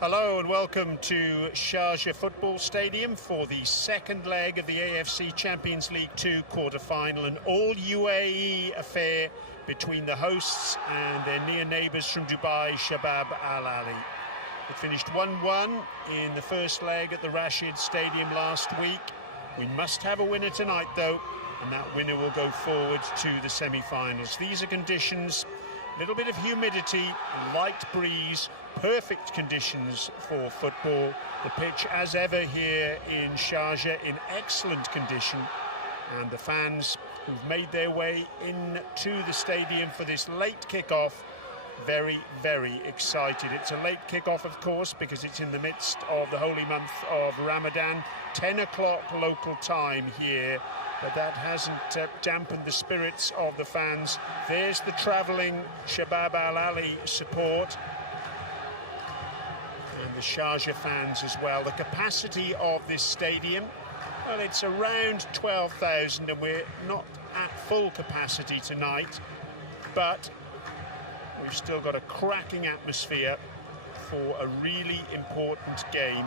Hello and welcome to Sharjah Football Stadium for the second leg of the AFC Champions League Two quarter-final, an all-UAE affair between the hosts and their near neighbours from Dubai, Shabab Al Ahli. It finished 1-1 in the first leg at the Rashid Stadium last week. We must have a winner tonight though, and that winner will go forward to the semi-finals. These are conditions: a little bit of humidity, light breeze, perfect conditions for football. The pitch, as ever here in Sharjah, in excellent condition, and the fans who've made their way into the stadium for this late kick-off, very, very excited. It's a late kick-off, of course, because it's in the midst of the holy month of Ramadan, 10 o'clock local time here, but that hasn't dampened the spirits of the fans. There's the travelling Shabab Al Ahli support and the Sharjah fans as well. The capacity of this stadium, well, it's around 12,000, and we're not at full capacity tonight, but we've still got a cracking atmosphere for a really important game.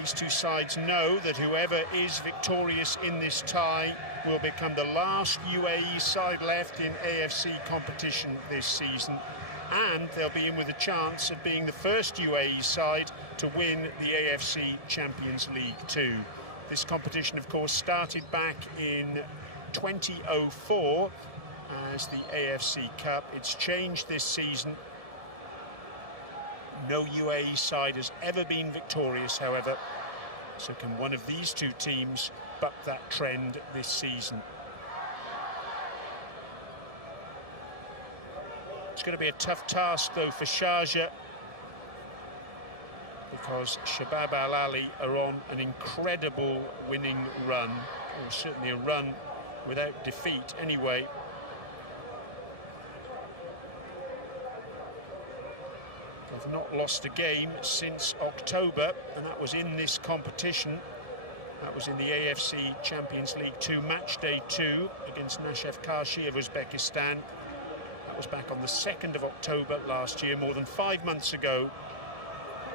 These two sides know that whoever is victorious in this tie will become the last UAE side left in AFC competition this season, and they'll be in with a chance of being the first UAE side to win the AFC Champions League Two. This competition, of course, started back in 2004 as the AFC Cup. It's changed this season. No UAE side has ever been victorious, however, so can one of these two teams buck that trend this season? It's going to be a tough task, though, for Sharjah, because Shabab Al Ahli are on an incredible winning run, or certainly a run without defeat anyway. They've not lost a game since October, and that was in this competition. That was in the AFC Champions League Two, match day 2 against Nashef Kashi of Uzbekistan. That was back on the 2nd of October last year, more than 5 months ago.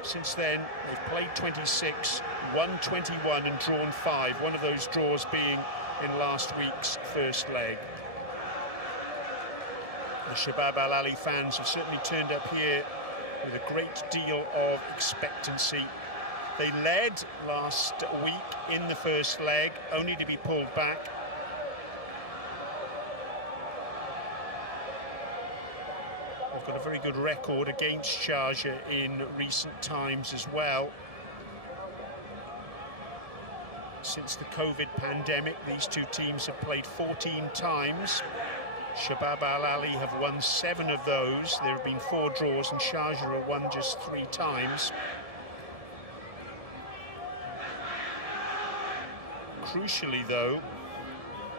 Since then, they've played 26, won 21 and drawn 5, one of those draws being in last week's first leg. The Shabab Al Ahli fans have certainly turned up here with a great deal of expectancy. They led last week in the first leg, only to be pulled back. They've got a very good record against Sharjah in recent times as well. Since the COVID pandemic, these two teams have played 14 times. Shabab Al Ahli have won 7 of those. There have been 4 draws, and Sharjah have won just 3 times. Crucially, though,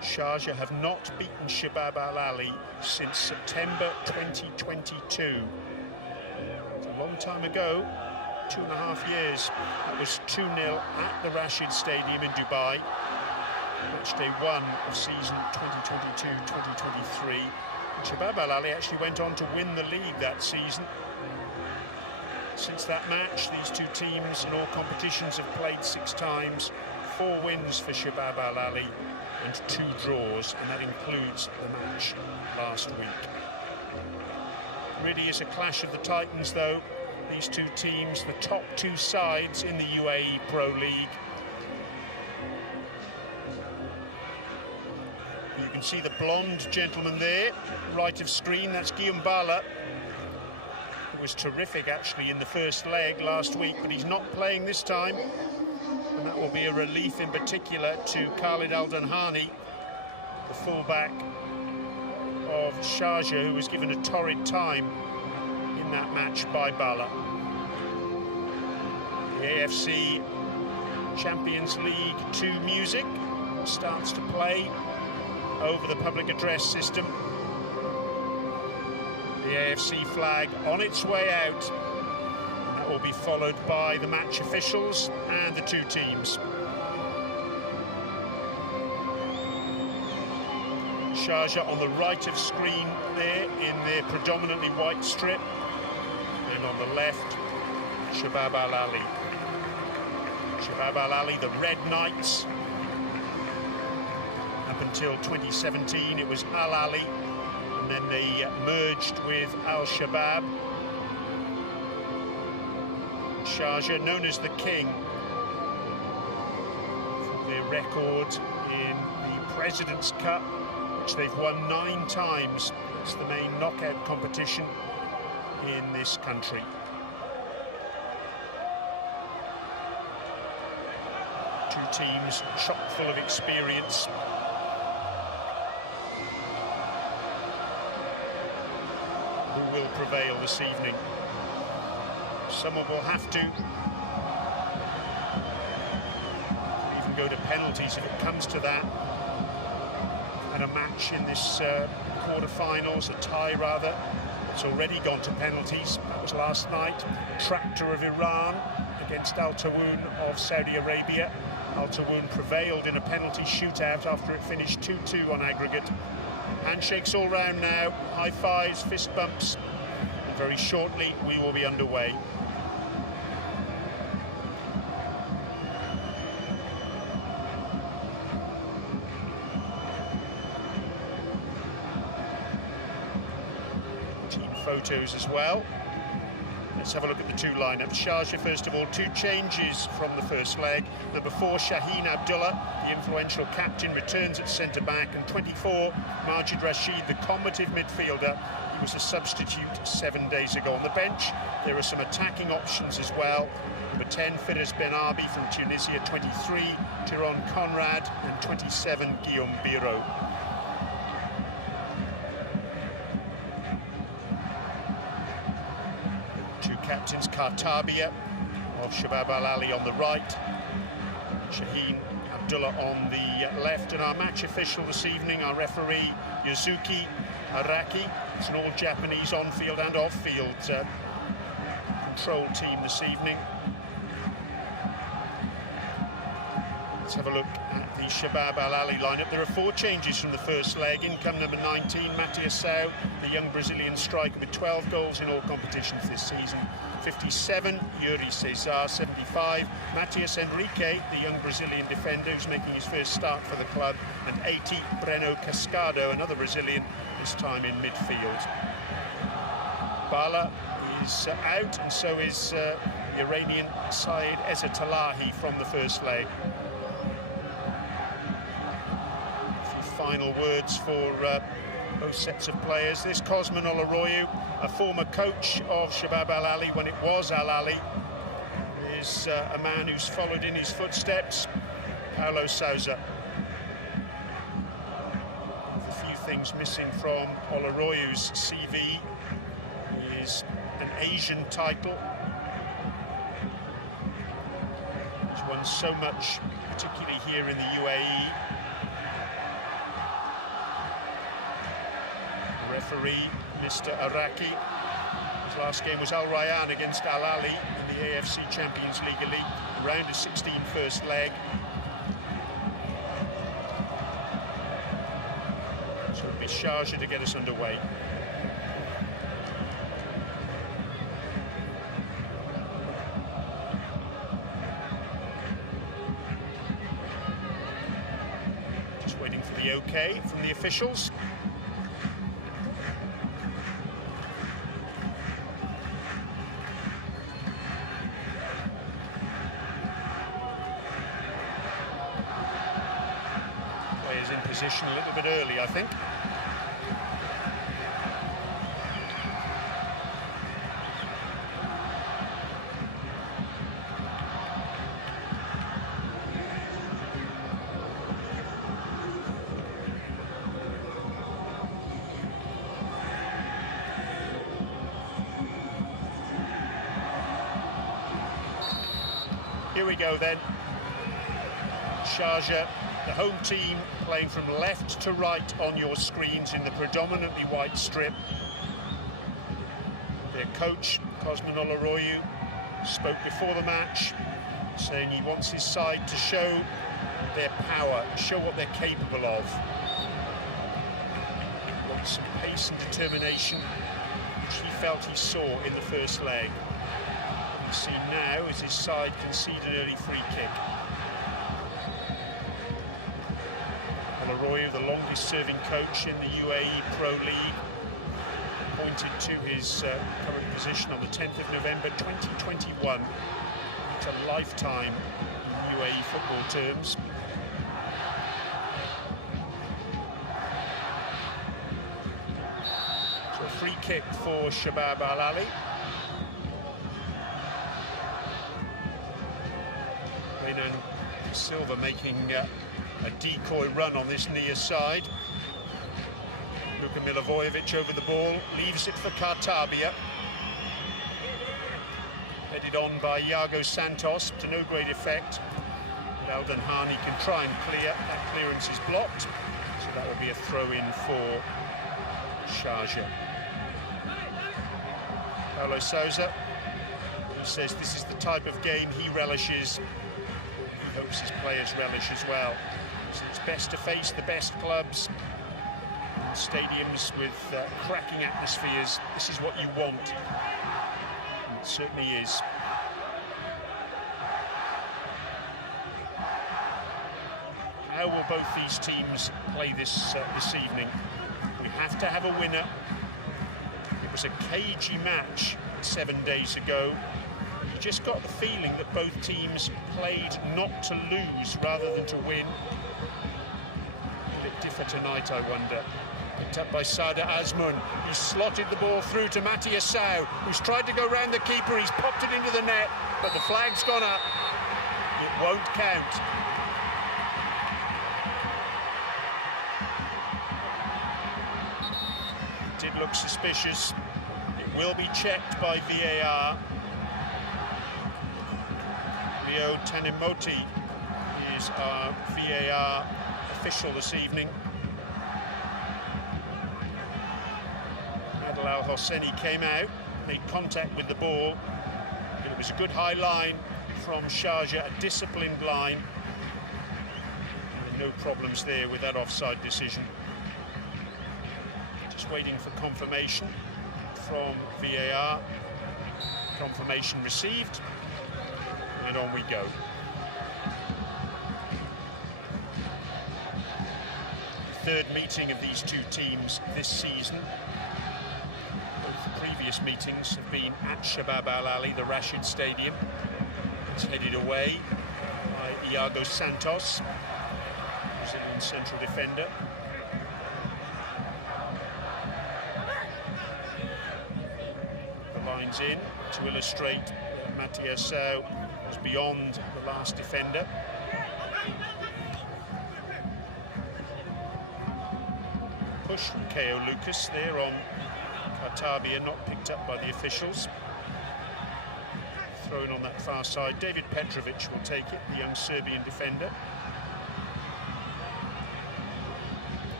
Sharjah have not beaten Shabab Al Ahli since September 2022. It's a long time ago, 2.5 years. That was 2-0 at the Rashid Stadium in Dubai. Match day 1 of season 2022-2023. Shabab Al Ahli actually went on to win the league that season. Since that match, these two teams in all competitions have played 6 times, 4 wins for Shabab Al Ahli and 2 draws, and that includes the match last week. Really is a clash of the titans, though. These two teams, the top 2 sides in the UAE Pro League. You can see the blonde gentleman there, right of screen. That's Guillaume Bala, who was terrific actually in the first leg last week, but he's not playing this time, and that will be a relief in particular to Khalid Al-Danhani, the fullback of Sharjah, who was given a torrid time in that match by Bala. The AFC Champions League 2 music starts to play over the public address system. The AFC flag on its way out. That will be followed by the match officials and the 2 teams. Sharjah on the right of screen there in their predominantly white strip, time on the left, Shabab Al Ahli. Shabab Al Ahli, the Red Knights. Up until 2017, it was Al Ahli, and then they merged with Al Shabab. Sharjah, known as the King, for their record in the President's Cup, which they've won 9 times. It's the main knockout competition in this country. Two teams chock full of experience. Who will prevail this evening? Someone will have to even go to penalties if it comes to that. And a match in this quarter-finals, a tie rather, it's already gone to penalties. That was last night. Tractor of Iran against Al Tawoun of Saudi Arabia. Al Tawoun prevailed in a penalty shootout after it finished 2-2 on aggregate. Handshakes all round now, high fives, fist bumps, and very shortly we will be underway. Team photos as well. Let's have a look at the two lineups. Sharjah, first of all, 2 changes from the first leg. Number 4, Shaheen Abdullah, the influential captain, returns at centre-back, and 24, Majid Rashid, the combative midfielder. He was a substitute 7 days ago. On the bench, there are some attacking options as well. Number 10, Firas Ben Arbi from Tunisia, 23, Tiron Conrad, and 27, Guillaume Biro. Captains, Kartabia of Shabab Al Ahli on the right, Shaheen Abdullah on the left, and our match official this evening, our referee, Yuzuki Araki. It's an all-Japanese on-field and off-field control team this evening. Let's have a look at the Shabab Al Ahli lineup. There are 4 changes from the first leg. In come number 19, Matiasau, the young Brazilian striker with 12 goals in all competitions this season. 57, Yuri Cesar. 75, Matias Henrique, the young Brazilian defender who's making his first start for the club. And 80, Breno Cascado, another Brazilian, this time in midfield. Bala is out, and so is Iranian Saeed Ezzatalahi from the first leg. Final words for both sets of players. This Cosman Oloroyu, a former coach of Shabab Al Ahli when it was Al Ahli, is a man who's followed in his footsteps, Paulo Sousa. A few things missing from Oloroyu's CV is an Asian title. He's won so much, particularly here in the UAE. Referee, Mr. Araki. His last game was Al Rayyan against Al Ahli in the AFC Champions League Elite, round of 16 first leg. So it'll be Sharjah to get us underway. Just waiting for the OK from the officials. In position a little bit early, I think. Here we go then. Sharjah, the home team, playing from left to right on your screens in the predominantly white strip. Their coach, Cosman Oloroyu, spoke before the match, saying he wants his side to show their power, show what they're capable of. Wants some pace and determination which he felt he saw in the first leg. What we see now is his side concede an early free kick. Roy, the longest serving coach in the UAE Pro League, appointed to his current position on the 10th of November 2021. It's a lifetime in UAE football terms. So a free kick for Shabab Al Ahli. Renan Silva making a decoy run on this near side. Luka Milivojevic over the ball, leaves it for Kartabia. Headed on by Iago Santos to no great effect. But Alden Hani can try and clear. That clearance is blocked, so that will be a throw-in for Sharjah. Paulo Sousa, who says this is the type of game he relishes. He hopes his players relish as well. So it's best to face the best clubs in stadiums with cracking atmospheres. This is what you want. And it certainly is. How will both these teams play this evening? We have to have a winner. It was a cagey match 7 days ago. You just got the feeling that both teams played not to lose rather than to win. Will it differ tonight, I wonder? Picked up by Sardar Azmoun. He slotted the ball through to Matthias Sau, who's tried to go round the keeper. He's popped it into the net, but the flag's gone up. It won't count. It did look suspicious. It will be checked by VAR. Leo Tanimoti is our VAR official this evening. Adel Al Hosseini came out, made contact with the ball. It was a good high line from Sharjah, a disciplined line. No problems there with that offside decision. Just waiting for confirmation from VAR. Confirmation received. And on we go. Third meeting of these two teams this season. Both the previous meetings have been at Shabab Al Ahli, the Rashid Stadium. It's headed away by Iago Santos, Brazilian central defender. The line's in to illustrate Matthias Sau was beyond the last defender. Push from Ko Lucas there on Kartabia, not picked up by the officials. Thrown on that far side. David Petrovic will take it, the young Serbian defender.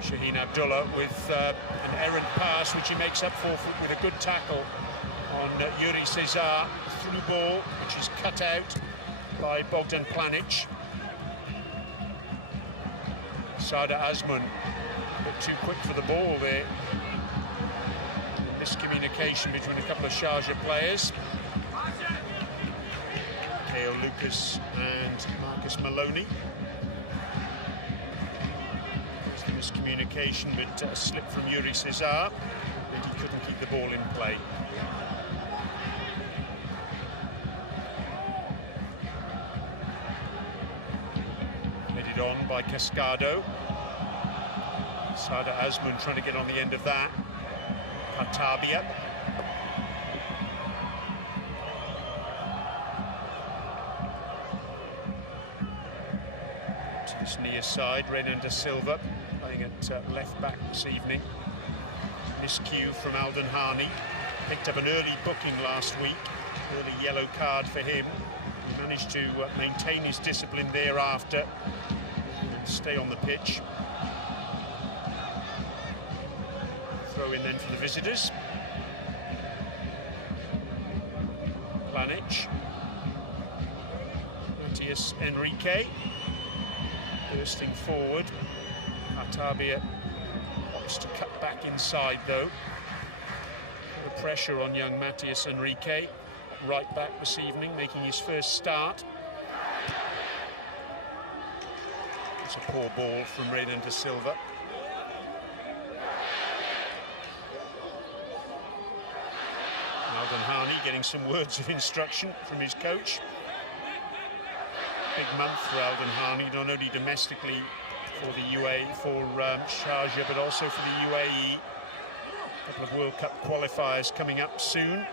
Shaheen Abdullah with an errant pass, which he makes up for with a good tackle on Yuri Cesar. Through ball, which is cut out by Bogdan Planic. Sardar Azmoun, a bit too quick for the ball there. Miscommunication between a couple of Sharjah players. Ko Lucas and Marcus Maloney. There's the miscommunication, but a slip from Yuri Cesar, and he couldn't keep the ball in play. Headed on by Cascado. Sardar Azmoun trying to get on the end of that. Kartabia. To this near side, Renan da Silva playing at left back this evening. Miscue from Alden Hani. Picked up an early booking last week. Early yellow card for him. He managed to maintain his discipline thereafter and stay on the pitch. Throw in then for the visitors. Planic. Matias Enrique bursting forward. Kartabia Looks to cut back inside though. The pressure on young Matías Enrique, right back this evening, making his first start. It's a poor ball from Renan da Silva. Alden Hani getting some words of instruction from his coach. Big month for Alden Hani, not only domestically for the UAE, for Sharjah, but also for the UAE. A couple of World Cup qualifiers coming up soon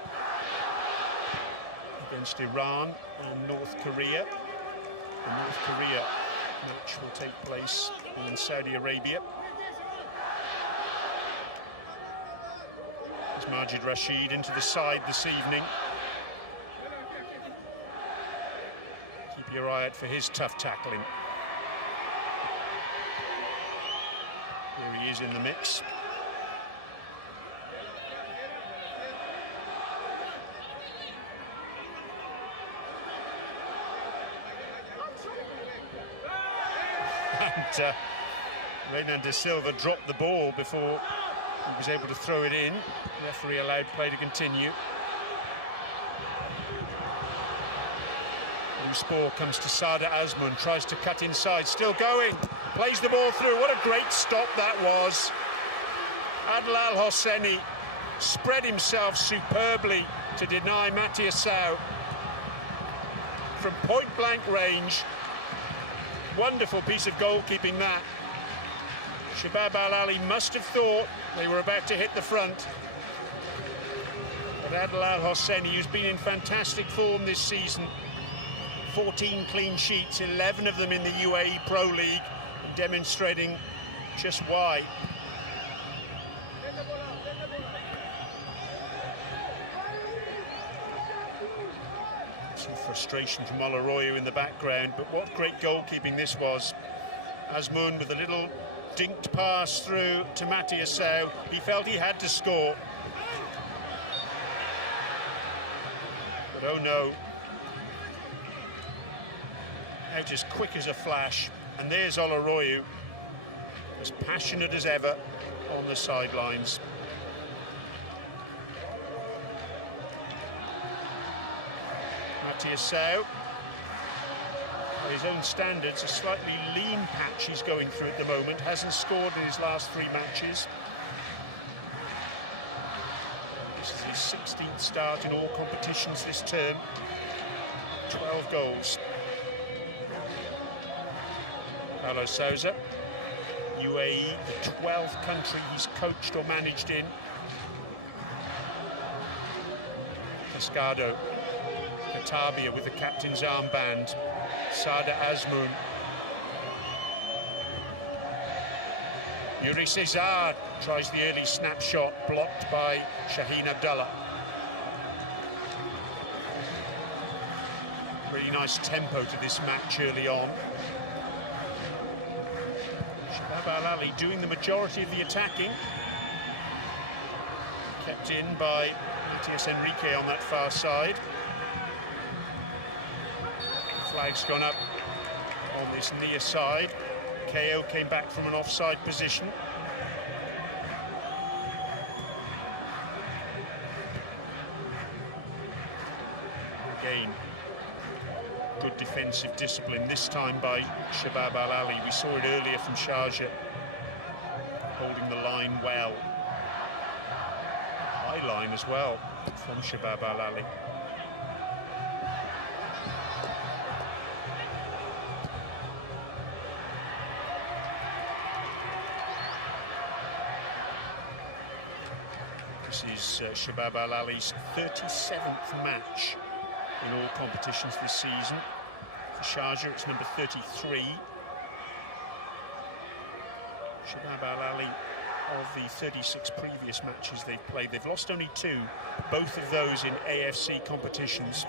against Iran and North Korea. The North Korea match will take place in Saudi Arabia. There's Majid Rashid into the side this evening. Keep your eye out for his tough tackling. Here he is in the mix. And Renan da Silva dropped the ball before he was able to throw it in. The referee allowed play to continue. Loose ball comes to Sardar Azmoun, tries to cut inside, still going, plays the ball through. What a great stop that was. Adel Al Hosseini spread himself superbly to deny Matías Sau from point-blank range. Wonderful piece of goalkeeping that. Shabab Al Ahli must have thought they were about to hit the front. But Adel Al Hosseini, who's been in fantastic form this season, 14 clean sheets, 11 of them in the UAE Pro League, demonstrating just why. Some frustration from Oloroyo in the background, but what great goalkeeping this was. Azmoun with a little dinked pass through to Matías Sau. He felt he had to score. But oh no. Out as quick as a flash. And there's Oloroyo, as passionate as ever on the sidelines. Matías Sau, by his own standards, a slightly lean patch he's going through at the moment. Hasn't scored in his last 3 matches. This is his 16th start in all competitions this term. 12 goals. Paulo Sousa, UAE, the 12th country he's coached or managed in. Cascado, Katabia with the captain's armband. Sardar Azmoun. Yuri Cesar tries the early snapshot, blocked by Shaheen Abdallah. Really nice tempo to this match early on. Shabab Al Ahli doing the majority of the attacking. Kept in by Matías Enrique on that far side. Flag's gone up on this near side. KO came back from an offside position. Again, good defensive discipline, this time by Shabab Al Ahli. We saw it earlier from Sharjah, holding the line well. High line as well from Shabab Al Ahli. This is Shabab Al Ahli's 37th match in all competitions this season. For Sharjah, it's number 33. Shabab Al Ahli, of the 36 previous matches they've played, they've lost only 2, both of those in AFC competitions.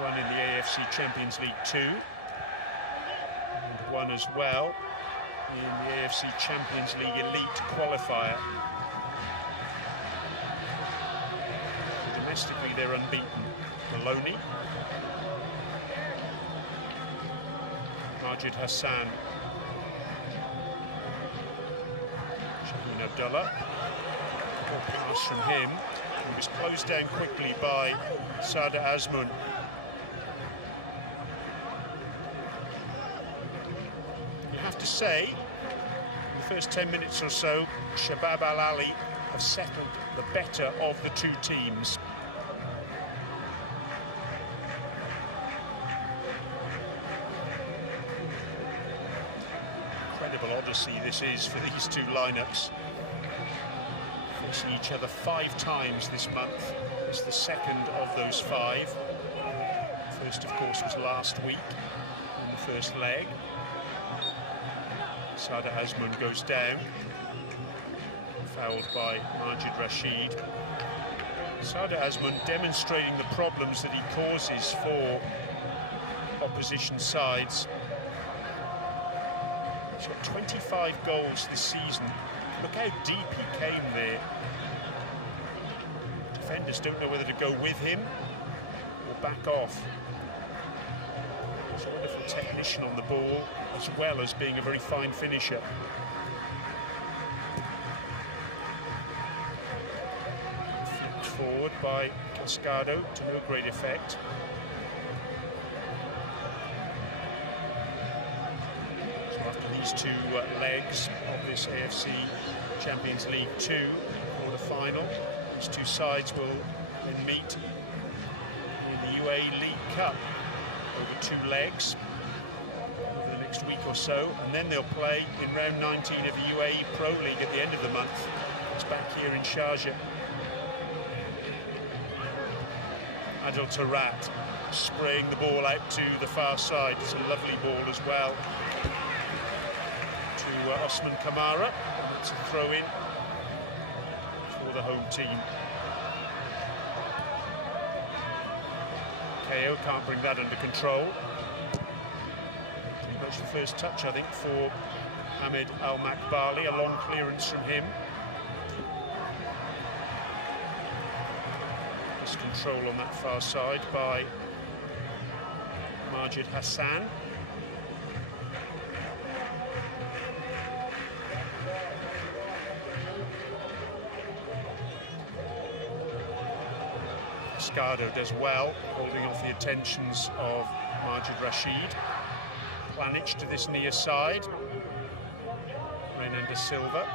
One in the AFC Champions League Two, and one as well in the AFC Champions League Elite qualifier. Domestically, they're unbeaten. Maloney, Majid Hassan, Shaheen Abdullah. Good pass from him. He was closed down quickly by Sharjah Azmoun. You have to say, in the first 10 minutes or so, Shabab Al Ahli have settled the better of the two teams. Incredible odyssey this is for these two lineups. Facing each other 5 times this month. It's the second of those 5. First, of course, was last week in the first leg. Sharjah Azmoun goes down, fouled by Majid Rashid. Sharjah Azmoun demonstrating the problems that he causes for opposition sides. He's got 25 goals this season. Look how deep he came there. Defenders don't know whether to go with him or back off. He's a wonderful technician on the ball, as well as being a very fine finisher. Flipped forward by Cascado to no great effect. So after these 2 legs of this AFC Champions League 2 quarter-final, these 2 sides will then meet in the UAE League Cup over 2 legs over the next week or so, and then they'll play in round 19 of the UAE Pro League at the end of the month. It's back here in Sharjah. Adil Tarat spraying the ball out to the far side. It's a lovely ball as well to Osman Kamara. It's a throw-in for the home team. KO can't bring that under control. Pretty much the first touch, I think, for Hamid Al-Makbali. A long clearance from him. This control on that far side by Majid Hassan. Cascado does well, holding off the attentions of Majid Rashid. Planic to this near side. Renan da Silva.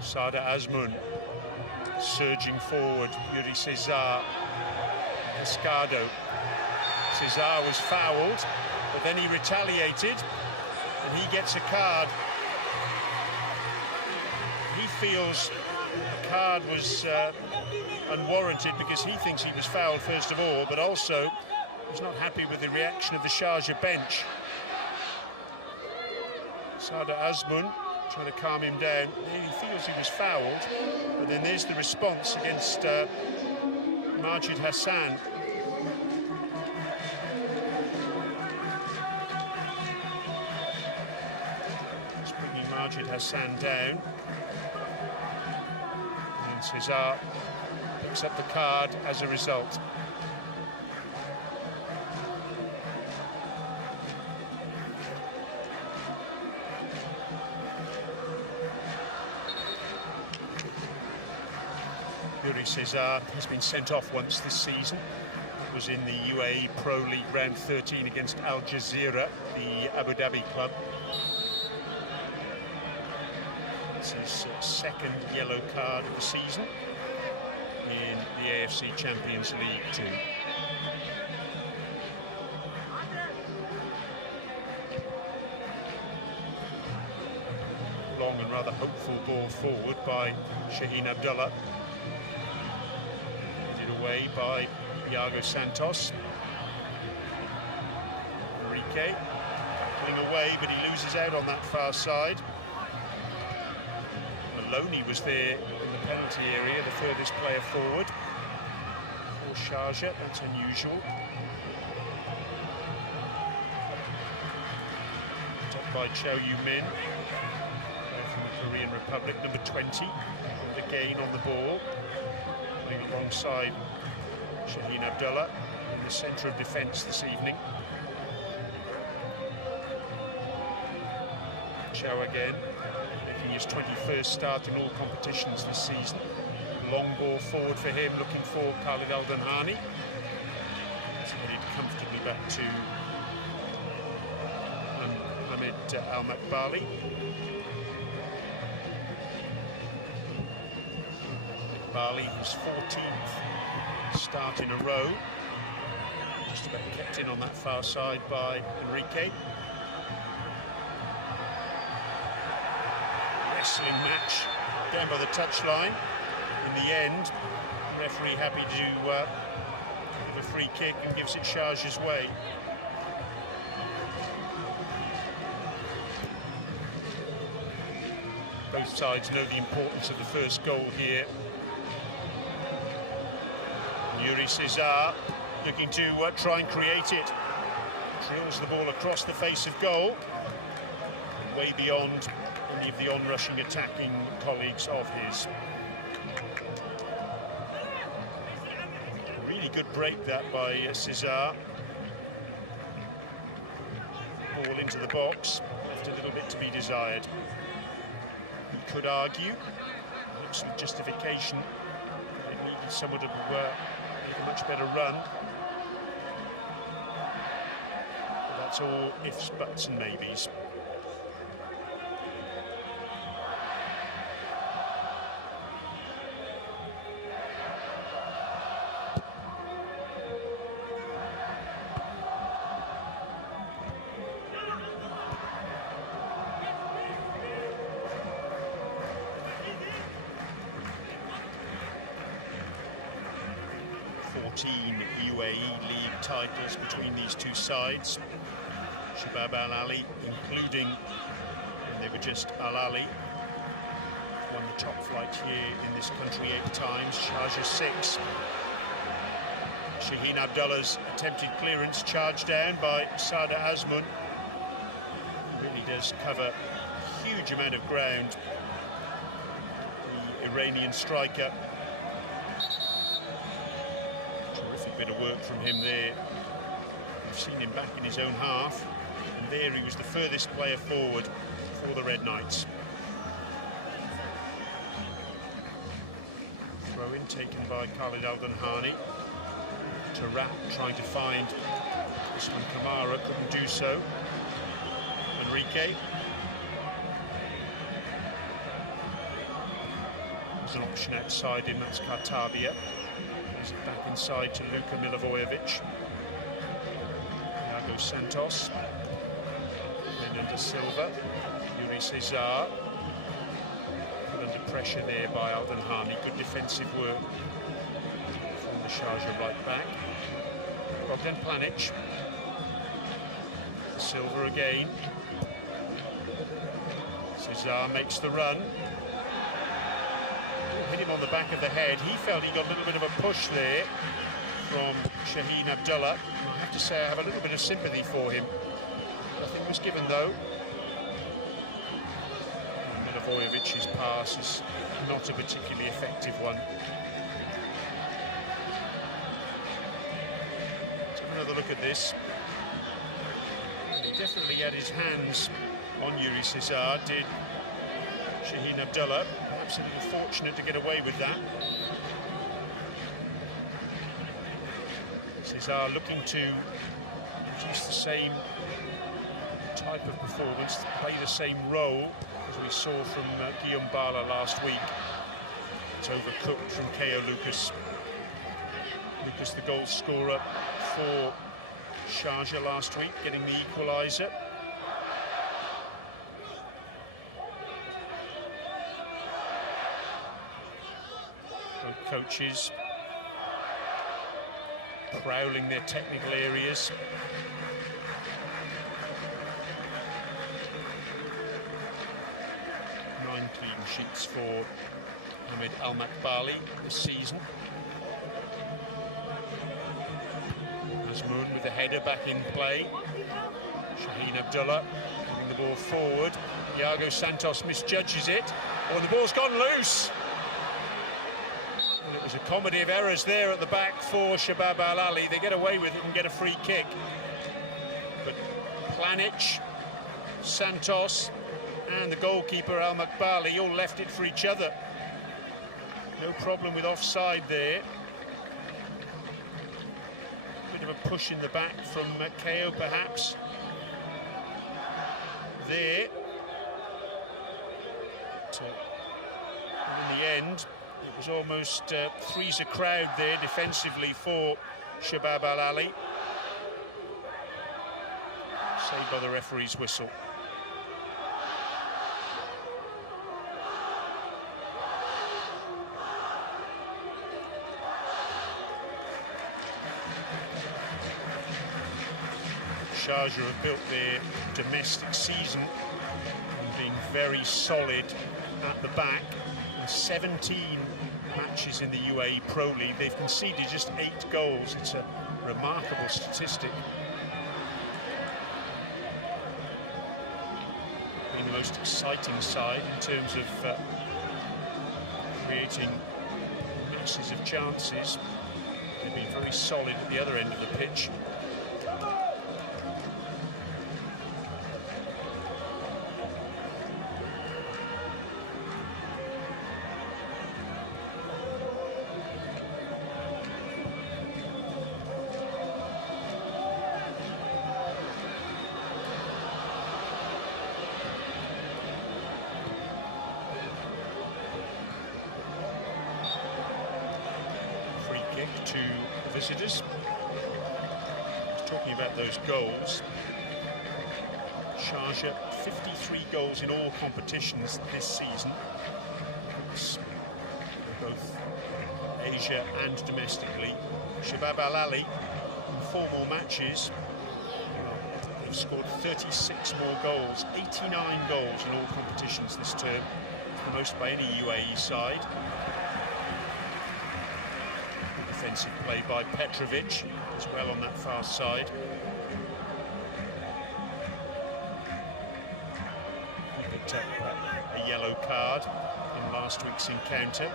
Sharjah Azmoun surging forward. Yuri Cesar. Cascado. Cesar was fouled, but then he retaliated, and he gets a card. He feels the card was unwarranted because he thinks he was fouled first of all, but also was not happy with the reaction of the Sharjah bench. Sharjah Azmoun trying to calm him down. He feels he was fouled, but then there's the response against Majid Hassan. Just bringing Majid Hassan down. And Cesar picks up the card as a result. Yuri Cesar has been sent off once this season. It was in the UAE Pro League round 13 against Al Jazeera, the Abu Dhabi club. It's his second yellow card of the season in the AFC Champions League Two. Long and rather hopeful ball forward by Shaheen Abdullah. Away by Iago Santos. Enrique tackling away, but he loses out on that far side. Maloney was there in the penalty area, the furthest player forward for Sharjah. That's unusual. Top by Chow Yu-min from the Korean Republic, number 20, and the gain on the ball. Alongside Shaheen Abdullah in the centre of defence this evening. show again, making his 21st start in all competitions this season. Long ball forward for him, looking for Khalid Al-Danhani. He's headed comfortably back to Hamid Al-Makbali. Makbali, his 14th start in a row. Just about kept in on that far side by Enrique. Wrestling match down by the touchline. In the end, referee happy to give a free kick and gives it Sharjah's way. Both sides know the importance of the first goal here. Yuri Cesar looking to try and create it. Drills the ball across the face of goal, way beyond any of the on-rushing attacking colleagues of his. Really good break that by Cesar. Ball into the box, left a little bit to be desired. You could argue, looks with justification, it needed someone to make a much better run. But that's all ifs, buts and maybes. UAE League titles between these two sides. Shabab Al Ahli, including when they were just Al Ahli, won the top flight here in this country 8 times. Sharjah 6. Shaheen Abdullah's attempted clearance charged down by Sada Azmoun. Really does cover a huge amount of ground. The Iranian striker. Bit of work from him there. We've seen him back in his own half, and there he was the furthest player forward for the Red Knights. Throw in taken by Khalid Al-Danhani. Tarat trying to find Usman Kamara, couldn't do so. Enrique. There's an option outside him, that's Kartabia. Back inside to Luka Milivojevic. Iago Santos. Fernando Silva. Yuri Cesar. Put under pressure there by Al-Danhani. Good defensive work from the Sharjah right back. Bogdan Planic. Silva again. Cesar makes the run. Hit him on the back of the head. He felt he got a little bit of a push there from Shaheen Abdullah. I have to say I have a little bit of sympathy for him. Nothing was given though. Milivojevic's pass is not a particularly effective one. Let's have another look at this. He definitely had his hands on Yuri Cesar, did Shaheen Abdullah. Absolutely fortunate to get away with that. Cesar looking to produce the same type of performance, play the same role as we saw from Guillaume Bala last week. It's overcooked from Ko Lucas. Lucas, the goal scorer for Sharjah last week, getting the equaliser. Both coaches prowling their technical areas. Nine clean sheets for Hamid Al-Makbali this season. Azmoun with the header back in play. Shaheen Abdullah moving the ball forward. Iago Santos misjudges it. Oh, the ball's gone loose. It was a comedy of errors there at the back for Shabab Al Ahli. They get away with it and get a free kick. But Planic, Santos and the goalkeeper Al Makbali all left it for each other. No problem with offside there. Bit of a push in the back from KO perhaps. There. In the end, it was almost three's a crowd there defensively for Shabab Al Ahli. Saved by the referee's whistle. Sharjah have built their domestic season on being very solid at the back. In 17 matches in the UAE Pro League, they've conceded just 8 goals. It's a remarkable statistic. Being the most exciting side in terms of creating masses of chances. They've been very solid at the other end of the pitch. To visitors. Talking about those goals, Sharjah 53 goals in all competitions this season, both Asia and domestically. Shabab Al Ahli in 4 more matches, they've scored 36 more goals, 89 goals in all competitions this term, the most by any UAE side. Defensive play by Petrovic as well on that far side. He picked up a yellow card in last week's encounter.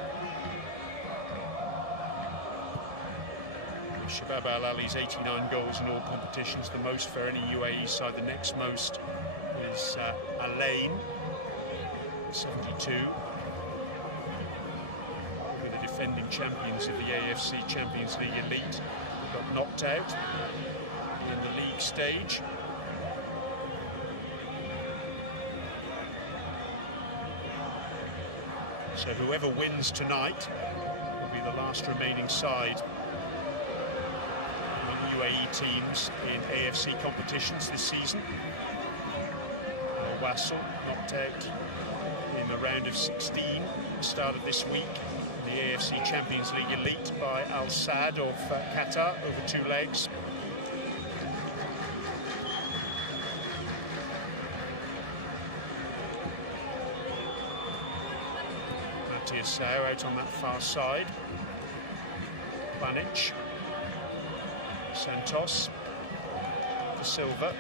Shabab Al Ahli's 89 goals in all competitions, the most for any UAE side. The next most is Alain, 72. Defending champions of the AFC Champions League Elite. They got knocked out in the league stage. So whoever wins tonight will be the last remaining side among UAE teams in AFC competitions this season. Wassel knocked out in the round of 16 at the start of this week. The AFC Champions League Elite by Al Sadd of Qatar over 2 legs. Matiasau out on that far side. Banic, Santos, De Silva,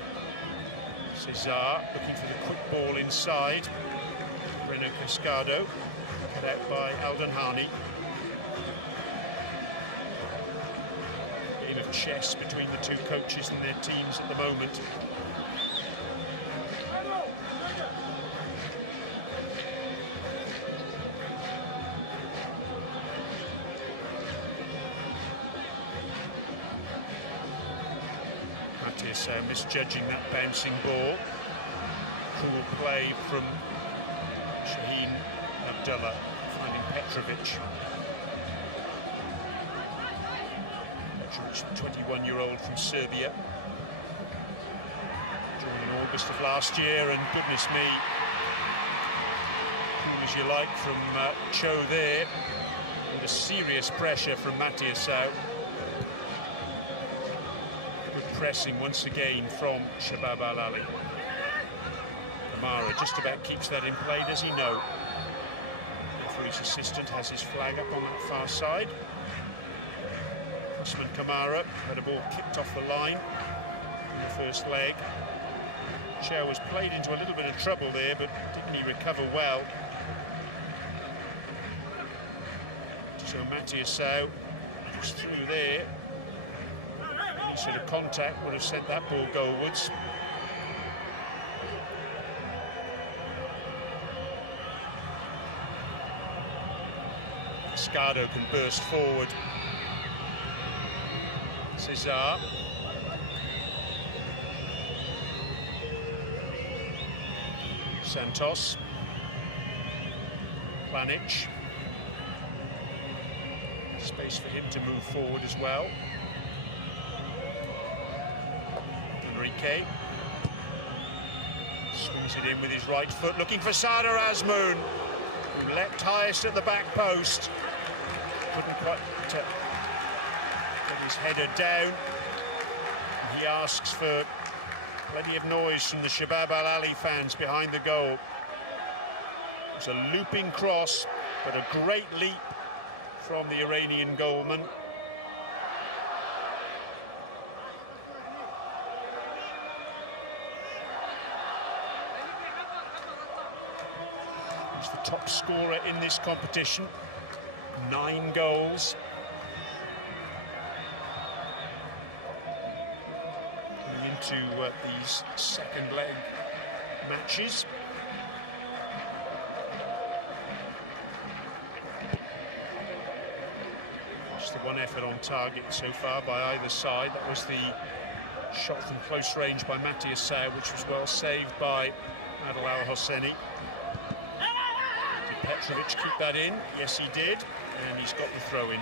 Cesar looking for the quick ball inside. Reno Cascado. Cut out by Alden Hani. Game of chess between the 2 coaches and their teams at the moment. Matias misjudging that bouncing ball. Cool play from Shaheen Abdullah, finding Petrovic. Petrovic, the 21-year-old from Serbia. Joined in August of last year, and goodness me, as you like from Cho there, under serious pressure from Matiasau. Good pressing once again from Shabab Al Ahli. Kamara just about keeps that in play, does he? No. Referee's assistant has his flag up on that far side. Usman Kamara had a ball kicked off the line in the first leg. Chow was played into a little bit of trouble there, but didn't he recover well? So Matiasau just through there. Any sort of contact would have sent that ball goalwards. Cascado can burst forward. Cesar. Santos. Planic. Space for him to move forward as well. Enrique. Swings it in with his right foot, looking for Sardar Azmoun, who leapt highest at the back post. Couldn't quite get his header down. And he asks for plenty of noise from the Shabab Al Ahli fans behind the goal. It was a looping cross, but a great leap from the Iranian goalman. He's the top scorer in this competition, 9 goals. Going into these second leg matches. Just the one effort on target so far by either side. That was the shot from close range by Matthias Sau, which was well saved by Adel Al-Hosseini. Did Petrovic keep that in? Yes, he did, and he's got the throw in.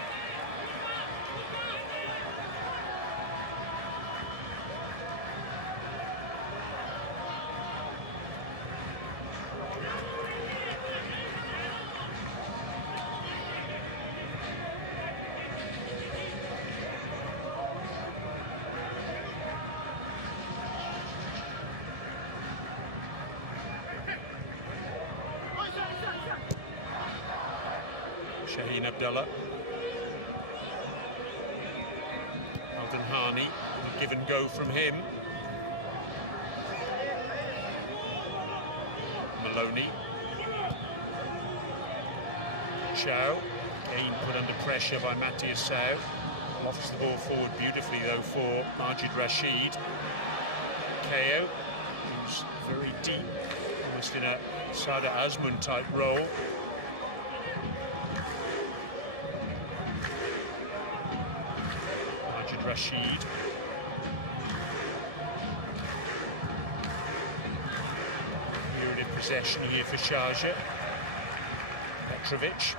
Shaheen Abdullah. Al-Danhani, give and go from him. Maloney. Chow, again put under pressure by Matthias Sau. Lofts the ball forward beautifully though for Majid Rashid. Kao, who's very deep, almost in a Sardar Azmoun type role. Rashid. Period in possession here for Sharjah. Petrovic.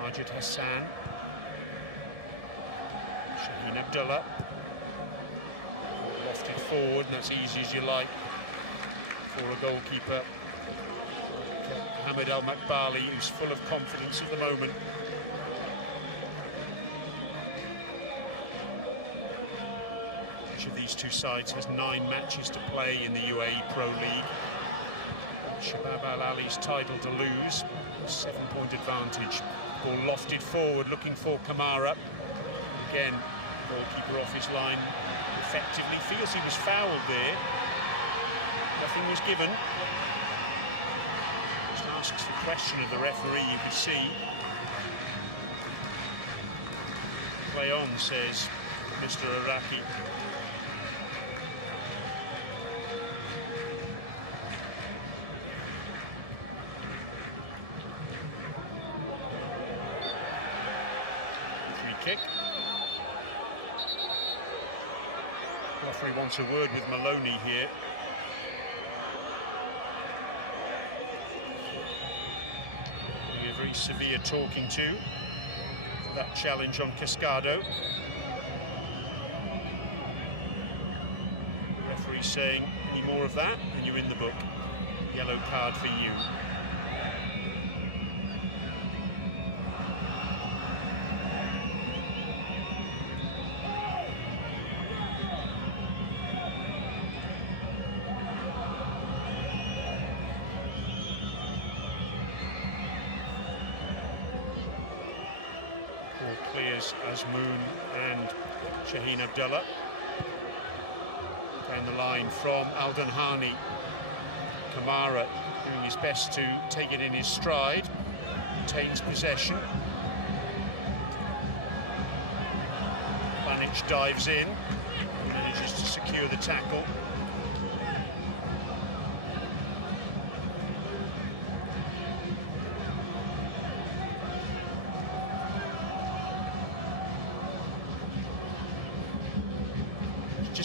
Majid Hassan. Shaheen Abdullah. Lofted forward, and that's easy as you like for a goalkeeper. Hamid Al-Makbali, who's full of confidence at the moment. Each of these two sides has 9 matches to play in the UAE Pro League. Shabab Al Ahli's title to lose, 7-point advantage. Ball lofted forward, looking for Kamara. Again, goalkeeper off his line effectively. Feels he was fouled there. Nothing was given. Just asks the question of the referee, you can see. Play on, says Mr. Iraqi. Kick. Referee wants a word with Maloney here. A very severe talking to for that challenge on Cascado. Referee saying, any more of that and you're in the book. Yellow card for you. Clears Azmoun and Shaheen Abdullah. Down the line from Al-Danhani. Kamara doing his best to take it in his stride. Retains possession. Planic dives in. Manages to secure the tackle.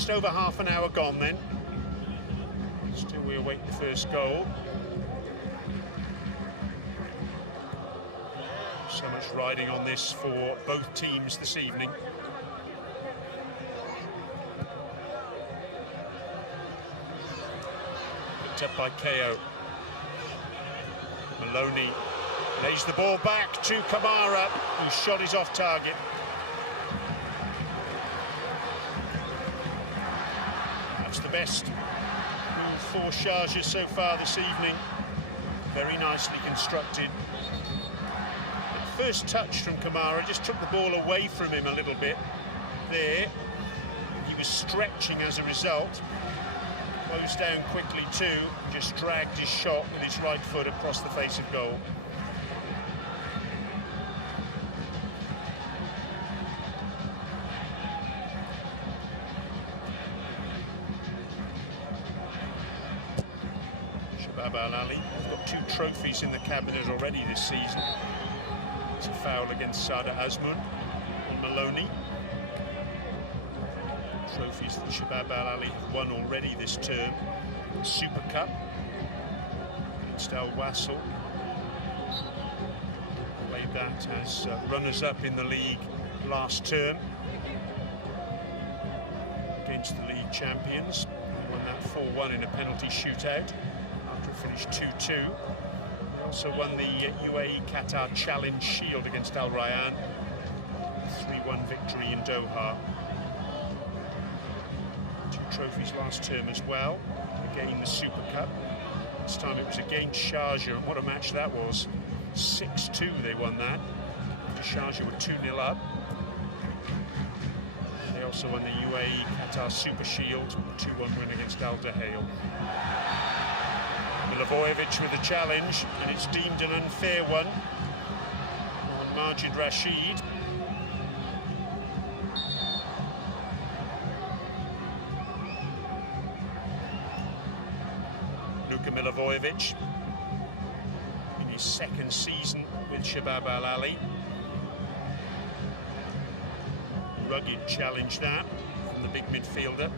just over half an hour gone then. Still we await the first goal. So much riding on this for both teams this evening. Picked up by KO. Maloney lays the ball back to Kamara, whose shot is off target. That's the best move for Sharjah so far this evening. Very nicely constructed. First touch from Kamara just took the ball away from him a little bit there. He was stretching as a result. Closed down quickly too, just dragged his shot with his right foot across the face of goal. Shabab Al Ahli have got 2 trophies in the cabinet already this season. It's a foul against Sada Azmoun and Maloney. Trophies that Shabab Al Ahli have won already this term. Super Cup against Al Wasl. Played that as runners-up in the league last term against the league champions. They won that 4-1 in a penalty shootout after it finished 2-2. Also won the UAE Qatar Challenge Shield against Al Rayyan. 3-1 victory in Doha. 2 trophies last term as well. Again the Super Cup. This time it was against Sharjah, and what a match that was. 6-2 they won that. Sharjah were 2-0 up. They also won the UAE Qatar Super Shield, 2-1 win against Al Dahail. Milivojevic with a challenge, and it's deemed an unfair one on Majid Rashid. Luka Milivojevic in his 2nd season with Shabab Al Ahli. Rugged challenge that from the big midfielder.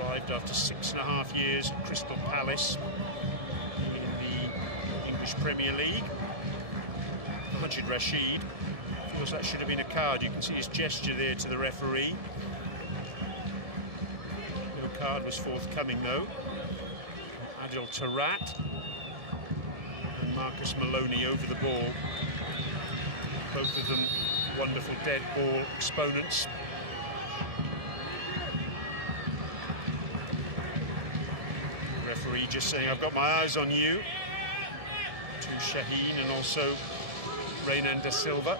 Arrived after 6.5 years at Crystal Palace in the English Premier League. Majid Rashid feels that should have been a card. You can see his gesture there to the referee. No card was forthcoming though. Adil Tarat and Marcus Maloney over the ball. Both of them wonderful dead ball exponents. Referee just saying, I've got my eyes on you, to Shaheen and also Renan da Silva.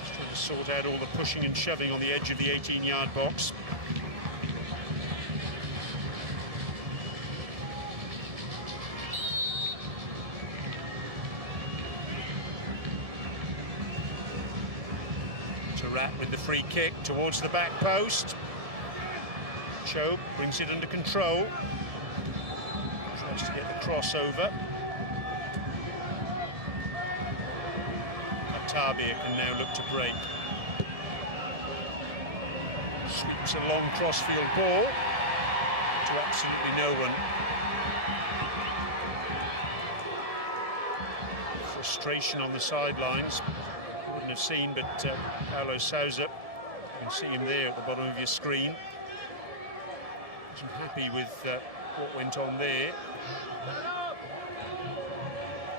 Just trying to sort out all the pushing and shoving on the edge of the 18-yard box. Tarat with the free kick towards the back post. Cho brings it under control. Tries to get the crossover. Tabia can now look to break. Sweeps a long crossfield ball to absolutely no one. Frustration on the sidelines. Wouldn't have seen, but Paulo Sousa, you can see him there at the bottom of your screen. Wasn't happy with what went on there.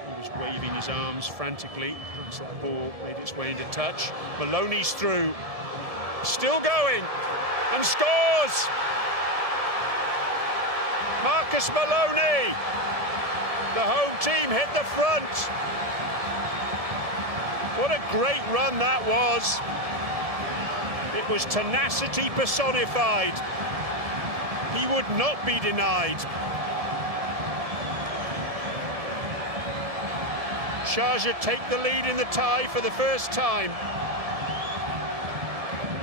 He was waving his arms frantically as that ball made its way into touch. Maloney's through, still going, and scores! Marcus Maloney! The home team hit the front. What a great run that was. It was tenacity personified. He would not be denied. Sharjah take the lead in the tie for the first time.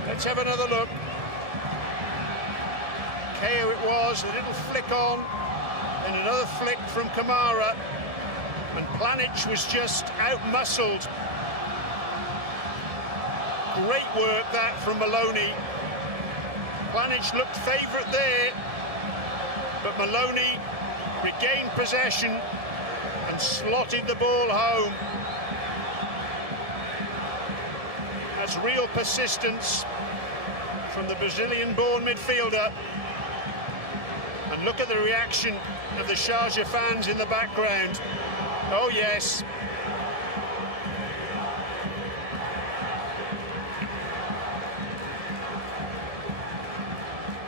Let's have another look. KO it was, a little flick on, and another flick from Kamara. And Planic was just out-muscled. Great work that from Maloney. Planic looked favourite there, but Maloney regained possession and slotted the ball home. That's real persistence from the Brazilian-born midfielder. And look at the reaction of the Sharjah fans in the background. Oh yes.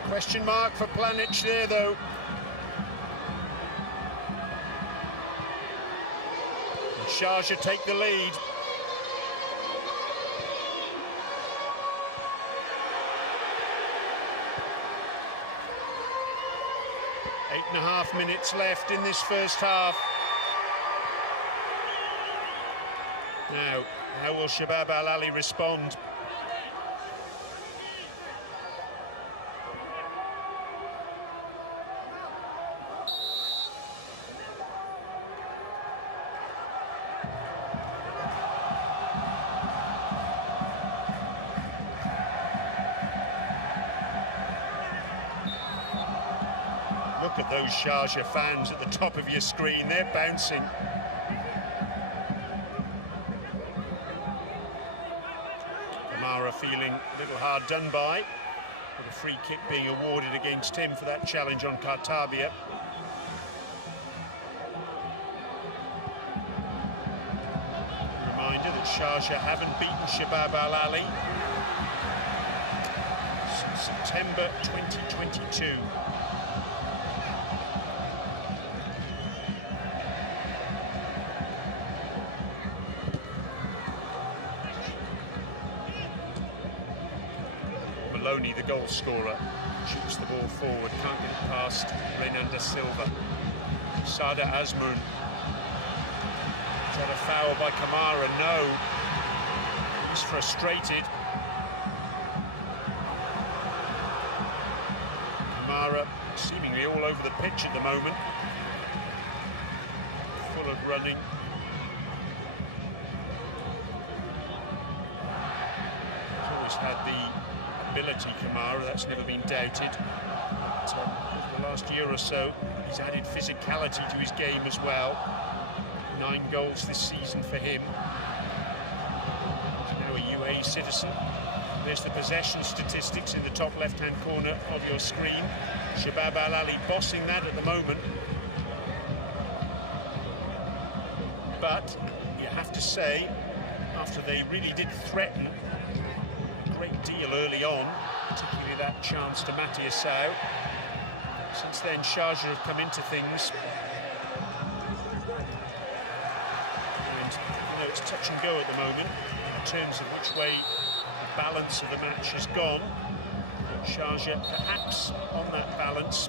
Question mark for Planic there though. And Sharjah take the lead. Eight and a half minutes left in this first half. Now, how will Shabab Al Ahli respond? Look at those Sharjah fans at the top of your screen, they're bouncing. Kamara feeling a little hard done by, with a free kick being awarded against him for that challenge on Kartabia. Reminder that Sharjah haven't beaten Shabab Al Ahli since September 2022. Maloney, the goal scorer, shoots the ball forward, can't get it past Renan da Silva. Sada Azmoun. Is that a foul by Kamara? No. He's frustrated. Kamara seemingly all over the pitch at the moment. Full of running. He's always had the ability, Kamara, that's never been doubted. But, the last year or so, he's added physicality to his game as well. 9 goals this season for him. He's now a UAE citizen. There's the possession statistics in the top left-hand corner of your screen. Shabab Al Ahli bossing that at the moment. But you have to say, after they really did threaten great deal early on, particularly that chance to Matthias Sau. Since then, Sharjah have come into things. And it's touch and go at the moment in terms of which way the balance of the match has gone. But Sharjah, perhaps on that balance,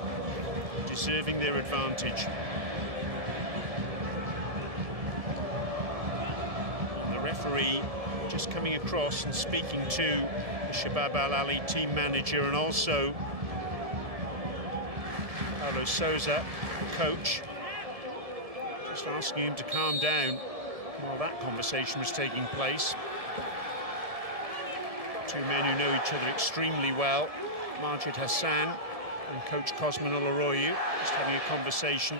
deserving their advantage. The referee just coming across and speaking to the Shabab Al Ahli team manager and also Paulo Sousa, the coach, just asking him to calm down while that conversation was taking place. Two men who know each other extremely well, Majid Hassan and coach Cosman Oloroyu, just having a conversation.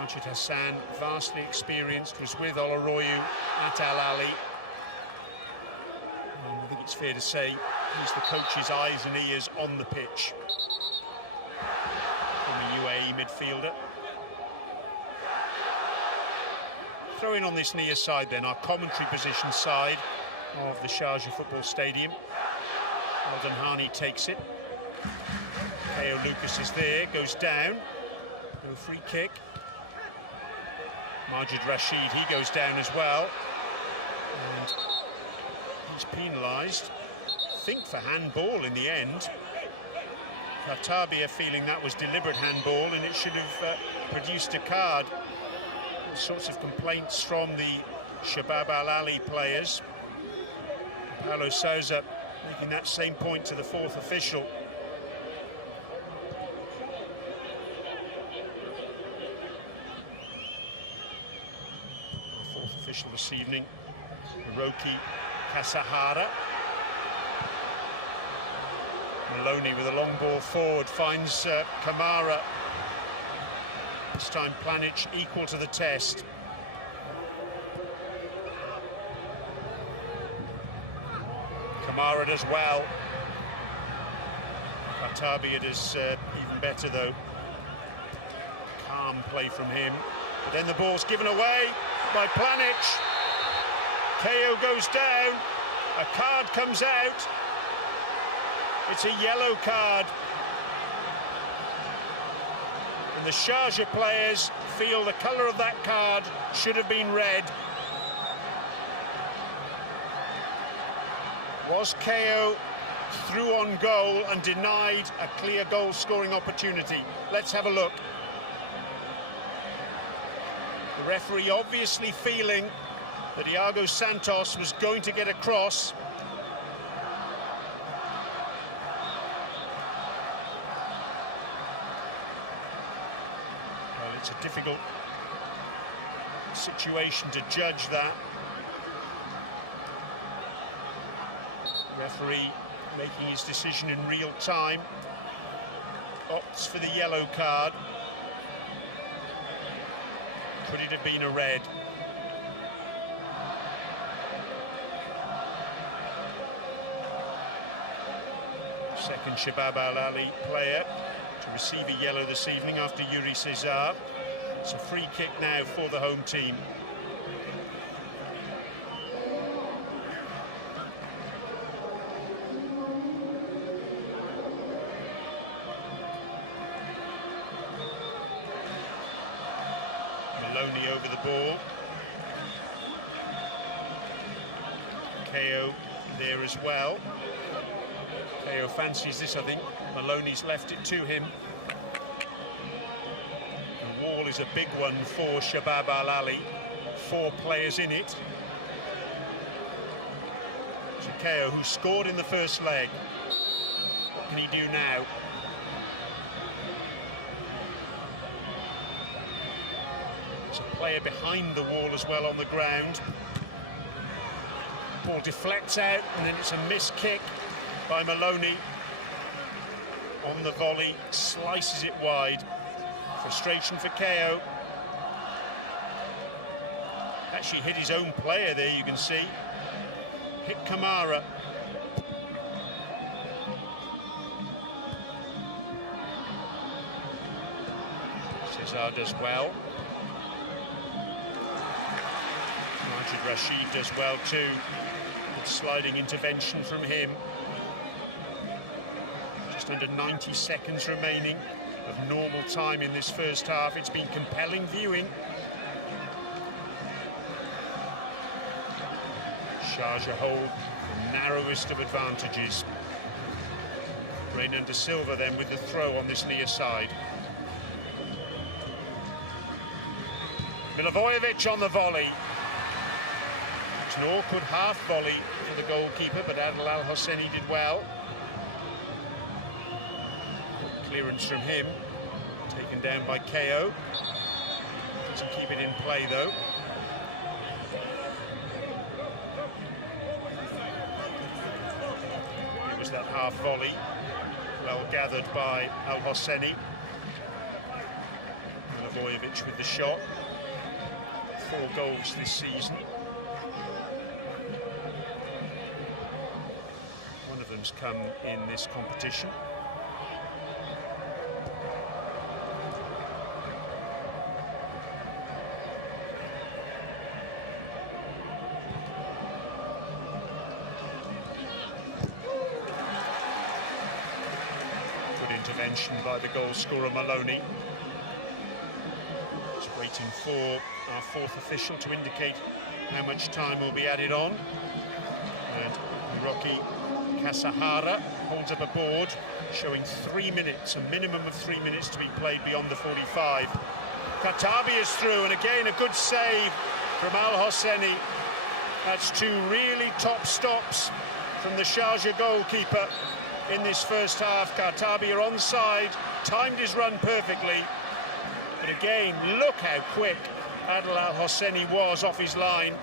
Majid Hassan, vastly experienced, was with Oloroyu at Al Ahli. I think it's fair to say he's the coach's eyes and ears on the pitch. From the UAE midfielder. Throwing on this near side then, our commentary position side of the Sharjah Football Stadium. Alden Hani takes it. Kao Lucas is there, goes down. No free kick. Majid Rashid, he goes down as well. And he's penalised, I think for handball in the end. Kartabia feeling that was deliberate handball and it should have produced a card. All sorts of complaints from the Shabab Al Ahli players. Paulo Sousa making that same point to the fourth official. The fourth official this evening, Hiroki Kasahara. Maloney with a long ball forward finds Kamara. This time Pjanic equal to the test. Kamara does well. Khatabia does even better though. Calm play from him. But then the ball's given away by Pjanic. KO goes down. A card comes out. It's a yellow card. And the Sharjah players feel the colour of that card should have been red. Was KO through on goal and denied a clear goal-scoring opportunity? Let's have a look. The referee obviously feeling that Iago Santos was going to get across. Well, it's a difficult situation to judge that. Referee making his decision in real time, opts for the yellow card. Could it have been a red? Second Shabab Al Ahli player to receive a yellow this evening after Yuri Cesar. It's a free kick now for the home team. Maloney over the ball. KO there as well. KO fancies this, I think. Maloney's left it to him. The wall is a big one for Shabab Al Ahli. 4 players in it. So KO, who scored in the first leg. What can he do now? There's a player behind the wall as well on the ground. Ball deflects out, and then it's a missed kick by Maloney. On the volley, slices it wide. Frustration for KO. Actually hit his own player there, you can see. Hit Kamara. Cesar does well. Majid Rashid does well too. Good sliding intervention from him. Just under 90 seconds remaining of normal time in this first half. It's been compelling viewing. Sharjah hold the narrowest of advantages. Renan de Silva then with the throw on this near side. Milivojevic on the volley. It's an awkward half volley for the goalkeeper, but Adel Al Hosseini did well. Clearance from him, taken down by KO. Doesn't keep it in play though. It was that half volley, well gathered by Al Hosseini. Milivojevic with the shot. 4 goals this season. One of them's come in this competition. Intervention by the goal scorer Maloney. Just waiting for our 4th official to indicate how much time will be added on. And Rocky Kasahara holds up a board showing 3 minutes, a minimum of 3 minutes to be played beyond the 45. Khatabia is through, and again a good save from Al Hosseini. That's 2 really top stops from the Sharjah goalkeeper in this first half. Khatabia onside, timed his run perfectly. But again, look how quick Adel Al Hosseini was off his line.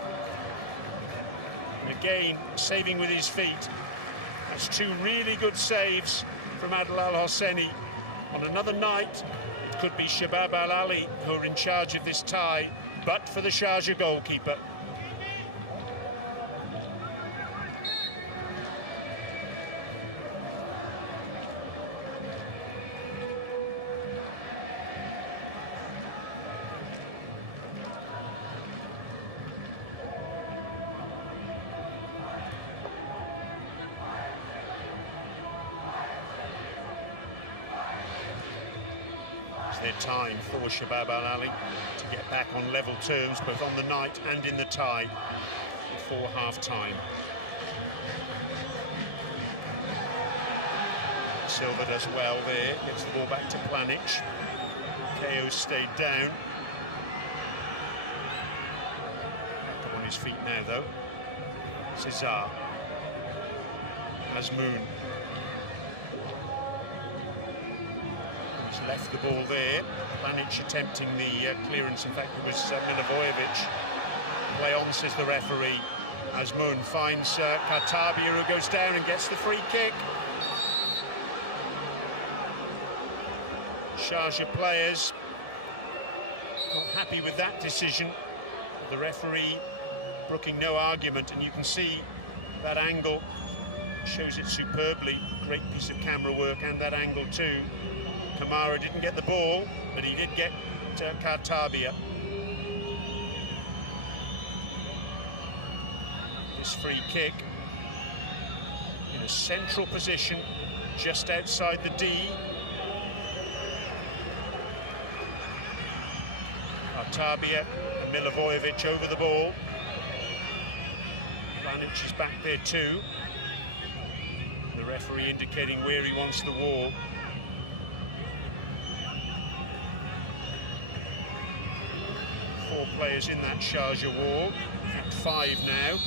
And again, saving with his feet. That's 2 really good saves from Adel Al Hosseini. On another night, it could be Shabab Al Ahli who are in charge of this tie, but for the Sharjah goalkeeper. Their time for Shabab Al Ahli to get back on level terms, both on the night and in the tie, before half-time. Silva does well there, gets the ball back to Planic. KO stayed down. Back on his feet now, though. Cesar. Azmoun. Left the ball there. Planic attempting the clearance. In fact, it was Milivojevic. Play on, says the referee. Azmoun finds Khatabia, who goes down and gets the free kick. Sharjah players not happy with that decision. The referee brooking no argument, and you can see that angle shows it superbly. Great piece of camera work, and that angle too. Kamara didn't get the ball, but he did get Khatabia. This free kick in a central position, just outside the D. Khatabia and Milivojevic over the ball. Planic is back there too. The referee indicating where he wants the wall. Four players in that Sharjah wall, in fact 5 now.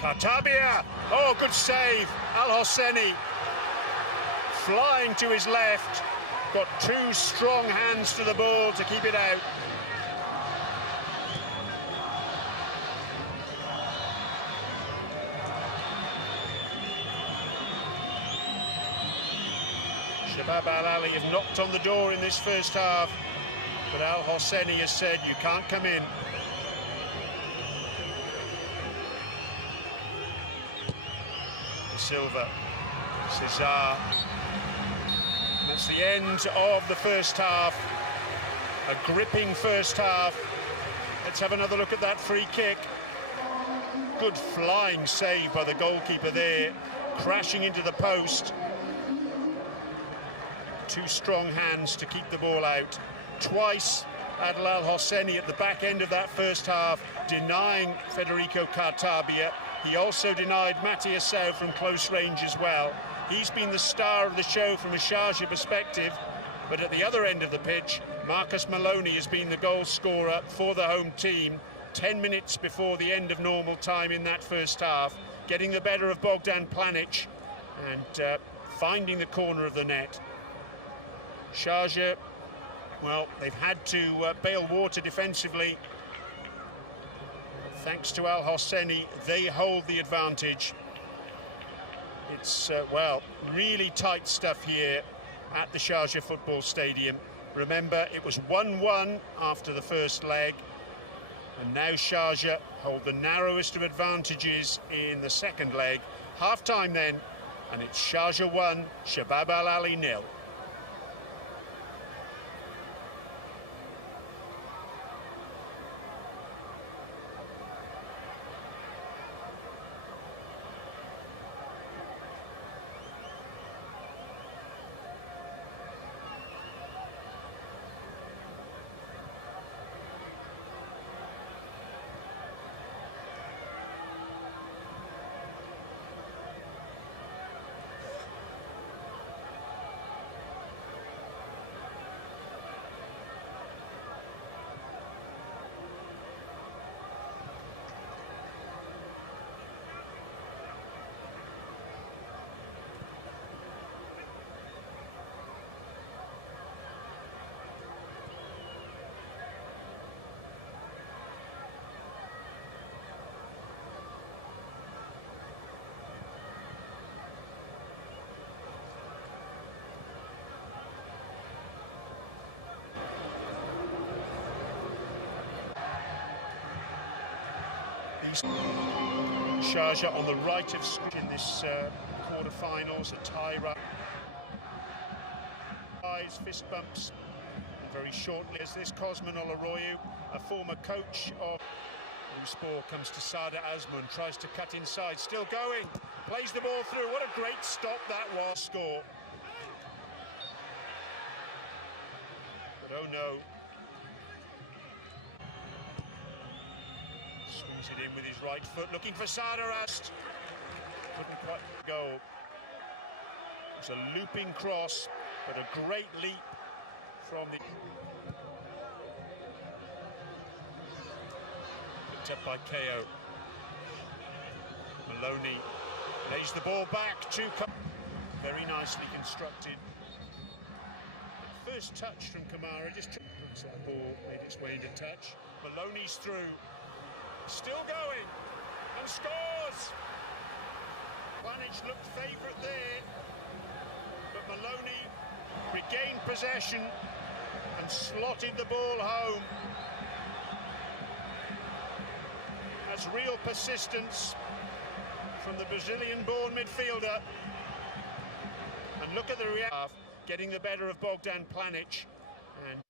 Khatabia, oh, good save. Al Hosseini flying to his left, got 2 strong hands to the ball to keep it out. Shabab Al Ahli have knocked on the door in this first half, but Al Hosseini has said, you can't come in. Silva, Cesar. That's the end of the first half. A gripping first half. Let's have another look at that free kick. Good flying save by the goalkeeper there, crashing into the post. 2 strong hands to keep the ball out. Twice, Adel Al Hosseini at the back end of that first half, denying Federico Khatabia. He also denied Matthias Sau from close range as well. He's been the star of the show from a Sharjah perspective, but at the other end of the pitch, Marcus Maloney has been the goal scorer for the home team, 10 minutes before the end of normal time in that first half, getting the better of Bogdan Planic and finding the corner of the net. Sharjah, well, they've had to bail water defensively. Thanks to Al Hosseini, they hold the advantage. It's, well, really tight stuff here at the Sharjah Football Stadium. Remember, it was 1-1 after the first leg, and now Sharjah hold the narrowest of advantages in the second leg. Half-time then, and it's Sharjah 1, Shabab Al Ahli 0. Sharjah on the right of screen in this quarter-finals, a tie-run. Eyes, fist bumps, and very shortly as this Cosman Olaroyu, a former coach of whose ball comes to Sada Azmoun, tries to cut inside, still going, plays the ball through. What a great stop that was. Score. But oh no. Swings it in with his right foot, looking for Sada Azmoun. Couldn't quite go. It's a looping cross, but a great leap from the... Picked up by KO. Maloney lays the ball back to... Very nicely constructed. First touch from Kamara, just... So the ball made its way into touch. Maloney's through. Still going. And scores! Planic looked favourite there. But Maloney regained possession and slotted the ball home. That's real persistence from the Brazilian-born midfielder. And look at the reaction, getting the better of Bogdan Planic. And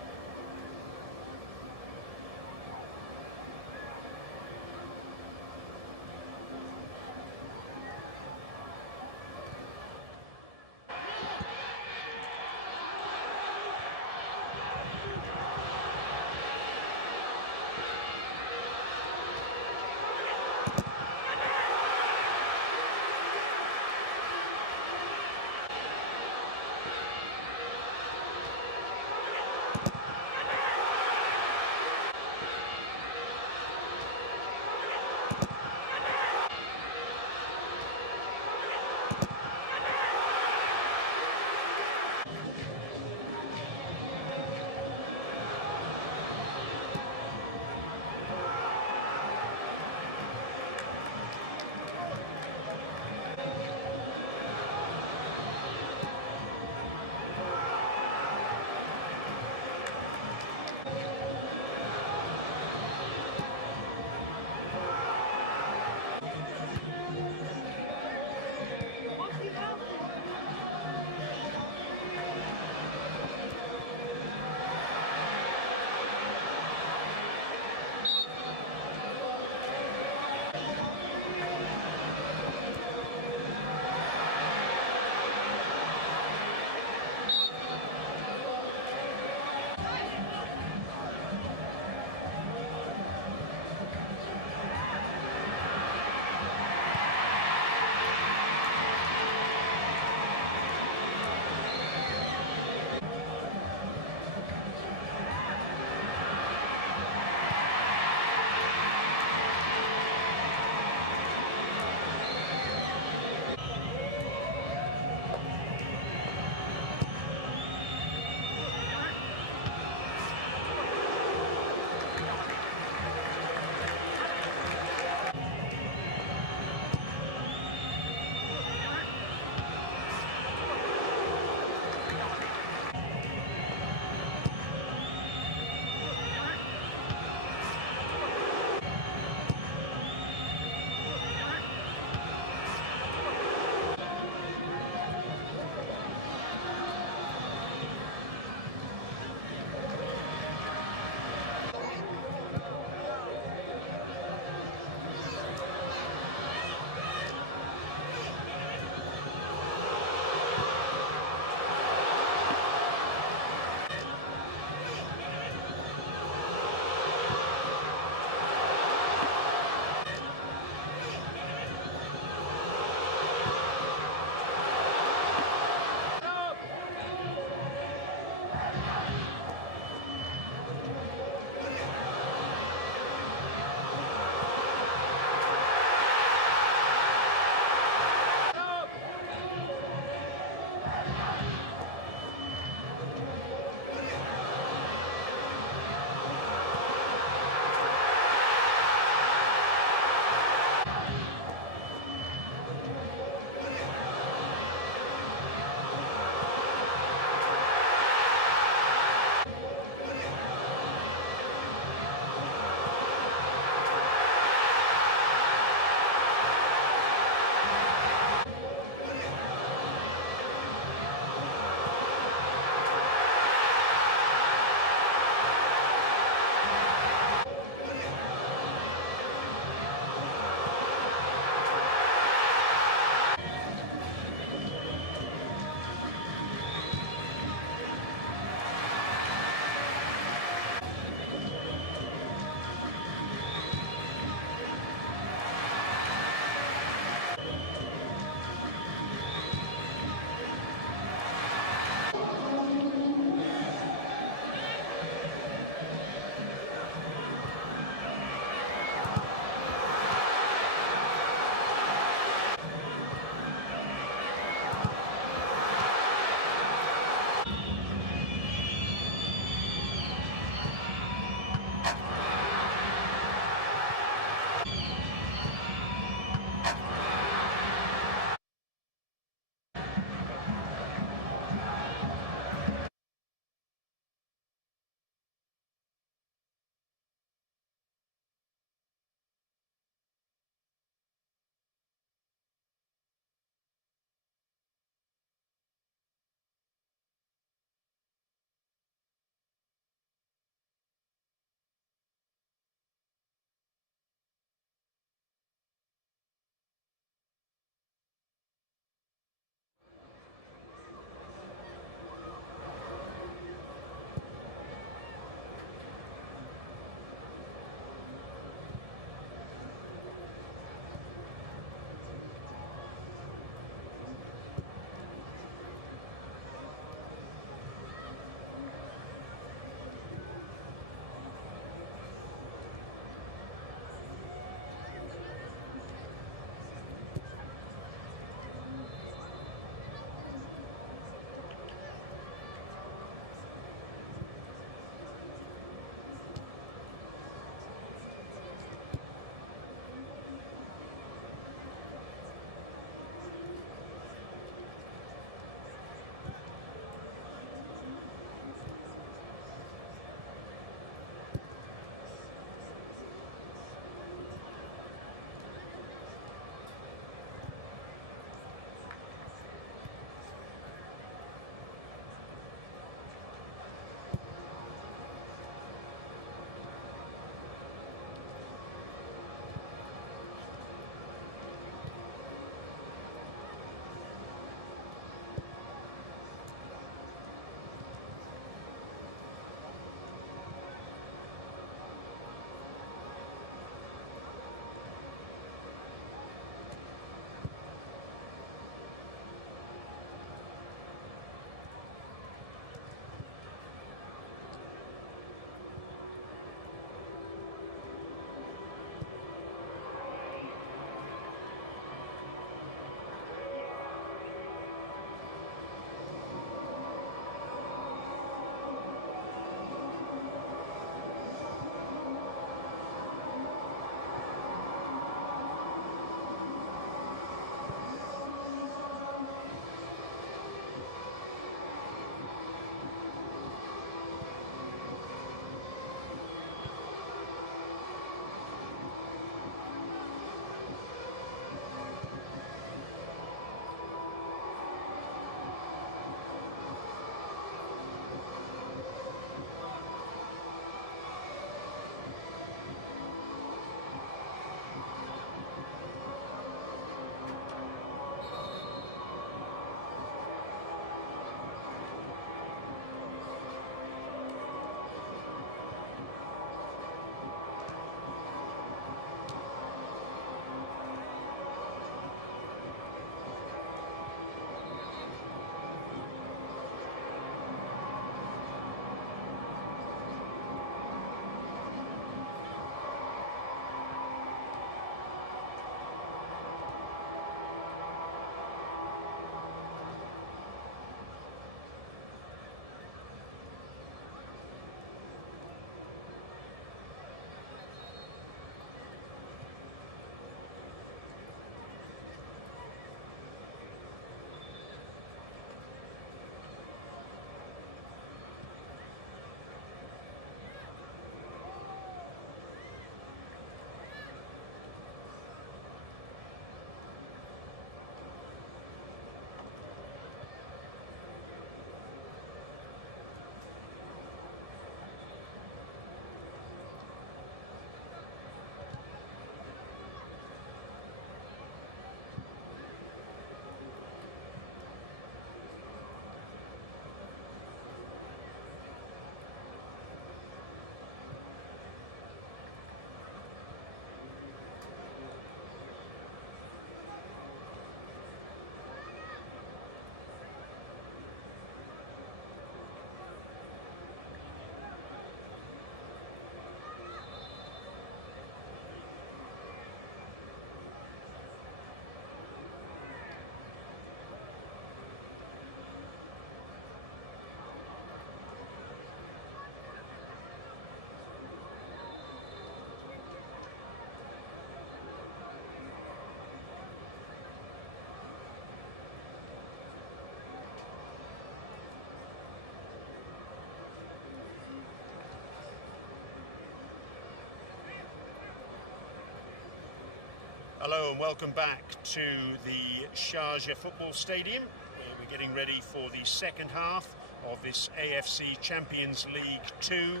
Hello and welcome back to the Sharjah Football Stadium, where we're getting ready for the second half of this AFC Champions League Two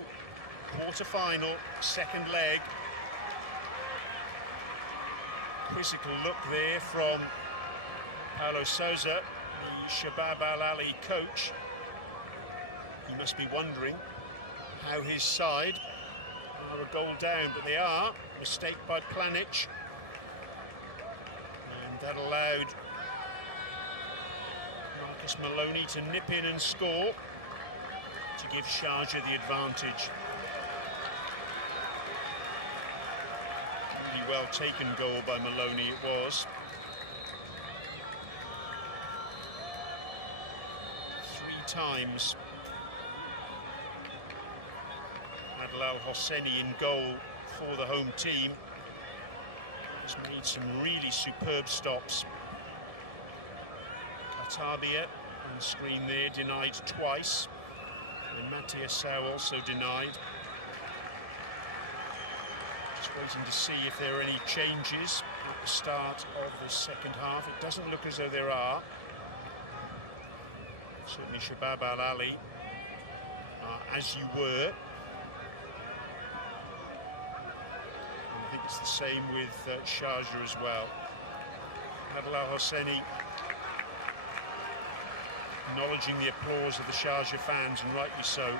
quarter-final, second leg. Quizzical look there from Paulo Sousa, the Shabab Al Ahli coach. He must be wondering how his side are a goal down, but they are. Mistake by Planic. And that allowed Marcus Maloney to nip in and score to give Sharjah the advantage. Really well taken goal by Maloney it was. 3 times Adel Al Hosseini in goal for the home team. He's made some really superb stops. Katabia on the screen there, denied twice. And Matthias Sau also denied. Just waiting to see if there are any changes at the start of the second half. It doesn't look as though there are. Certainly Shabab Al Ahli are as you were. I think it's the same with Sharjah as well. Adel Al Hosseini acknowledging the applause of the Sharjah fans, and rightly so.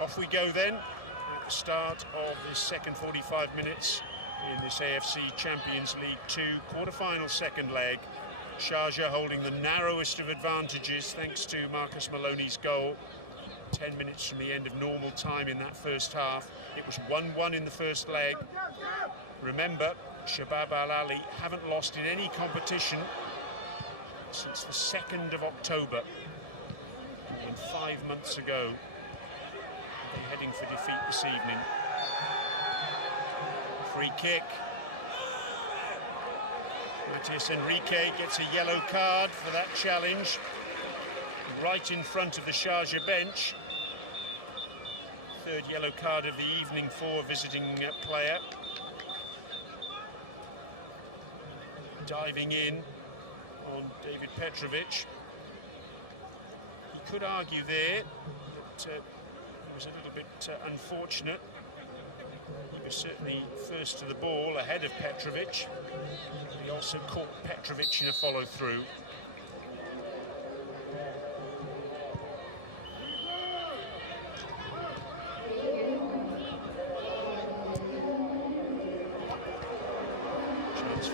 Off we go then at the start of the second 45 minutes in this AFC Champions League Two quarter-final second leg. Sharjah holding the narrowest of advantages thanks to Marcus Maloney's goal. 10 minutes from the end of normal time in that first half. It was 1-1 in the first leg. Remember, Shabab Al Ahli haven't lost in any competition since the 2nd of October. And 5 months ago, they're heading for defeat this evening. Free kick. Matias Enrique gets a yellow card for that challenge. Right in front of the Sharjah bench. 3rd yellow card of the evening for a visiting player. Diving in on David Petrovic. He could argue there that it was a little bit unfortunate. He was certainly first to the ball ahead of Petrovic. He also caught Petrovic in a follow-through.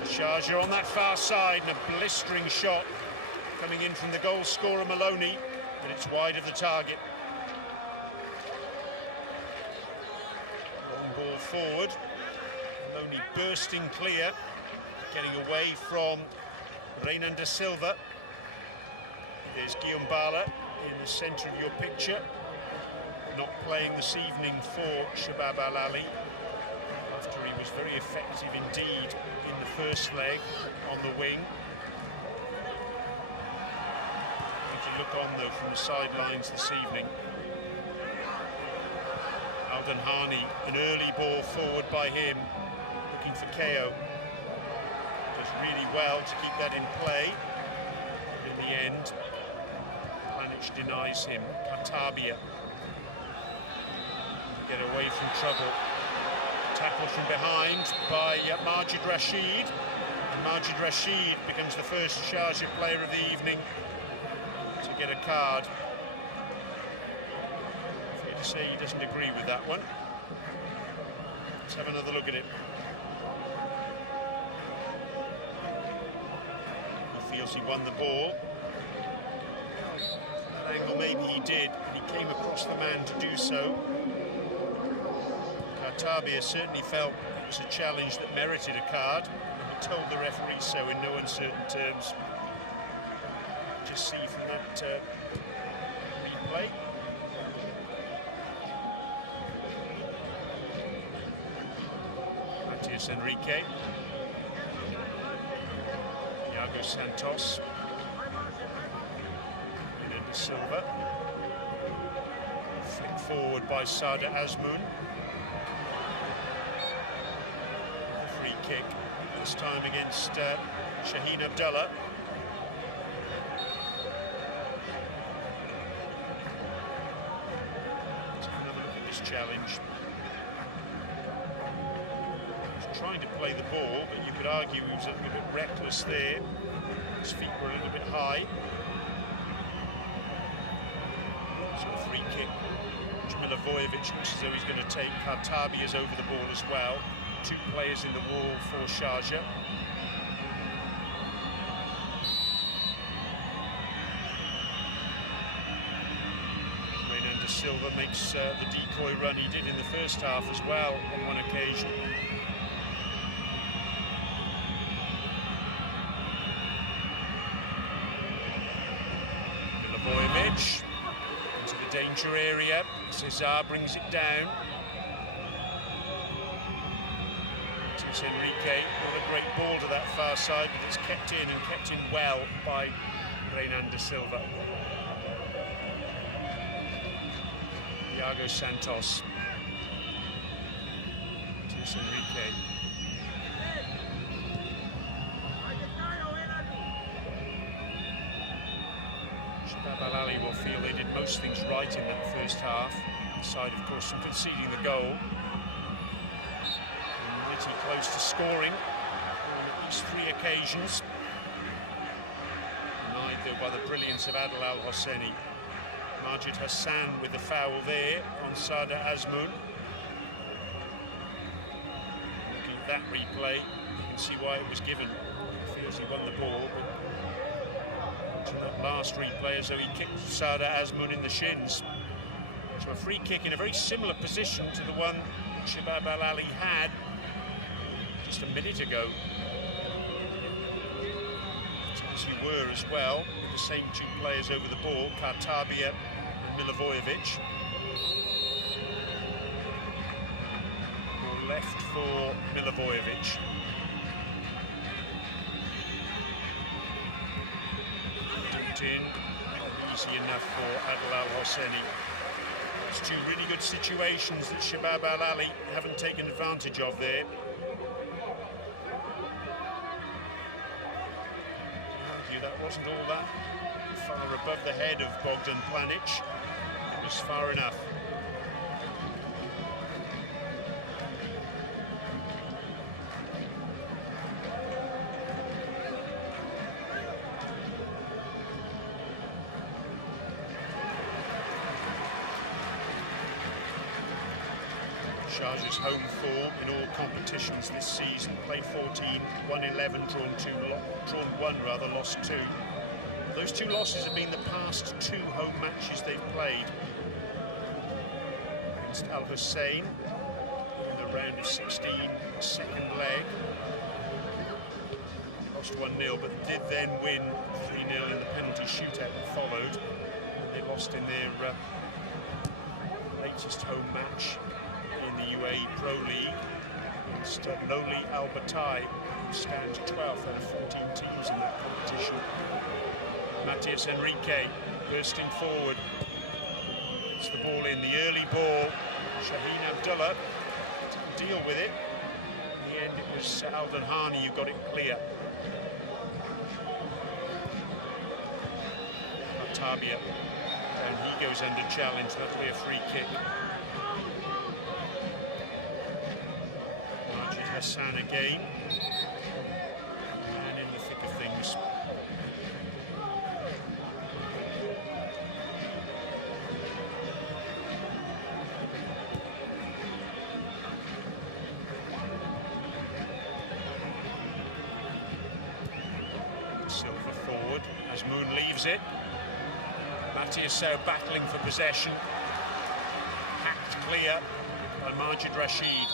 Sharjah on that far side, and a blistering shot coming in from the goal scorer Maloney, but it's wide of the target. Long ball forward, Maloney bursting clear, getting away from Renan da Silva. There's Guillaume Bala in the centre of your picture, not playing this evening for Shabab Al Ahli after he was very effective indeed in the first leg on the wing. If you look on though from the sidelines this evening, Alden Hani, an early ball forward by him, looking for KO. Does really well to keep that in play. In the end, Planic denies him. Katabia get away from trouble. Tackled from behind by Majid Rashid. And Majid Rashid becomes the first Sharjah player of the evening to get a card. Fair to say he doesn't agree with that one. Let's have another look at it. He feels he won the ball. That angle maybe he did, and he came across the man to do so. Katabia certainly felt it was a challenge that merited a card, and he told the referee so in no uncertain terms. Just see from that replay. Matias Enrique. Iago Santos. Renan da Silva. Flicked forward by Sada Azmoun. kick, this time against Shaheen Abdullah. Let's have another look at this challenge. He's trying to play the ball, but you could argue he was a little bit reckless there. His feet were a little bit high. So a free kick, which Milivojevic looks as though he's going to take. Khartabi is over the ball as well. Two players in the wall for Sharjah. Renan Silva makes the decoy run he did in the first half as well on one occasion. Milivojevic into the danger area. Cesar brings it down. Enrique, not a great ball to that far side, but it's kept in and kept in well by Renan Silva. Iago Santos. Matias Enrique. Shabab Al Ahli will feel they did most things right in that first half, aside of course from conceding the goal. Close to scoring on at least 3 occasions. Denied by the brilliance of Adel Al Hosseini. Majid Hassan with the foul there on Sada Azmoun. Looking at that replay, you can see why it was given. He feels he won the ball, but watching that last replay as though he kicked Sada Azmoun in the shins. So a free kick in a very similar position to the one Shabab Al Ahli had just a minute ago, as you were as well, with the same two players over the ball, Khartabi and Milivojevic. Ball left for Milivojevic. Dumped in, easy enough for Adel Al Hosseini. It's two really good situations that Shabab Al Ahli haven't taken advantage of there. That wasn't all that far above the head of Bogdan Planic. It was far enough. Sharjah's home form in all competitions this season: played 14, won 11, drawn 1 rather, lost 2. Those 2 losses have been the past 2 home matches they've played. Against Al Hussein in the round of 16, second leg. Lost 1-0, but did then win 3-0 in the penalty shootout that followed. They lost in their latest home match in the UAE Pro League against Loli Al Batai, who stands 12th out of 14 teams in that competition. Matias Enrique bursting forward. Gets the ball in, the early ball. Shaheen Abdullah didn't deal with it. In the end, it was Alden Hani who got it clear. Tabia, and he goes under challenge. That'll be a free kick. Majid Hassan again, and in the thick of things. Silva forward as Moon leaves it. Matias battling for possession. Hacked clear by Majid Rashid.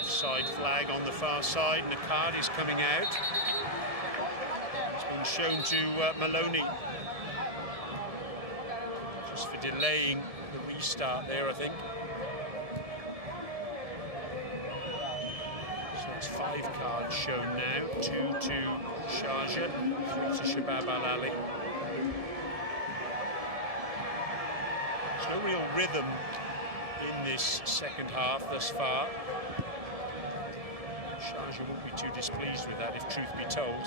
Offside flag on the far side. Nakad is coming out. It's been shown to Maloney. Just for delaying the restart there, I think. So it's 5 cards shown now. 2 to Sharjah, 3 to Shabab Al Ahli. There's no real rhythm in this second half thus far. Sharjah won't be too displeased with that, if truth be told.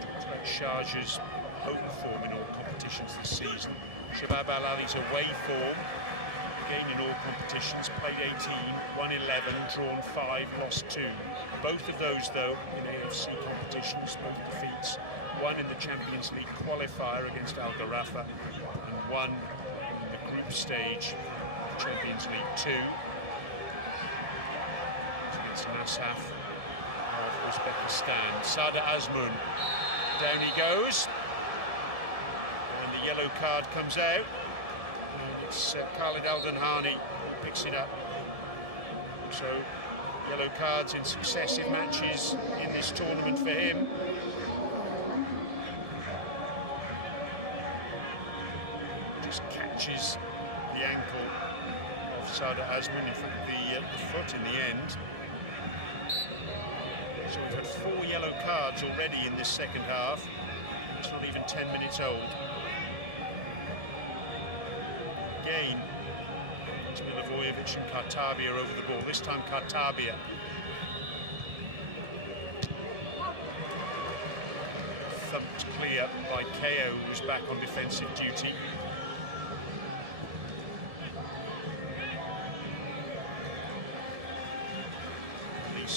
Talked about Sharjah's home form in all competitions this season. Shabab Al Ahli's away form, again in all competitions, played 18, won 11, drawn 5, lost 2. Both of those, though, in AFC competitions, both defeats. One in the Champions League qualifier against Al Gharafa, and one in the group stage of Champions League 2 against Nasaf of Uzbekistan. Sada Azmoun, down he goes, and the yellow card comes out, and it's Khalid Al-Danhani picks it up. So yellow cards in successive matches in this tournament for him. Just catches the ankle of Sada Azmoun, in fact the foot in the end. So we've had 4 yellow cards already in this second half. It's not even 10 minutes old. Again, it's Milivojevic and Kartabia over the ball. This time Kartabia. Thumped clear by KO, who was back on defensive duty.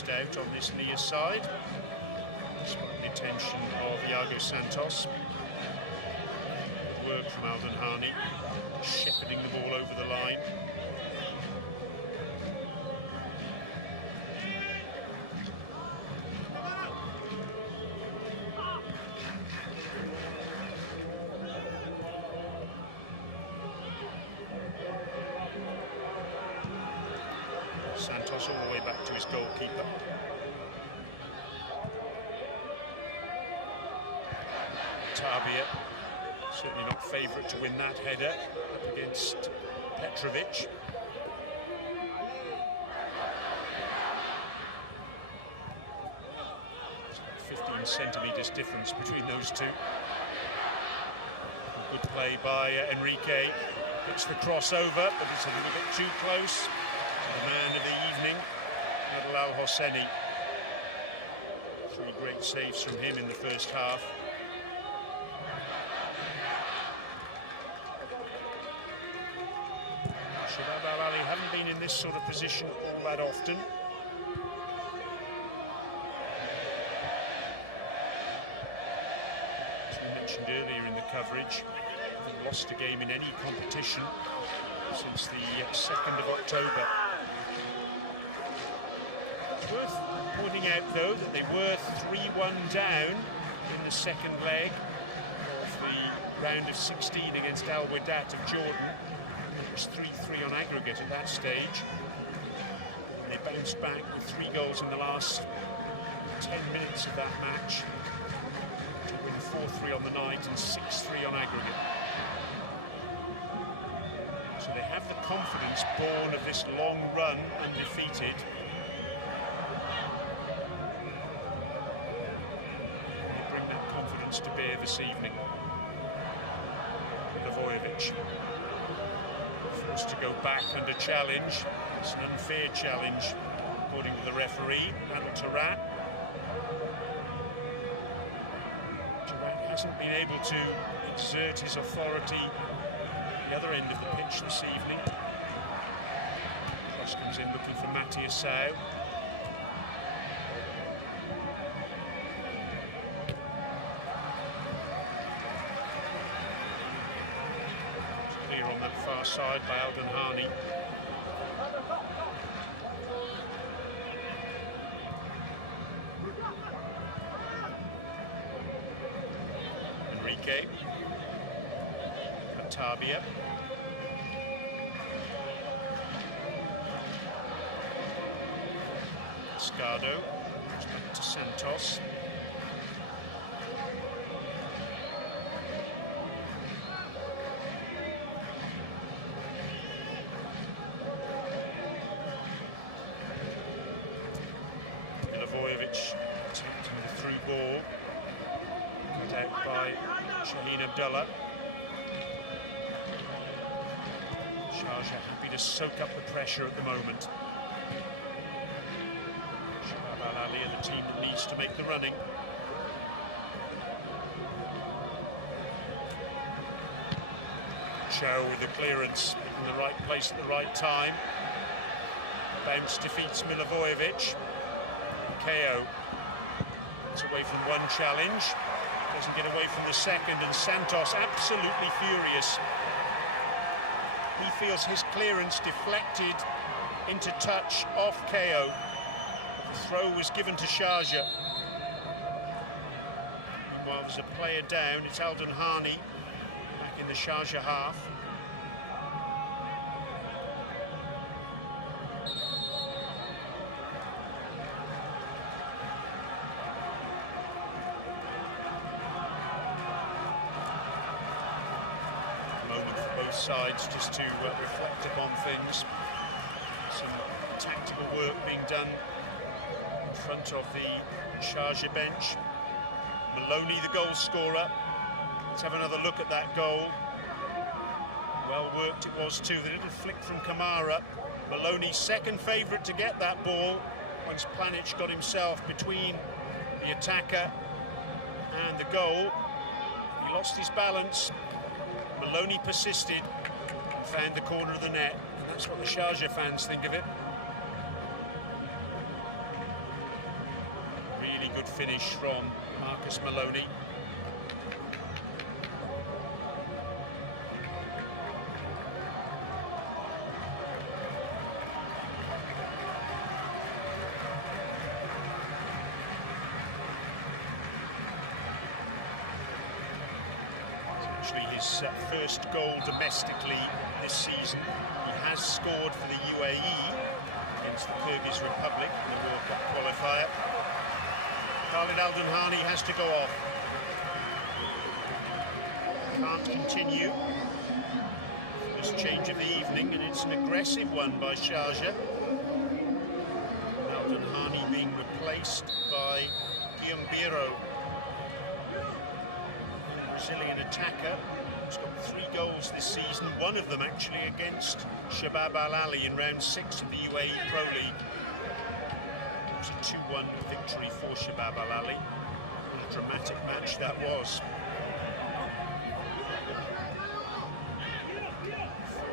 Out on this near side, the attention of Iago Santos. Good work from Al-Danhani, shepherding the ball over the line. Santos all the way back to his goalkeeper. Tabia, certainly not favourite to win that header up against Petrovic. It's like 15 centimetres difference between those two. Good play by Enrique. It's the crossover, but it's a little bit too close. The man of the evening, Adel Al-Hosseini. 3 great saves from him in the first half. Shabab Al Ahli haven't been in this sort of position all that often. As we mentioned earlier in the coverage, haven't lost a game in any competition since the 2nd of October. Worth pointing out, though, that they were 3-1 down in the second leg of the round of 16 against Al Wehdat of Jordan. It was 3-3 on aggregate at that stage. And they bounced back with 3 goals in the last 10 minutes of that match to win 4-3 on the night and 6-3 on aggregate. So they have the confidence born of this long run undefeated. To bear this evening. Milivojevic forced to go back under challenge. It's an unfair challenge, according to the referee, Adel Tarat. Tarat hasn't been able to exert his authority at the other end of the pitch this evening. Cross comes in looking for Matthias Sau. Far side by Al-Danhani. Enrique. Tabia. Escado. Back to Santos. Milivojevic attempting the through ball, cut out by Shaheen Abdullah. Sharjah happy to soak up the pressure at the moment. Shabab Al Ahli are the team that needs to make the running. Chow with the clearance in the right place at the right time. Bounce defeats Milivojevic. KO gets away from one challenge, doesn't get away from the second, and Santos absolutely furious. He feels his clearance deflected into touch off KO. The throw was given to Sharjah. Meanwhile, there's a player down. It's Alden Hani back in the Sharjah half. Sides just to reflect upon things. Some tactical work being done in front of the Sharjah bench. Maloney, the goal scorer. Let's have another look at that goal. Well worked it was too. The little flick from Kamara. Maloney's second favourite to get that ball once Planic got himself between the attacker and the goal. He lost his balance. Maloney persisted and found the corner of the net, and that's what the Sharjah fans think of it. Really good finish from Marcus Maloney. His first goal domestically this season. He has scored for the UAE against the Kyrgyz Republic in the World Cup qualifier. Khalid Alden Hani has to go off. Can't continue. First change of the evening, and it's an aggressive one by Sharjah. Alden Hani being replaced by Guillaume Biro, Brazilian attacker. He's got 3 goals this season, one of them actually against Shabab Al Ahli in round 6 of the UAE Pro League. It was a 2-1 victory for Shabab Al Ahli. What a dramatic match that was.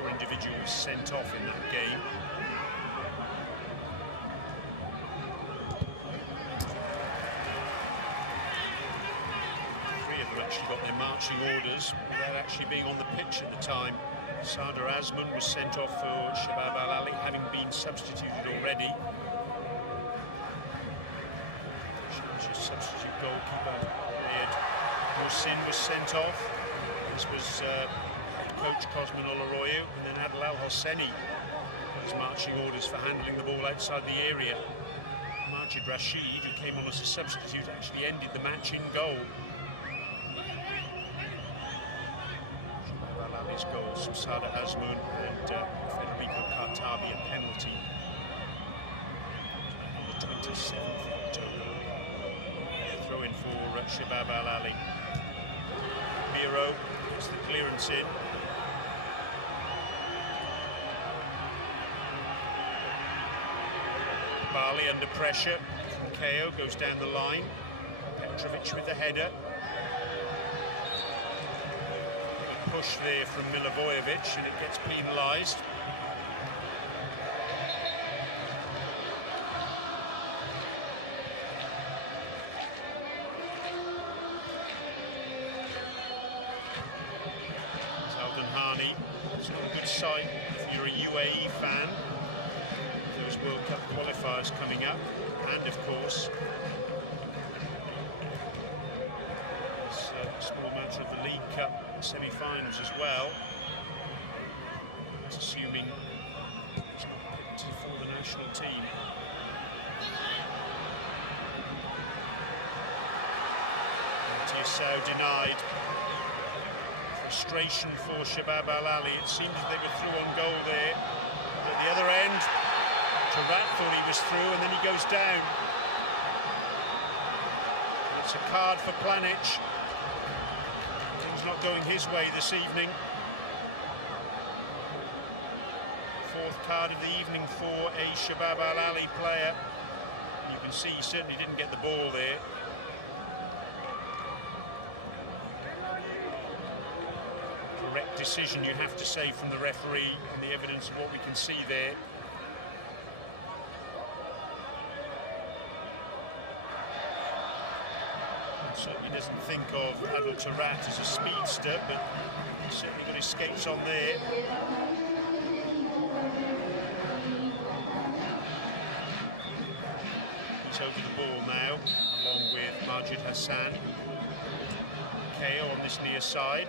4 individuals sent off in that game. Actually got their marching orders without actually being on the pitch at the time. Sadr Azmoun was sent off for Shabab Al Ahli, having been substituted already. Substitute goalkeeper Ayed Mohsin was sent off. This was head coach Cosmin Oloroyo, and then Adel Al Hosseini got his marching orders for handling the ball outside the area. Majid Rashid, who came on as a substitute, actually ended the match in goal. Goals from Sadr Azmoun and Federico Kartabi, a penalty on the 27th of October. Throw in for Shabab Al Ahli. Miro gets the clearance in. Bali under pressure. KO goes down the line. Petrovic with the header. Push there from Milivojevic, and it gets penalised. Alden Hani, it's not a good sign if you're a UAE fan. Those World Cup qualifiers coming up, and of course small matter of the League Cup semi-finals as well. That's assuming he's not picked for the national team. Tiasau denied. Frustration for Shabab Al Ahli. It seemed that they were through on goal there. But at the other end, Tarat thought he was through, and then he goes down. It's a card for Planic. Things not going his way this evening. fourth card of the evening for a Shabab Al Ahli player. You can see he certainly didn't get the ball there. Correct decision, you have to say, from the referee, and the evidence of what we can see there. He certainly doesn't think of Adil Tarat as a speedster, but he's certainly got his skates on there. He's over the ball now, along with Majid Hassan. KO on this near side.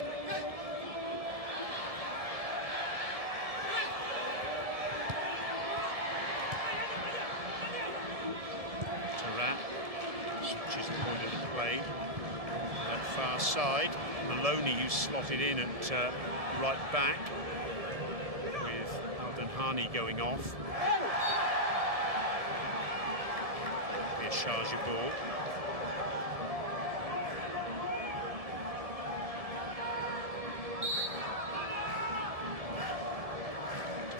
Far side, Maloney, who's slotted in at right back, with Al-Danhani going off. Be a Sharjah ball.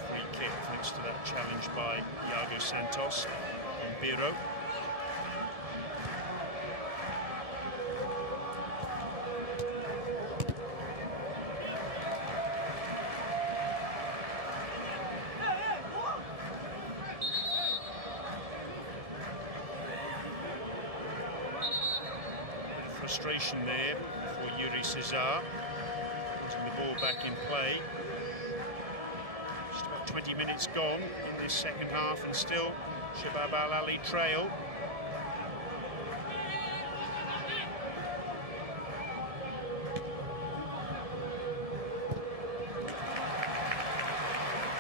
Free kick thanks to that challenge by Iago Santos on Biro. Frustration there for Yuri Cesar, putting the ball back in play. Just about 20 minutes gone in this second half, and still Shabab Al Ahli trail.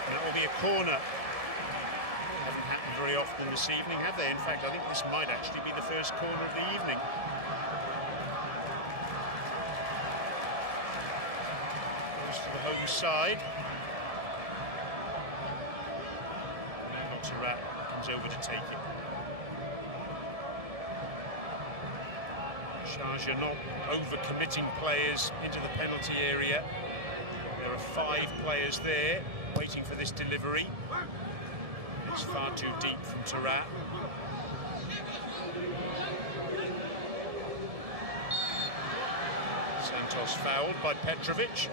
And that will be a corner. Hasn't happened very often this evening, have they? In fact, I think this might actually be the first corner of the evening. To the home side. Adil Tarat comes over to take it. Sharjah not over-committing players into the penalty area. There are 5 players there waiting for this delivery. It's far too deep from Tarat. Santos fouled by Petrovic.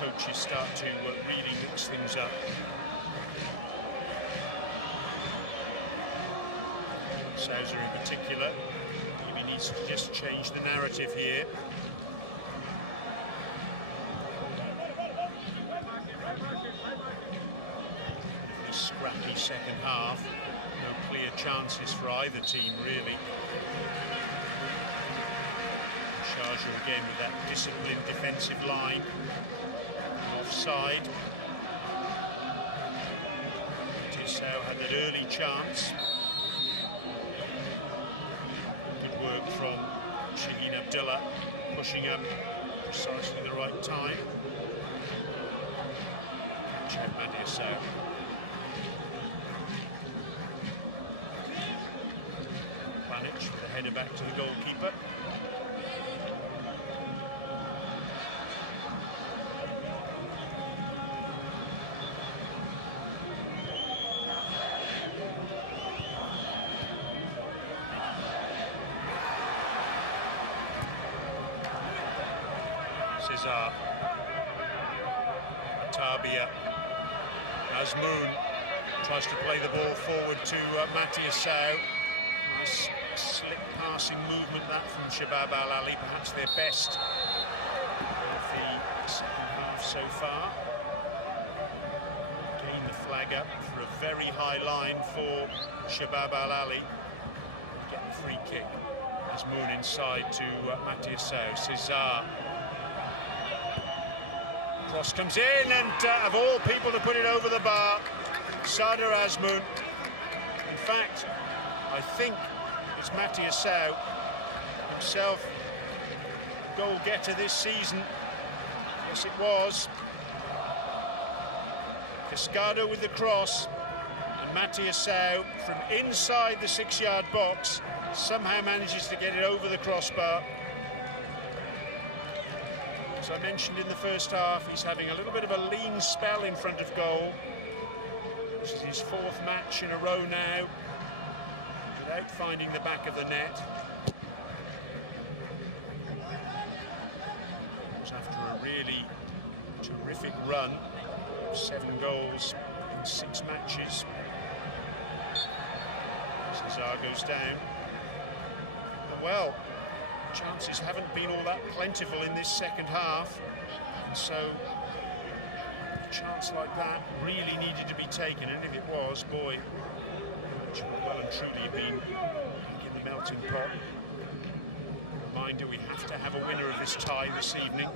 Coaches start to really mix things up. Sousa in particular, maybe needs to just change the narrative here. Pretty scrappy second half, no clear chances for either team really. Sharjah again with that disciplined defensive line. Offside. Tissot had that early chance. Good work from Shaheen Abdullah, pushing up precisely the right time. Check Madiasau. Planic with the header back to the goalkeeper. Cesar, Atabia, Azmoun tries to play the ball forward to Matiasau. Nice slick passing movement that from Shabab Al Ahli, perhaps their best of the second half so far. Gain the flag up for a very high line for Shabab Al Ahli. Get the free kick. Azmoun inside to Matiasau. Cesar. Cross comes in, and of all people to put it over the bar, Sadr Azmoun. In fact, I think it's Matiasau himself, goal-getter this season. Yes, it was. Cascado with the cross, and Matiasau from inside the 6-yard box somehow manages to get it over the crossbar. As I mentioned in the first half, he's having a little bit of a lean spell in front of goal. This is his fourth match in a row now without finding the back of the net. It was after a really terrific run, 7 goals in 6 matches. Cesar goes down. Well, chances haven't been all that plentiful in this second half, and so a chance like that really needed to be taken, and if it was, boy, it should well and truly been in the melting pot. Reminder, we have to have a winner of this tie this evening.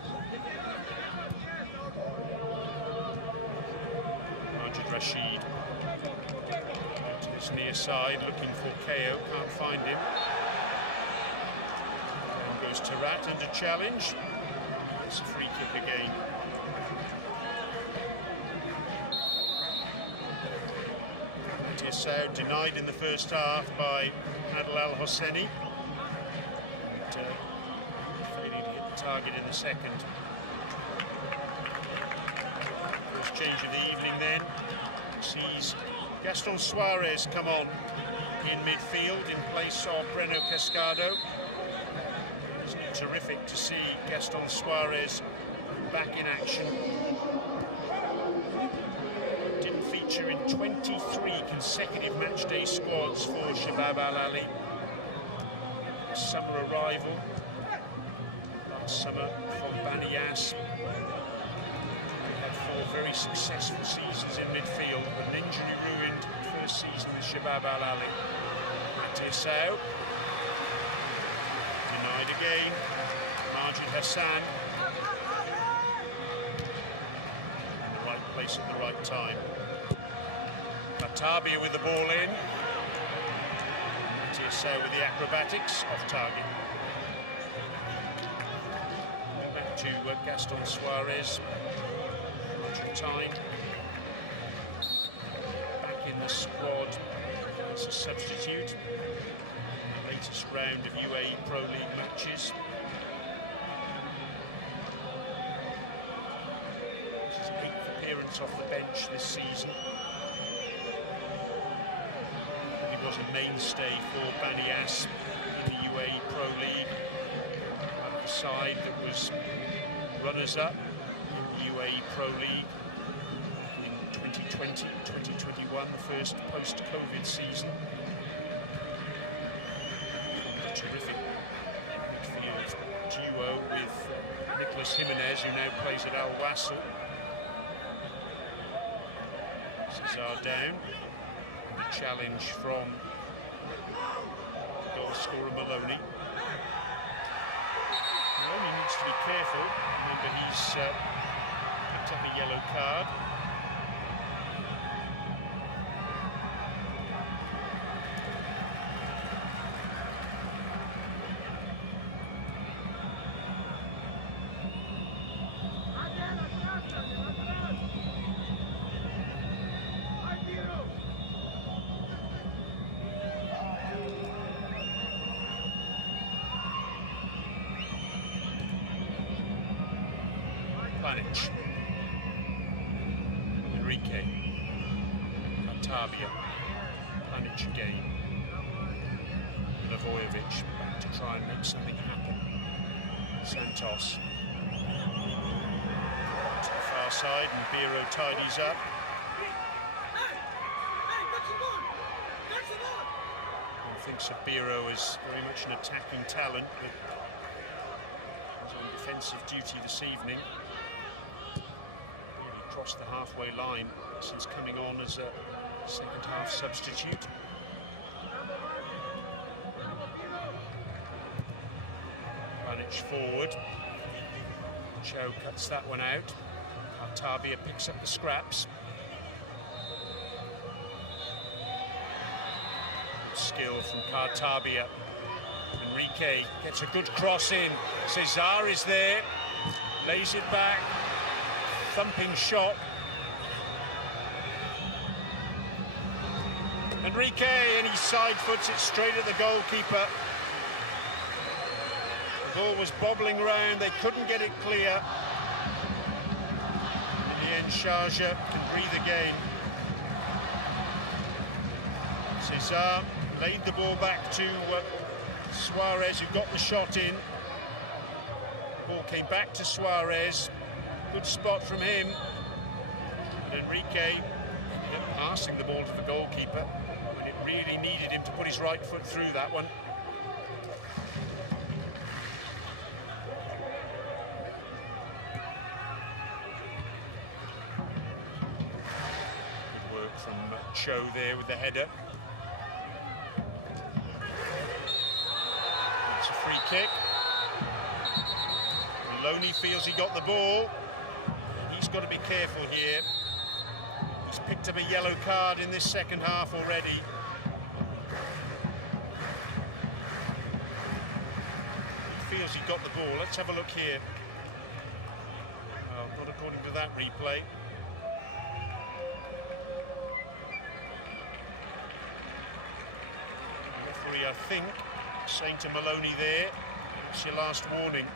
Majid Rashid to his near side, looking for KO, can't find him. Down goes Tarat under challenge. It's a free kick again. Tiasau denied in the first half by Adel Al Hosseini. Failing to hit the target in the second. First change of the evening then sees Gaston Suarez come on in midfield in place of Breno Cascado. It's terrific to see Gaston Suarez back in action. Didn't feature in 23 consecutive matchday squads for Shabab Al Ahli. Summer arrival last summer from Bani Yas. They had 4 very successful seasons in midfield, but an injury-ruined first season with Shabab Al Ahli. Tiasau denied again. Majid Hassan in the right place at the right time. Tabia with the ball in. Tiasau with the acrobatics, off target. Back to Gaston Suarez. Time. Back in the squad as a substitute. The latest round of UAE Pro League matches. This is his 8th appearance off the bench this season. He was a mainstay for Bani Yas in the UAE Pro League. Part of the side that was runners-up in the UAE Pro League in 2020, 2021, the first post-COVID season. A terrific midfield duo with Nicolas Jimenez, who now plays at Al Wasl. Cesar down. Challenge from goal scorer Maloney. Maloney needs to be careful. Remember, he's picked up a yellow card. Enrique, Tabia, Panic again, Lavojevic back to try and make something happen. Santos to the far side, and Biro tidies up. One thinks of Biro as very much an attacking talent, but he's on defensive duty this evening. Crossed the halfway line since coming on as a second half substitute. Panic forward. Chow cuts that one out. Tabia picks up the scraps. Good skill from Tabia. Enrique gets a good cross in. Cesar is there, lays it back. Thumping shot. Enrique, and he side foots it straight at the goalkeeper. The ball was bobbling around, they couldn't get it clear. In the end, Sharjah can breathe again. Cesar laid the ball back to Suarez, who got the shot in. The ball came back to Suarez. Good spot from him. And Enrique passing the ball to the goalkeeper. But it really needed him to put his right foot through that one. Good work from Cho there with the header. It's a free kick. Maloney feels he got the ball. He's got to be careful here. He's picked up a yellow card in this second half already. He feels he got the ball. Let's have a look here. Well, not according to that replay. The referee, I think, saying to Maloney there, it's your last warning.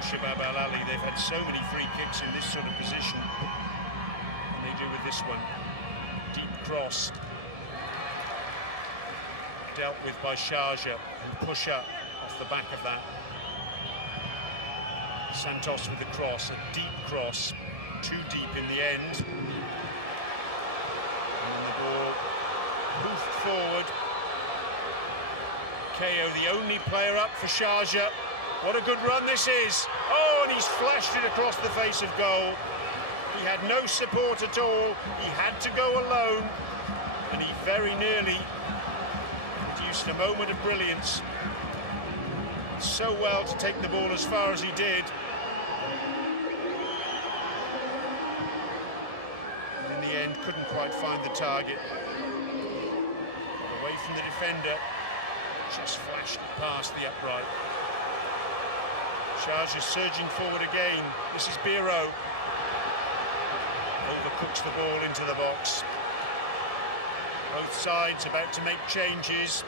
Shabab Al Ahli, they've had so many free kicks in this sort of position, and they do with this one. Deep cross, dealt with by Sharjah, and push up off the back of that. Santos with the cross, a deep cross, too deep in the end. And the ball poofed forward. KO, the only player up for Sharjah. What a good run this is. Oh, and he's flashed it across the face of goal. He had no support at all. He had to go alone. And he very nearly produced a moment of brilliance. So well to take the ball as far as he did. And in the end, couldn't quite find the target. Away from the defender. Just flashed past the upright. Sharjah surging forward again. This is Biro. Overcooks the ball into the box. Both sides about to make changes.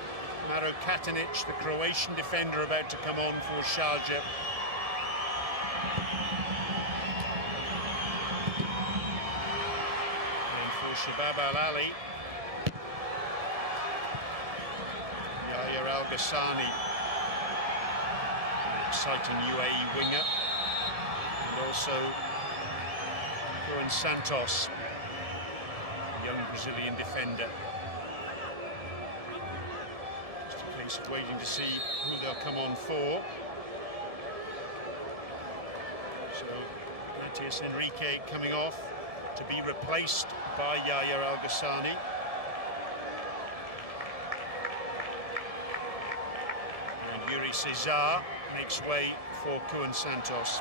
Maro Katanic, the Croatian defender, about to come on for Sharjah. And for Shabab Al Ahli, Yahya Al Ghassani. Exciting UAE winger, and also Juan Santos, young Brazilian defender. Just a case of waiting to see who they'll come on for. So Matias Enrique coming off to be replaced by Yahya Al Ghassani. And Yuri Cesar makes way for Juan Santos.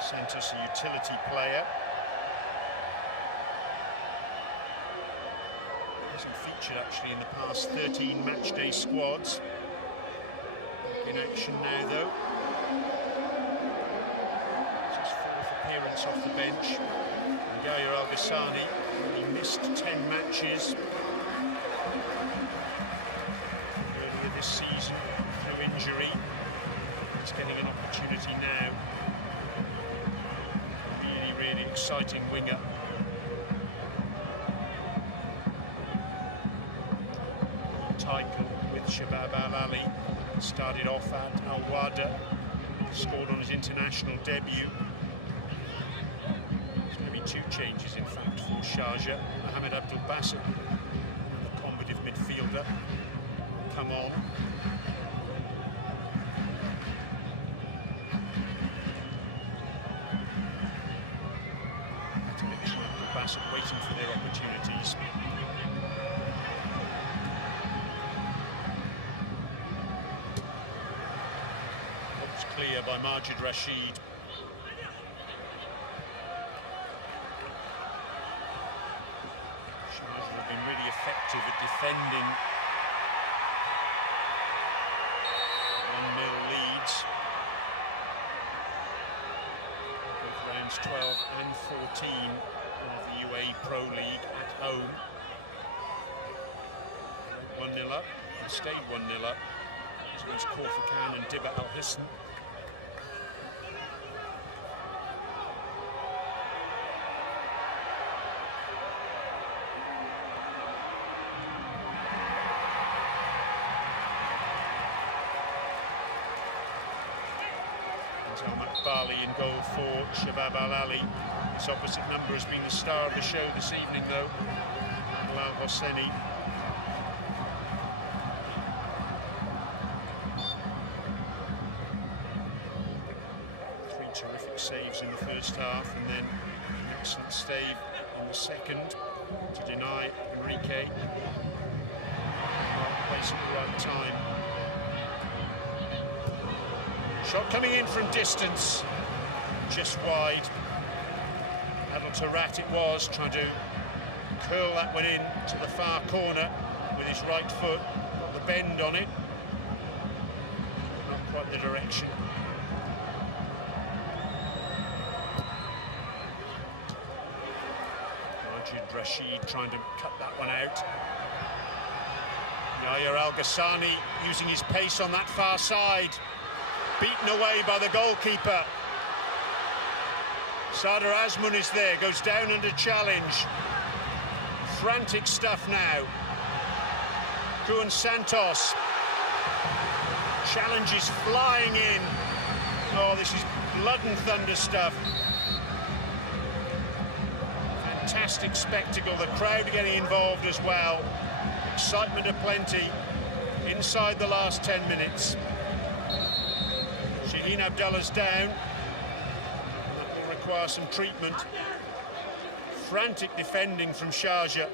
Santos, a utility player. Hasn't featured actually in the past 13 matchday squads. Back in action now though. Off the bench. And Yahya Al Ghassani, he missed 10 matches earlier this season through injury. He's getting an opportunity now. Really, really exciting winger. Title with Shabab Al Ahli. Started off at Al Wada, scored on his international debut. Two changes, in fact, for Sharjah. Mohamed Abdul Basit, the combative midfielder, come on. Abdul Basit waiting for their opportunities. Looks clear by Majid Rashid. effective at defending. 1-0 leads. Both rounds 12 and 14 of the UAE Pro League at home. 1-0 up, and stayed 1-0 up. Against Corsican and Shabab Al Ahli. Bali in goal for Shabab Al Ahli. This opposite number has been the star of the show this evening, though. Al Hosseini. Terrific saves in the first half, and then an excellent stave in the second to deny Enrique. Right place at the right time. Shot coming in from distance, just wide. Adel Tarat it was, trying to curl that one in to the far corner with his right foot. Got the bend on it. Not quite the direction. Rashid trying to cut that one out. Yahya Al Ghassani using his pace on that far side. Beaten away by the goalkeeper. Sadr Azmoun is there, goes down under challenge. Frantic stuff now. Juan Santos. Challenge is flying in. Oh, this is blood and thunder stuff. Fantastic spectacle, the crowd getting involved as well. Excitement aplenty inside the last 10 minutes. Shaheen Abdullah's down. That will require some treatment. Frantic defending from Sharjah.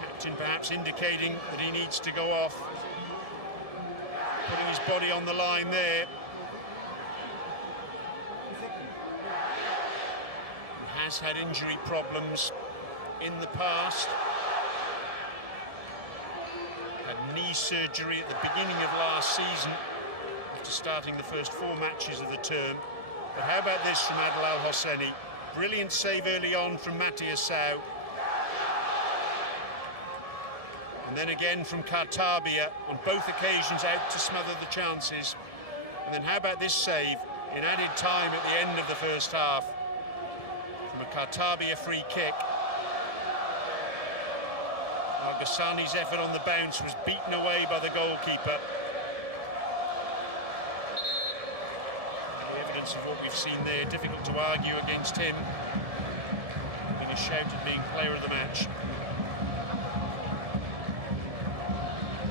Captain perhaps indicating that he needs to go off. Putting his body on the line there. Has had injury problems in the past. Had knee surgery at the beginning of last season after starting the first 4 matches of the term. But how about this from Adel Al Hosseini? Brilliant save early on from Matthias Sau. And then again from Kartabia, on both occasions out to smother the chances. And then how about this save in added time at the end of the first half? From a Kartabia free kick. Al Ghassani's effort on the bounce was beaten away by the goalkeeper. The evidence of what we've seen there, difficult to argue against him. Being a shout at being player of the match.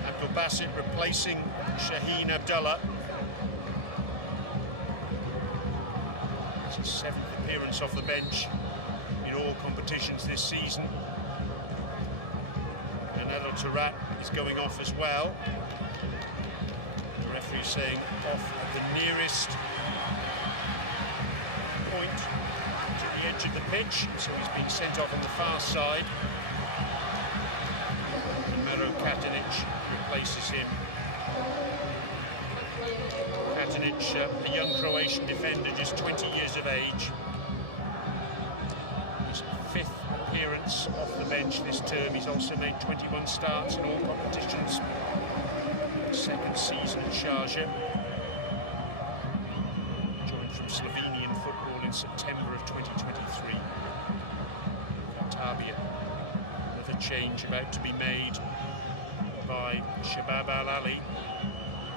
Abdul Basit replacing Shaheen Abdullah. It's his 7th appearance off the bench in all competitions this season. And Adel Tarat is going off as well. The referee saying off at the nearest point to the edge of the pitch, so he's being sent off on the far side. Mero Katanic replaces him. Katanic, a young Croatian defender, just 20 years of age. His 5th appearance off the bench this term. He's also made 21 starts in all competitions. 2nd season at Sharjah. Joined from Slovenian football in September of 2023. Kartabia, another change about to be made by Shabab Al Ahli.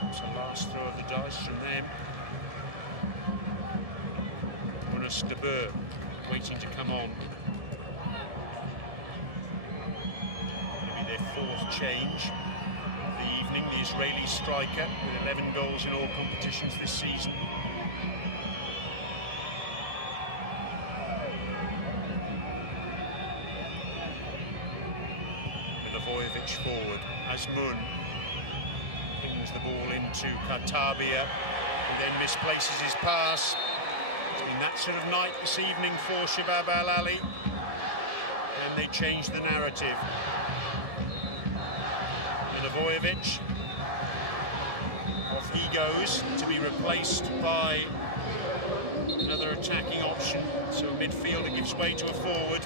It's the last throw of the dice from them. Munas de Boer waiting to come on. Maybe their 4th change of the evening. The Israeli striker with 11 goals in all competitions this season. Milivojevic forward. Azmoun pings the ball into Kartabia and then misplaces his pass. It's been that sort of night this evening for Shabab Al Ahli. And Can they change the narrative? Milivojevic, off he goes to be replaced by another attacking option. So a midfielder gives way to a forward.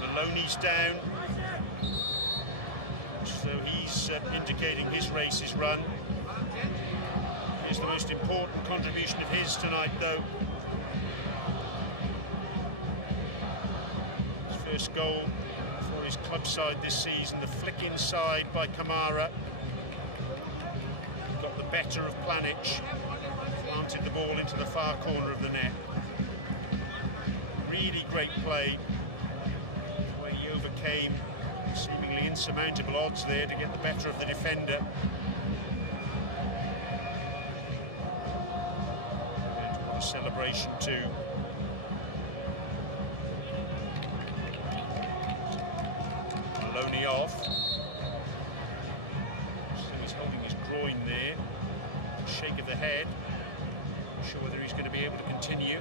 Maloney's down. So he's indicating his race is run. Here's the most important contribution of his tonight, though. His first goal for his club side this season, the flick inside by Kamara. Got the better of Planic, planted the ball into the far corner of the net. Really great play, the way he overcame seemingly insurmountable odds there to get the better of the defender. And what a celebration too. Maloney off. So he's holding his groin there. Shake of the head. Not sure whether he's going to be able to continue.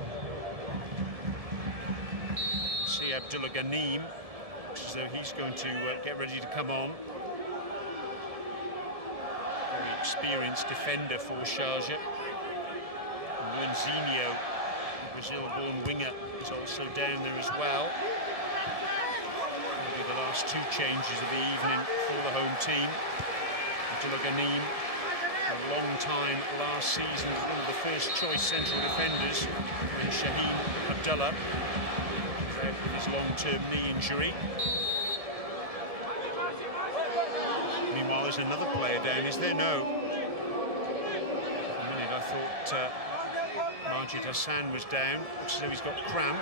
See Abdullah Ghanim, as though he's going to get ready to come on. Very experienced defender for Sharjah. Luanzinho, the Brazil-born winger, is also down there as well. Maybe the last two changes of the evening for the home team. Abdullah Ghanim, a long time last season, one of the first choice central defenders, and Shaheen Abdullah, with his long-term knee injury. Meanwhile, there's another player down, is there? No. For a minute, I thought Majid Hassan was down. Looks as though he's got cramp.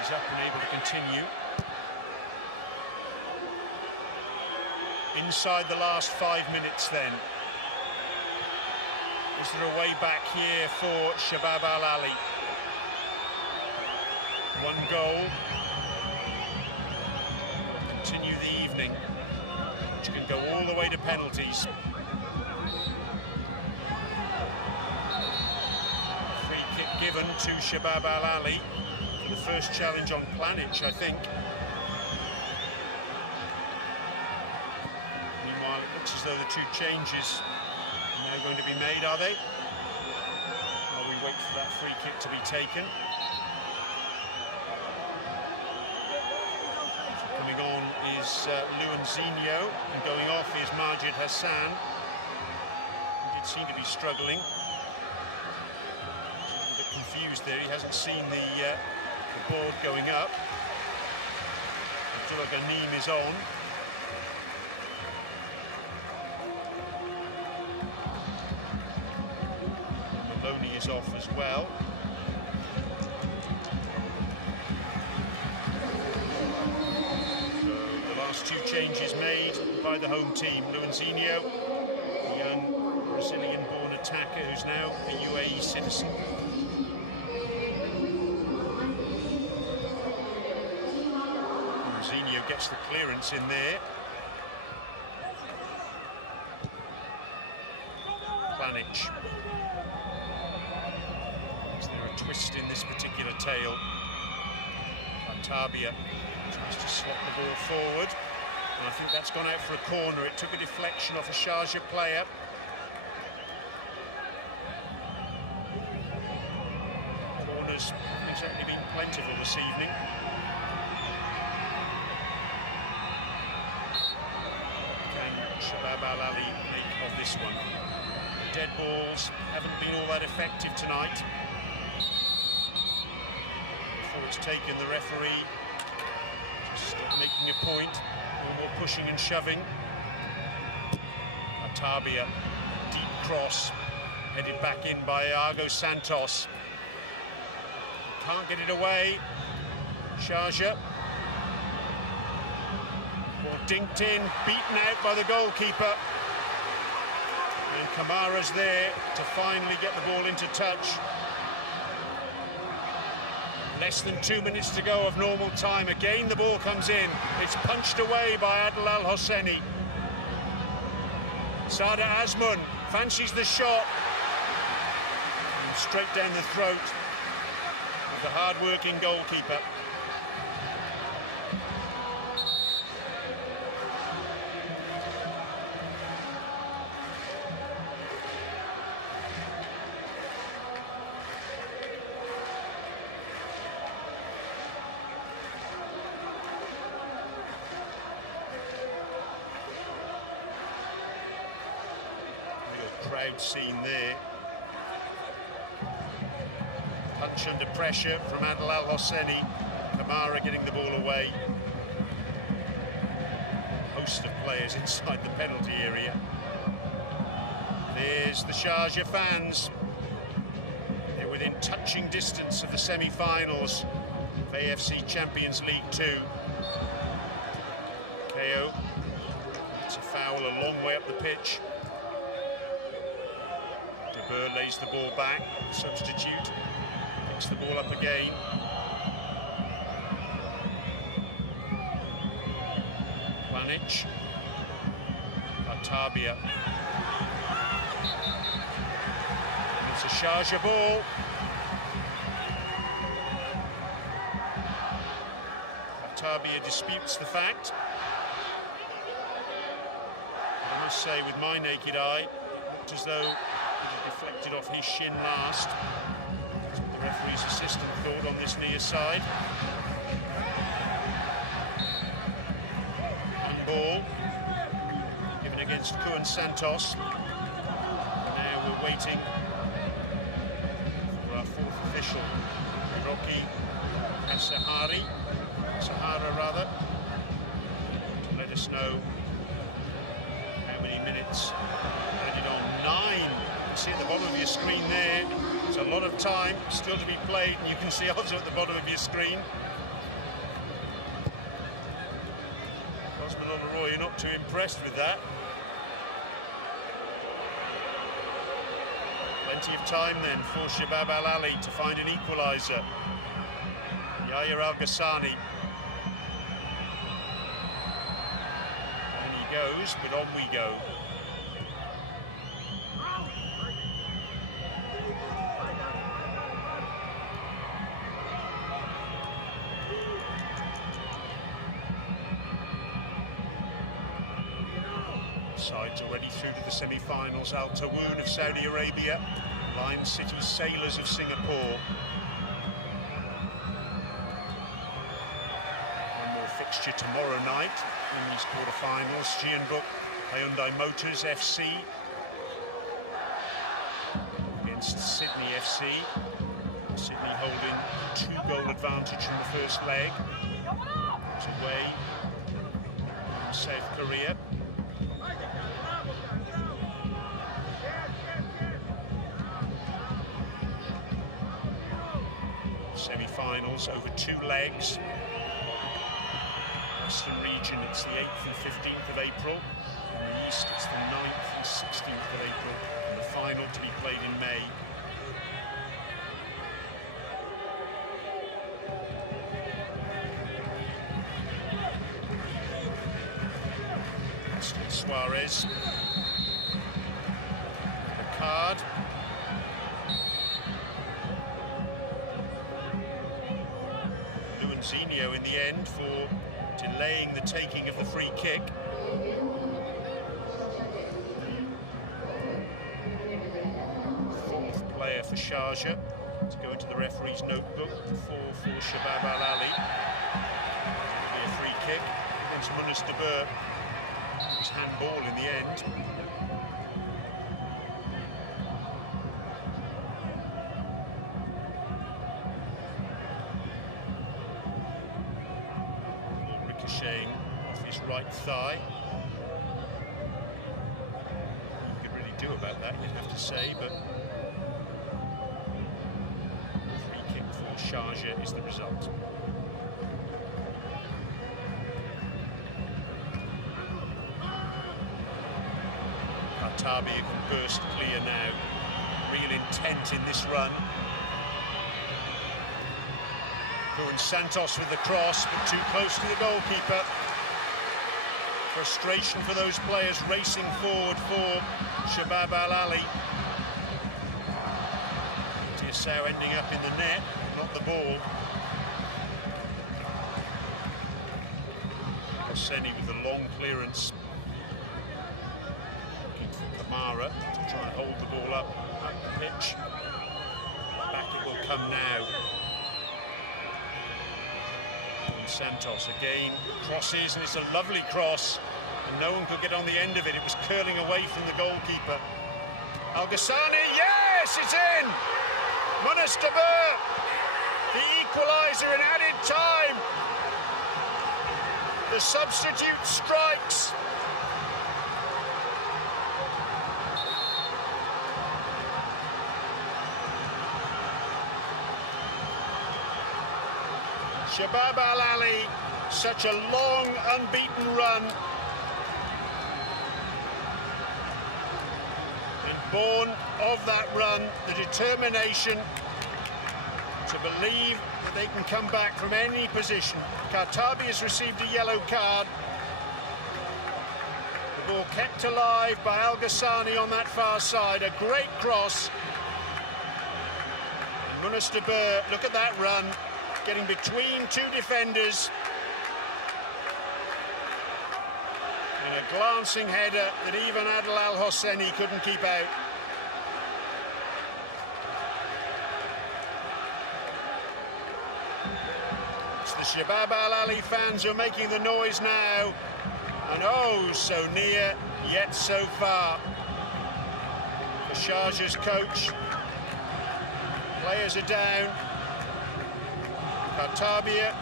He's up and able to continue. Inside the last 5 minutes then. Is there a way back here for Shabab Al Ahli? One goal. Continue the evening, which can go all the way to penalties. Free kick given to Shabab Al Ahli. The first challenge on Planic, I think. Meanwhile, it looks as though the two changes are now going to be made, are they? While we wait for that free kick to be taken. Coming on is Luanzinho, and going off is Majid Hassan. He did seem to be struggling. A little bit confused there, he hasn't seen the board going up. Abdullah Ghanim is on. Maloney is off as well. Two changes made by the home team. Luanzinho, the young Brazilian-born attacker who's now a UAE citizen. Luanzinho gets the clearance in there. Planic. Is there a twist in this particular tale? Tabia tries to swap the ball forward. And I think that's gone out for a corner. It took a deflection off a Sharjah player. Corners haven't exactly been plentiful this evening. Can Shabab Al Ahli make of this one? The dead balls haven't been all that effective tonight. Before it's taken, the referee just making a point. More pushing and shoving. Tabia, deep cross, headed back in by Iago Santos. Can't get it away. Sharjah. Ball dinked in, beaten out by the goalkeeper. And Kamara's there to finally get the ball into touch. Less than 2 minutes to go of normal time. Again, the ball comes in. It's punched away by Adel Al Hosseini. Sada Azmoun fancies the shot. And straight down the throat of the hard-working goalkeeper. great scene there. Punch under pressure from Adel Al Hosseini. Kamara getting the ball away. Host of players inside the penalty area. There's the Sharjah fans. They're within touching distance of the semi-finals of AFC Champions League Two. KO. It's a foul a long way up the pitch. De Boer lays the ball back. Substitute. Picks the ball up again. Planic. Artabia. It's a Sharjah ball. Artabia disputes the fact. I must say, with my naked eye, it looked as though it deflected off his shin last. That's what the referee's assistant thought on this near side. Ball given against Kuan Santos. Now we're waiting for our fourth official, Rocky Sahara rather, to let us know how many minutes added on. 9. You can see at the bottom of your screen there. It's a lot of time still to be played, and you can see also at the bottom of your screen. You're not too impressed with that. Plenty of time then for Shabab Al Ahli to find an equaliser. Yahya Al Ghassani. And he goes, but on we go. Sides already through to the semi-finals. Al Tawoon of Saudi Arabia, Lion City Sailors of Singapore. One more fixture tomorrow night in these quarter-finals. Jeonbuk Hyundai Motors FC against Sydney FC. Sydney holding 2-goal advantage in the first leg. It's away from South Korea. Semi-finals over 2 legs. Western region, it's the 8th and 15th of April. In the East, it's the 9th and 16th of April. And the final to be played in May. Suarez. The card. Zinho in the end for delaying the taking of the free kick. Fourth player for Sharjah to go into the referee's notebook for Shabab Al Ahli. A free kick against Munas de Boer. It was handball in the end. Off his right thigh. You could really do about that, you'd have to say, but free kick for Sharjah is the result. Artabia can burst clear now. Real intent in this run. Kuan Santos with the cross, but too close to the goalkeeper. Frustration for those players racing forward for Shabab Al Ahli. Tiasau ending up in the net, not the ball. Hosseini with the long clearance. Looking for Kamara to try and hold the ball up the pitch. Back it will come now. Santos again crosses, and it's a lovely cross, and no one could get on the end of it. It was curling away from the goalkeeper. Al Ghassani, yes, it's in! Mustaber, the equaliser in added time. The substitute strikes. Shabab Al Ahli, such a long unbeaten run. And born of that run, the determination to believe that they can come back from any position. Khattabi has received a yellow card. The ball kept alive by Al Ghassani on that far side. A great cross. And Mustaber, look at that run, getting between two defenders. And a glancing header that even Adel Al-Hosseini couldn't keep out. The Shabab Al Ahli fans are making the noise now, and oh, so near, yet so far. The Sharjah's coach, players are down. Khattabi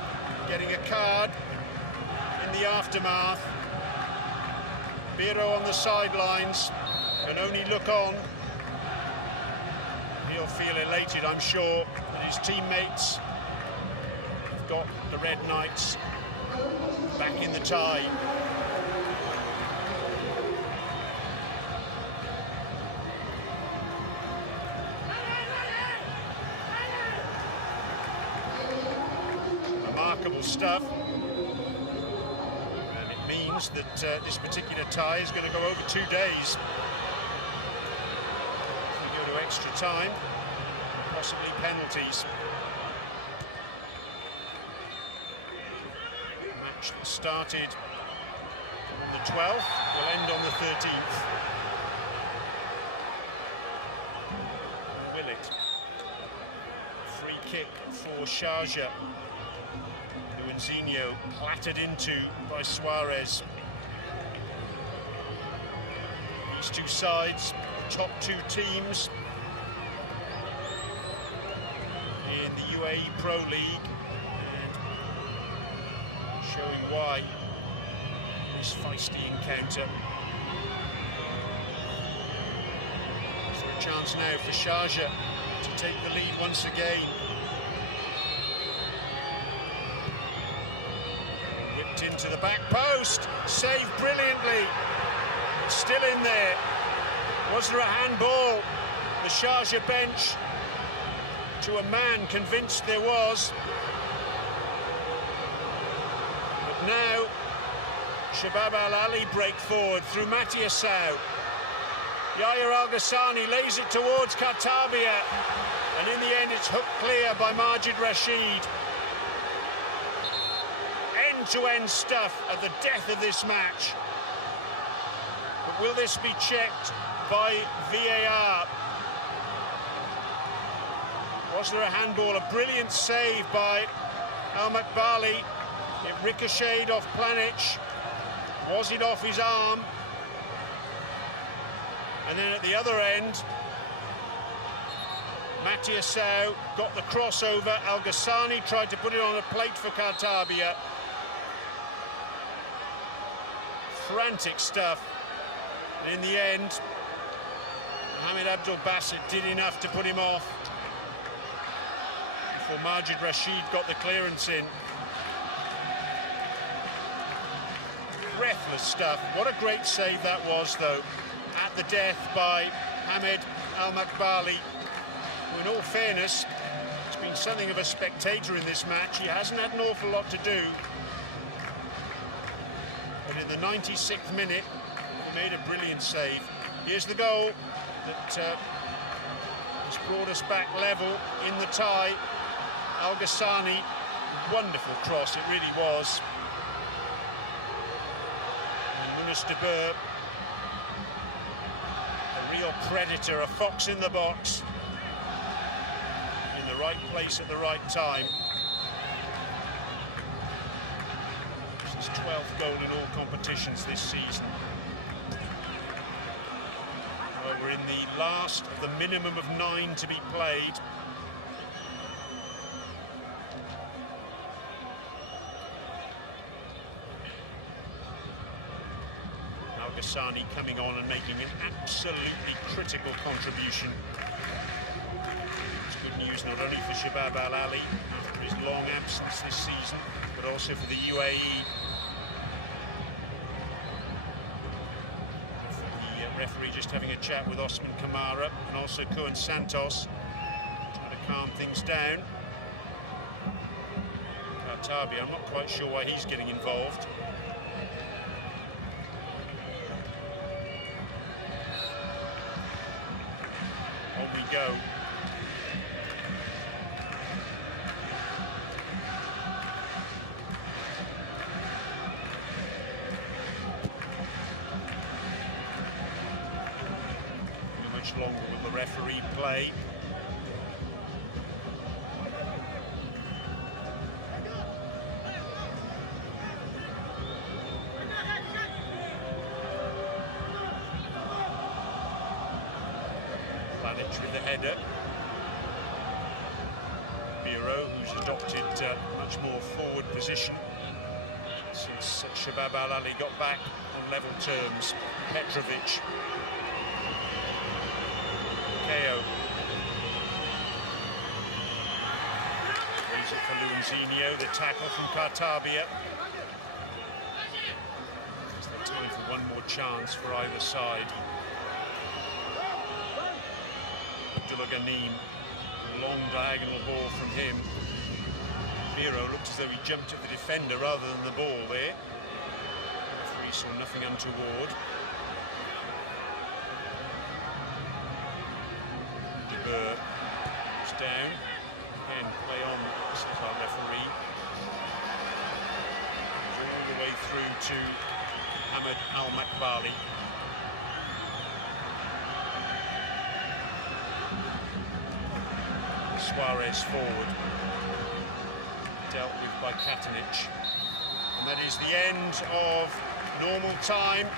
getting a card in the aftermath. Biro on the sidelines can only look on. He'll feel elated, I'm sure, that his teammates got the Red Knights back in the tie. Remarkable stuff, and it means that this particular tie is going to go over 2 days. We go to extra time, possibly penalties. That started on the 12th, will end on the 13th. Will it? Free kick for Sharjah. Luanzinho clattered into by Suarez. These two sides, top two teams in the UAE Pro League. Showing why this feisty encounter. Is there a chance now for Sharjah to take the lead once again? Whipped into the back post, saved brilliantly. It's still in there. Was there a handball? The Sharjah bench, to a man, convinced there was. Now, Shabab Al Ahli break forward through Matia Sow. Yahya Al Ghassani lays it towards Khattabi, and in the end it's hooked clear by Majid Rashid. End-to-end stuff at the death of this match. But will this be checked by VAR? Was there a handball? A brilliant save by Al Makbali. It ricocheted off Planic. Was it off his arm? And then at the other end, Matia Sow got the crossover. Al Ghassani tried to put it on a plate for Khattabi. Frantic stuff. And in the end, Mohamed Abdul Basit did enough to put him off before Majid Rashid got the clearance in. Breathless stuff. What a great save that was, though, at the death by Hamed Al Makbali, who, in all fairness, has been something of a spectator in this match. He hasn't had an awful lot to do, but in the 96th minute, he made a brilliant save. Here's the goal that has brought us back level in the tie. Al Ghassani, wonderful cross, it really was. Mustaber, a real predator, a fox in the box, in the right place at the right time. It's his 12th goal in all competitions this season. Oh, We're in the last of the minimum of 9 to be played. Al-Ghassani coming on and making an absolutely critical contribution. It's good news not only for Shabab Al Ahli after his long absence this season, but also for the UAE. The referee just having a chat with Osman Kamara and also Kuan Santos, trying to calm things down. Kartabi, I'm not quite sure why he's getting involved. On we go. How much longer will the referee play? With the header. Miro, who's adopted much more forward position since Shabab Al Ahli got back on level terms. Petrovic. KO. Easy for Luanzinho, the tackle from Kartabia. Is there time for one more chance for either side? Ghanim, long diagonal ball from him. Miro looked as though he jumped at the defender rather than the ball there. The referee saw nothing untoward. De Boer was down. Again, play on, says our referee. All the way through to Ahmed Al-Makbali. Suarez forward, dealt with by Katanic, and that is the end of normal time.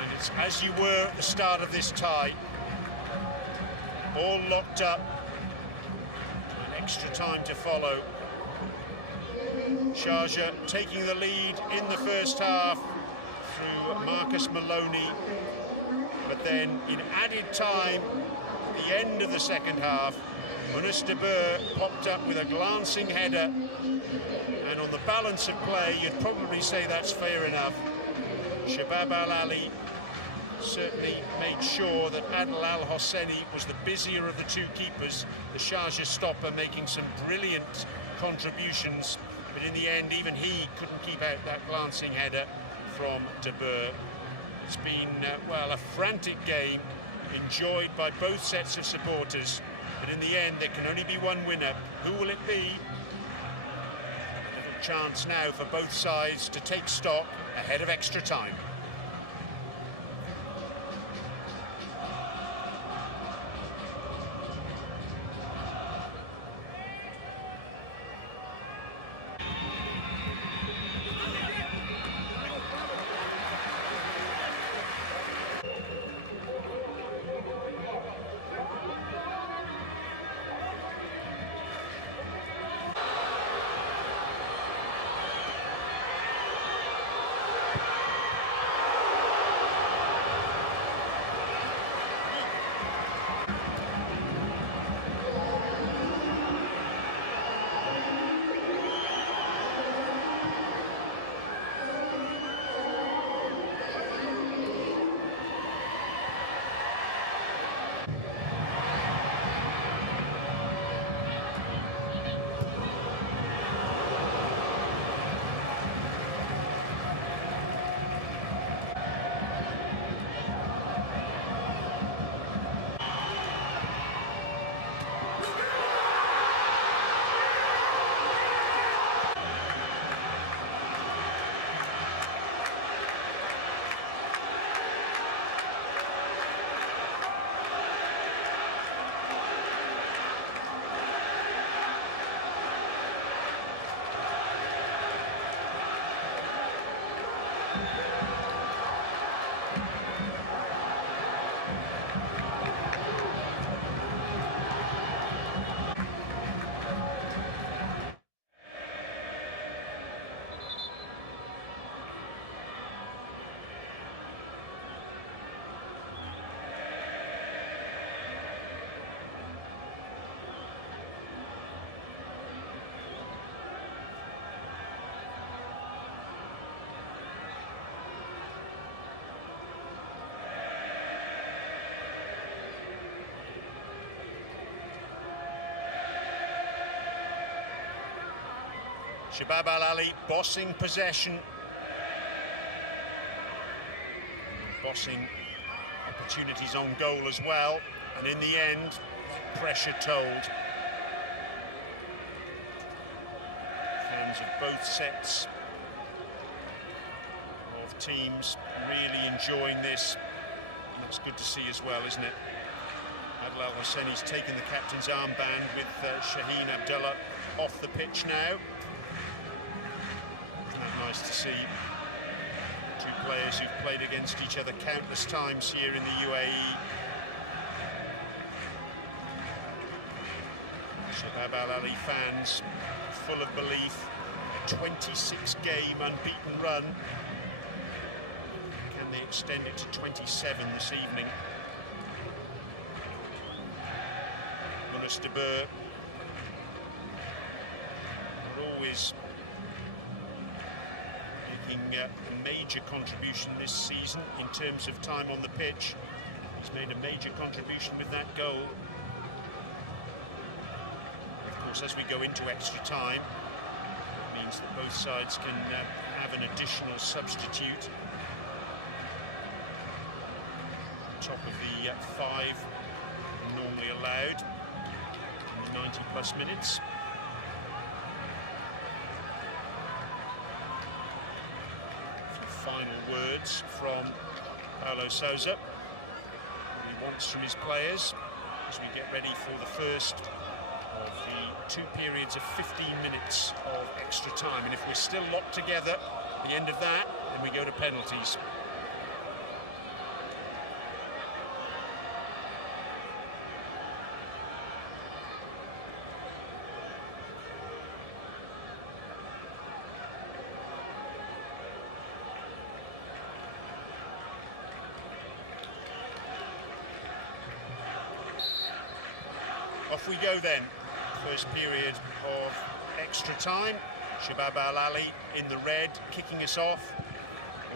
And it's as you were at the start of this tie, all locked up, and extra time to follow. Sharjah taking the lead in the first half through Marcus Maloney, but then in added time, the end of the second half, Munas de Boer popped up with a glancing header, and on the balance of play you'd probably say that's fair enough. Shabab Al Ahli certainly made sure that Adel Al Hosseini was the busier of the two keepers, the Sharjah stopper making some brilliant contributions, but in the end even he couldn't keep out that glancing header from de Boer. It's been, well, a frantic game, enjoyed by both sets of supporters, but in the end there can only be one winner. Who will it be? A little chance now for both sides to take stock ahead of extra time. Shabab Al Ahli bossing possession. Bossing opportunities on goal as well. And in the end, pressure told. Fans of both sets of teams really enjoying this. And that's good to see as well, isn't it? Adel Al-Husseini's taken the captain's armband with Shaheen Abdullah off the pitch now. Isn't that nice to see? Two players who've played against each other countless times here in the UAE. Shabab Al Ahli fans full of belief. A 26-game unbeaten run. Can they extend it to 27 this evening? Munas de Boer, not always making a major contribution this season in terms of time on the pitch. He's made a major contribution with that goal. Of course, as we go into extra time, it means that both sides can have an additional substitute on top of the 5 normally allowed in the 90-plus minutes. A few final words from Paulo Sousa, what he wants from his players as we get ready for the first of the 2 periods of 15 minutes of extra time. And if we're still locked together at the end of that, then we go to penalties. Off we go then. First period of extra time. Shabab Al Ahli in the red, kicking us off.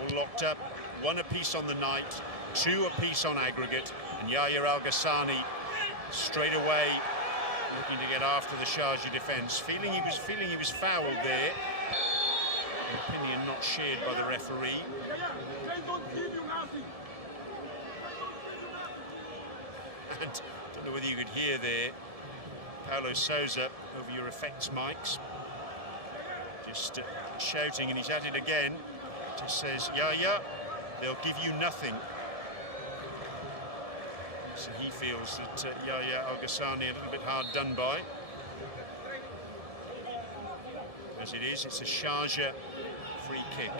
All locked up, 1 apiece on the night, 2 apiece on aggregate. And Yahya Al Ghassani straight away looking to get after the Sharjah defence. Feeling he was fouled there. An opinion not shared by the referee. And I don't know whether you could hear there, Paulo Sousa over your effects mics, just shouting, and he's at it again. Just says, Yahya, they'll give you nothing. So he feels that Yahya Al Ghassani a little bit hard done by. As it is, it's a Sharjah free kick.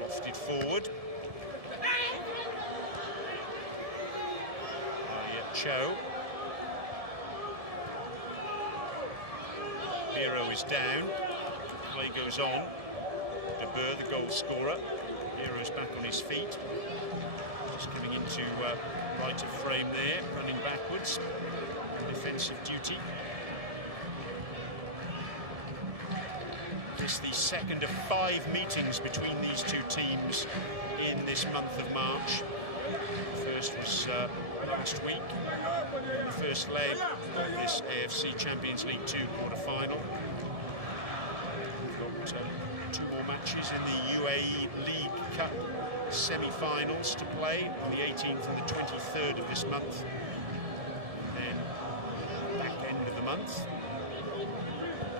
Lofted forward. Cho. Hero is down. Play goes on. De Boer, the goal scorer. Hero's back on his feet. Just coming into right of frame there, running backwards. Defensive duty. This is the second of 5 meetings between these two teams in this month of March. The first was last week, the first leg of this AFC Champions League Two quarter-final. We've got 2 more matches in the UAE League Cup semi-finals to play on the 18th and the 23rd of this month. And then back end of the month,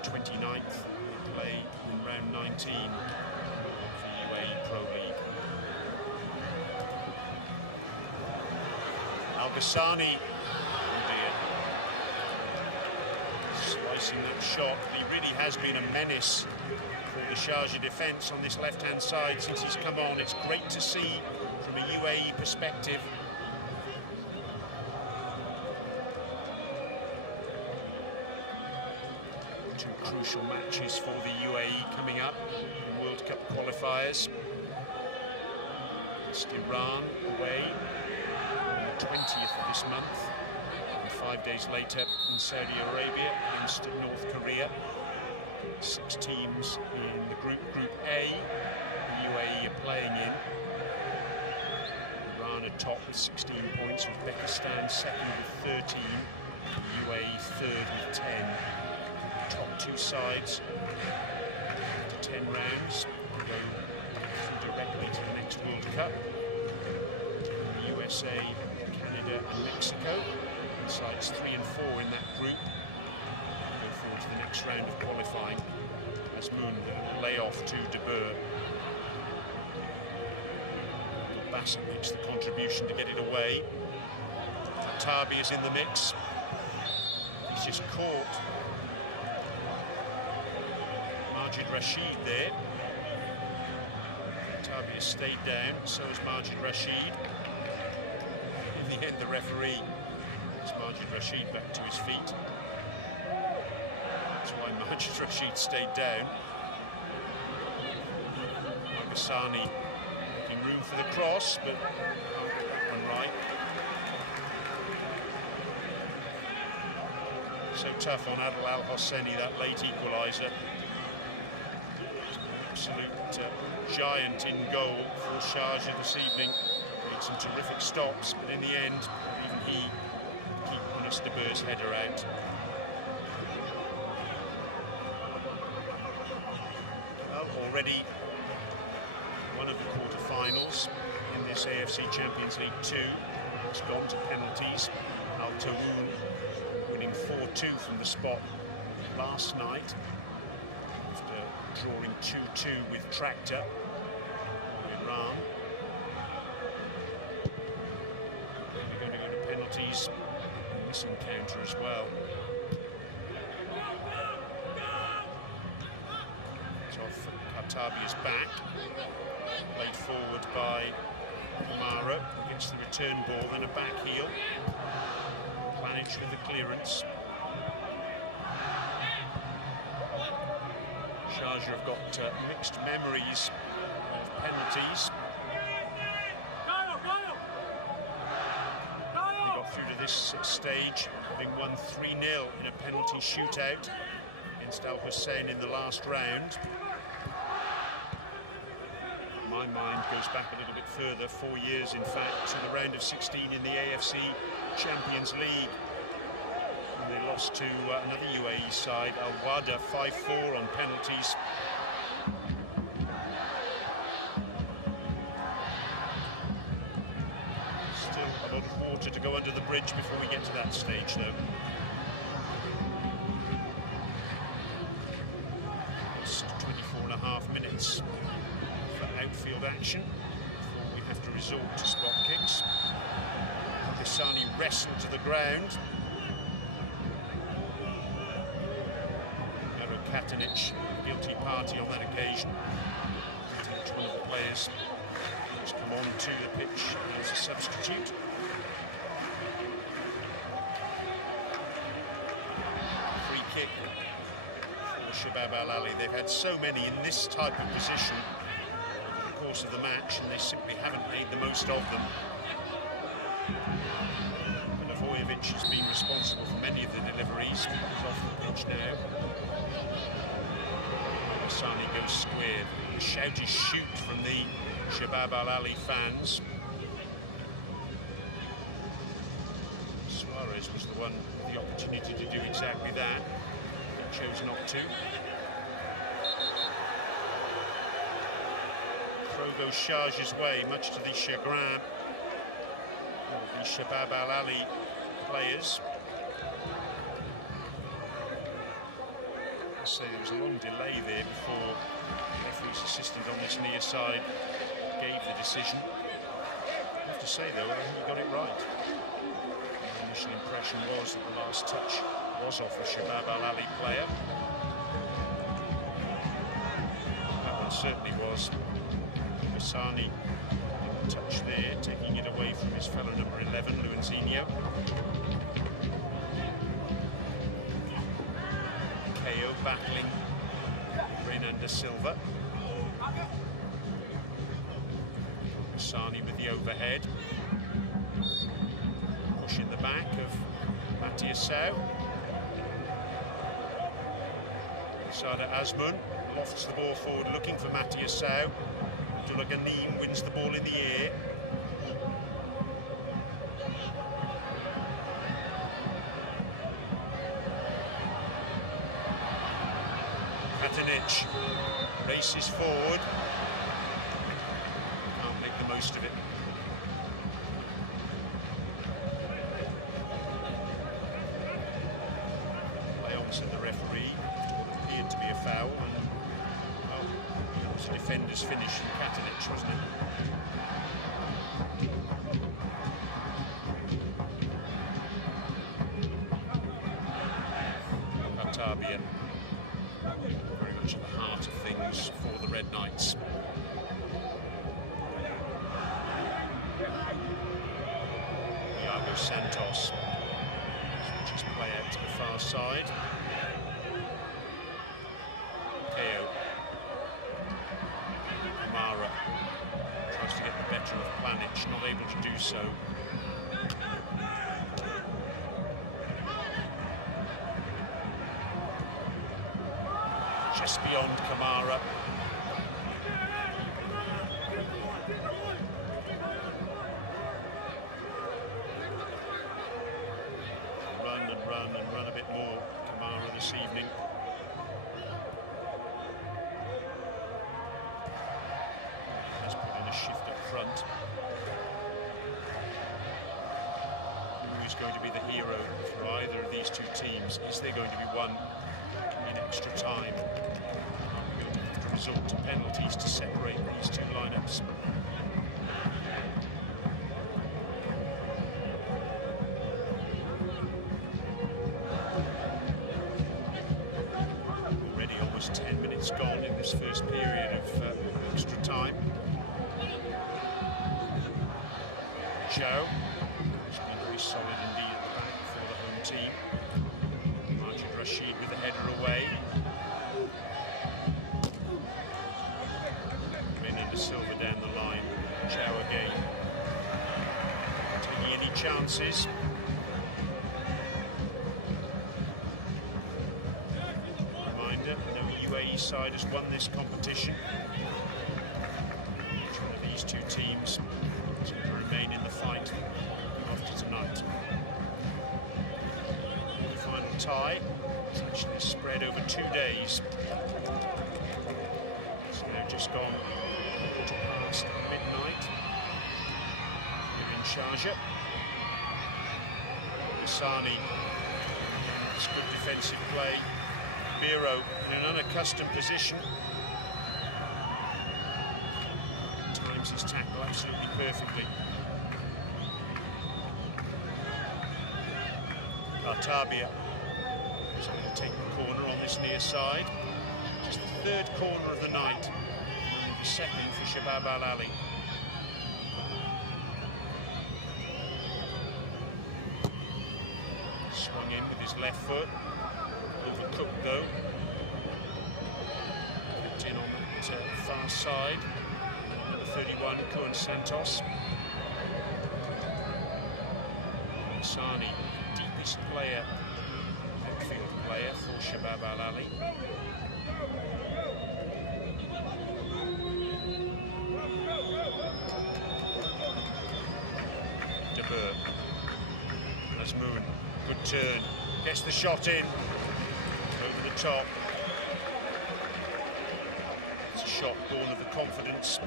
the 29th, we play in round 19 of the UAE Pro League. Al Ghassani, oh dear, slicing that shot. He really has been a menace for the Sharjah defence on this left-hand side since he's come on. It's great to see from a UAE perspective. Two crucial matches for the UAE coming up in World Cup qualifiers. It's Iran away 20th of this month, and 5 days later in Saudi Arabia against North Korea. 6 teams in the Group A, the UAE are playing in. Iran are top with 16 points, Uzbekistan second with 13, UAE third with 10. Top two sides after 10 rounds go directly to the next World Cup. The USA, Canada and Mexico. Sides 3 and 4 in that group go forward to the next round of qualifying as Moon will lay off to De Boer. Bassett makes the contribution to get it away. Tabi is in the mix. He's just caught Majid Rashid there. Tabi has stayed down, so has Majid Rashid. In the end, the referee has Majid Rashid back to his feet. That's why Majid Rashid stayed down. Maghasani making room for the cross, but can't get that one right. So tough on Adel Al Hosseini, that late equaliser. Absolute giant in goal for Sharjah this evening. Made some terrific stops, but in the end, even he keep Anas De Boer's header out. Well, already one of the quarter-finals in this AFC Champions League Two has gone to penalties. Al Tawoun winning 4-2 from the spot last night after drawing 2-2 with Tractor Iran. We're going to go to penalties in this encounter as well. Khattabi is back, played forward by Umara against the return ball, then a back heel. Planic with the clearance. Sharjah have got mixed memories of penalties. They got through to this stage, having won 3-0 in a penalty shootout against Al Hussein in the last round. My mind goes back a little bit further, 4 years in fact, to the round of 16 in the AFC Champions League. And they lost to another UAE side, Al Wada, 5-4 on penalties. Still a lot of water to go under the bridge before we get to that stage, though. Just 24.5 minutes. Outfield action before we have to resort to spot kicks. Maghasani wrestled to the ground. Katanic, guilty party on that occasion. Katanic, one of the players who's come on to the pitch as a substitute. Free kick for Shabab Al Ahli. They've had so many in this type of position of the match, and they simply haven't made the most of them. Milivojevic has been responsible for many of the deliveries. He's off the pitch now. Maghasani goes square. The shout is shoot from the Shabab Al Ahli fans. Suarez was the one with the opportunity to do exactly that. He chose not to. Goes Sharjah's way, much to the chagrin of the Shabab Al Ahli players. I'll say there was a long delay there before the referee's assistant on this near side gave the decision. I have to say though, I think he got it right. The initial impression was that the last touch was off a Shabab Al Ahli player. That one certainly was. Maghasani touch there, taking it away from his fellow number 11, Luanzinho. KO battling Renan da Silva. Maghasani with the overhead. Push in the back of Matthias Sau. Sada Azmoun lofts the ball forward, looking for Matthias Sau. Abdullah Ghanim wins the ball in the air. edge. Races forward. Can't make the most of it. Said the referee, what appeared to be a foul, and well, that was a defender's finish from Katanich, wasn't it? Katabia, very much at the heart of things for the Red Knights. Iago Santos switches play out to the far side. Kamara tries to get the better of Planic, not able to do so. Just beyond Kamara. Run a bit more, Kamara, this evening. Has put in a shift up front. Who is going to be the hero for either of these two teams? Is there going to be one in extra time? Are we going to have to resort to penalties to separate these two lineups? Already almost 10 minutes gone in this first period of extra time. Joe has been very solid indeed at the back for the home team. Majid Rashid with the header away. Menendez Silva down the line. Joe again. Taking any chances. Reminder, no UAE side has won this competition. Each one of these two teams is going to remain in the fight after tonight. The final tie is actually spread over 2 days. So they've just gone past midnight here in Sharjah. Hassani, it's good defensive play. Miro in an unaccustomed position. Times his tackle absolutely perfectly. Katabia is going to take the corner on this near side. Just the third corner of the night, and the second for Shabab Al Ahli. Swung in with his left foot. Overcooked though. Picked in on that far side. Number 31, Cohen Santos. Sani, deepest player, midfield player for Shabab Al Ahli. De Boer. Azmoun, good turn. Gets the shot in. Over the top. It's a shot born of the confidence.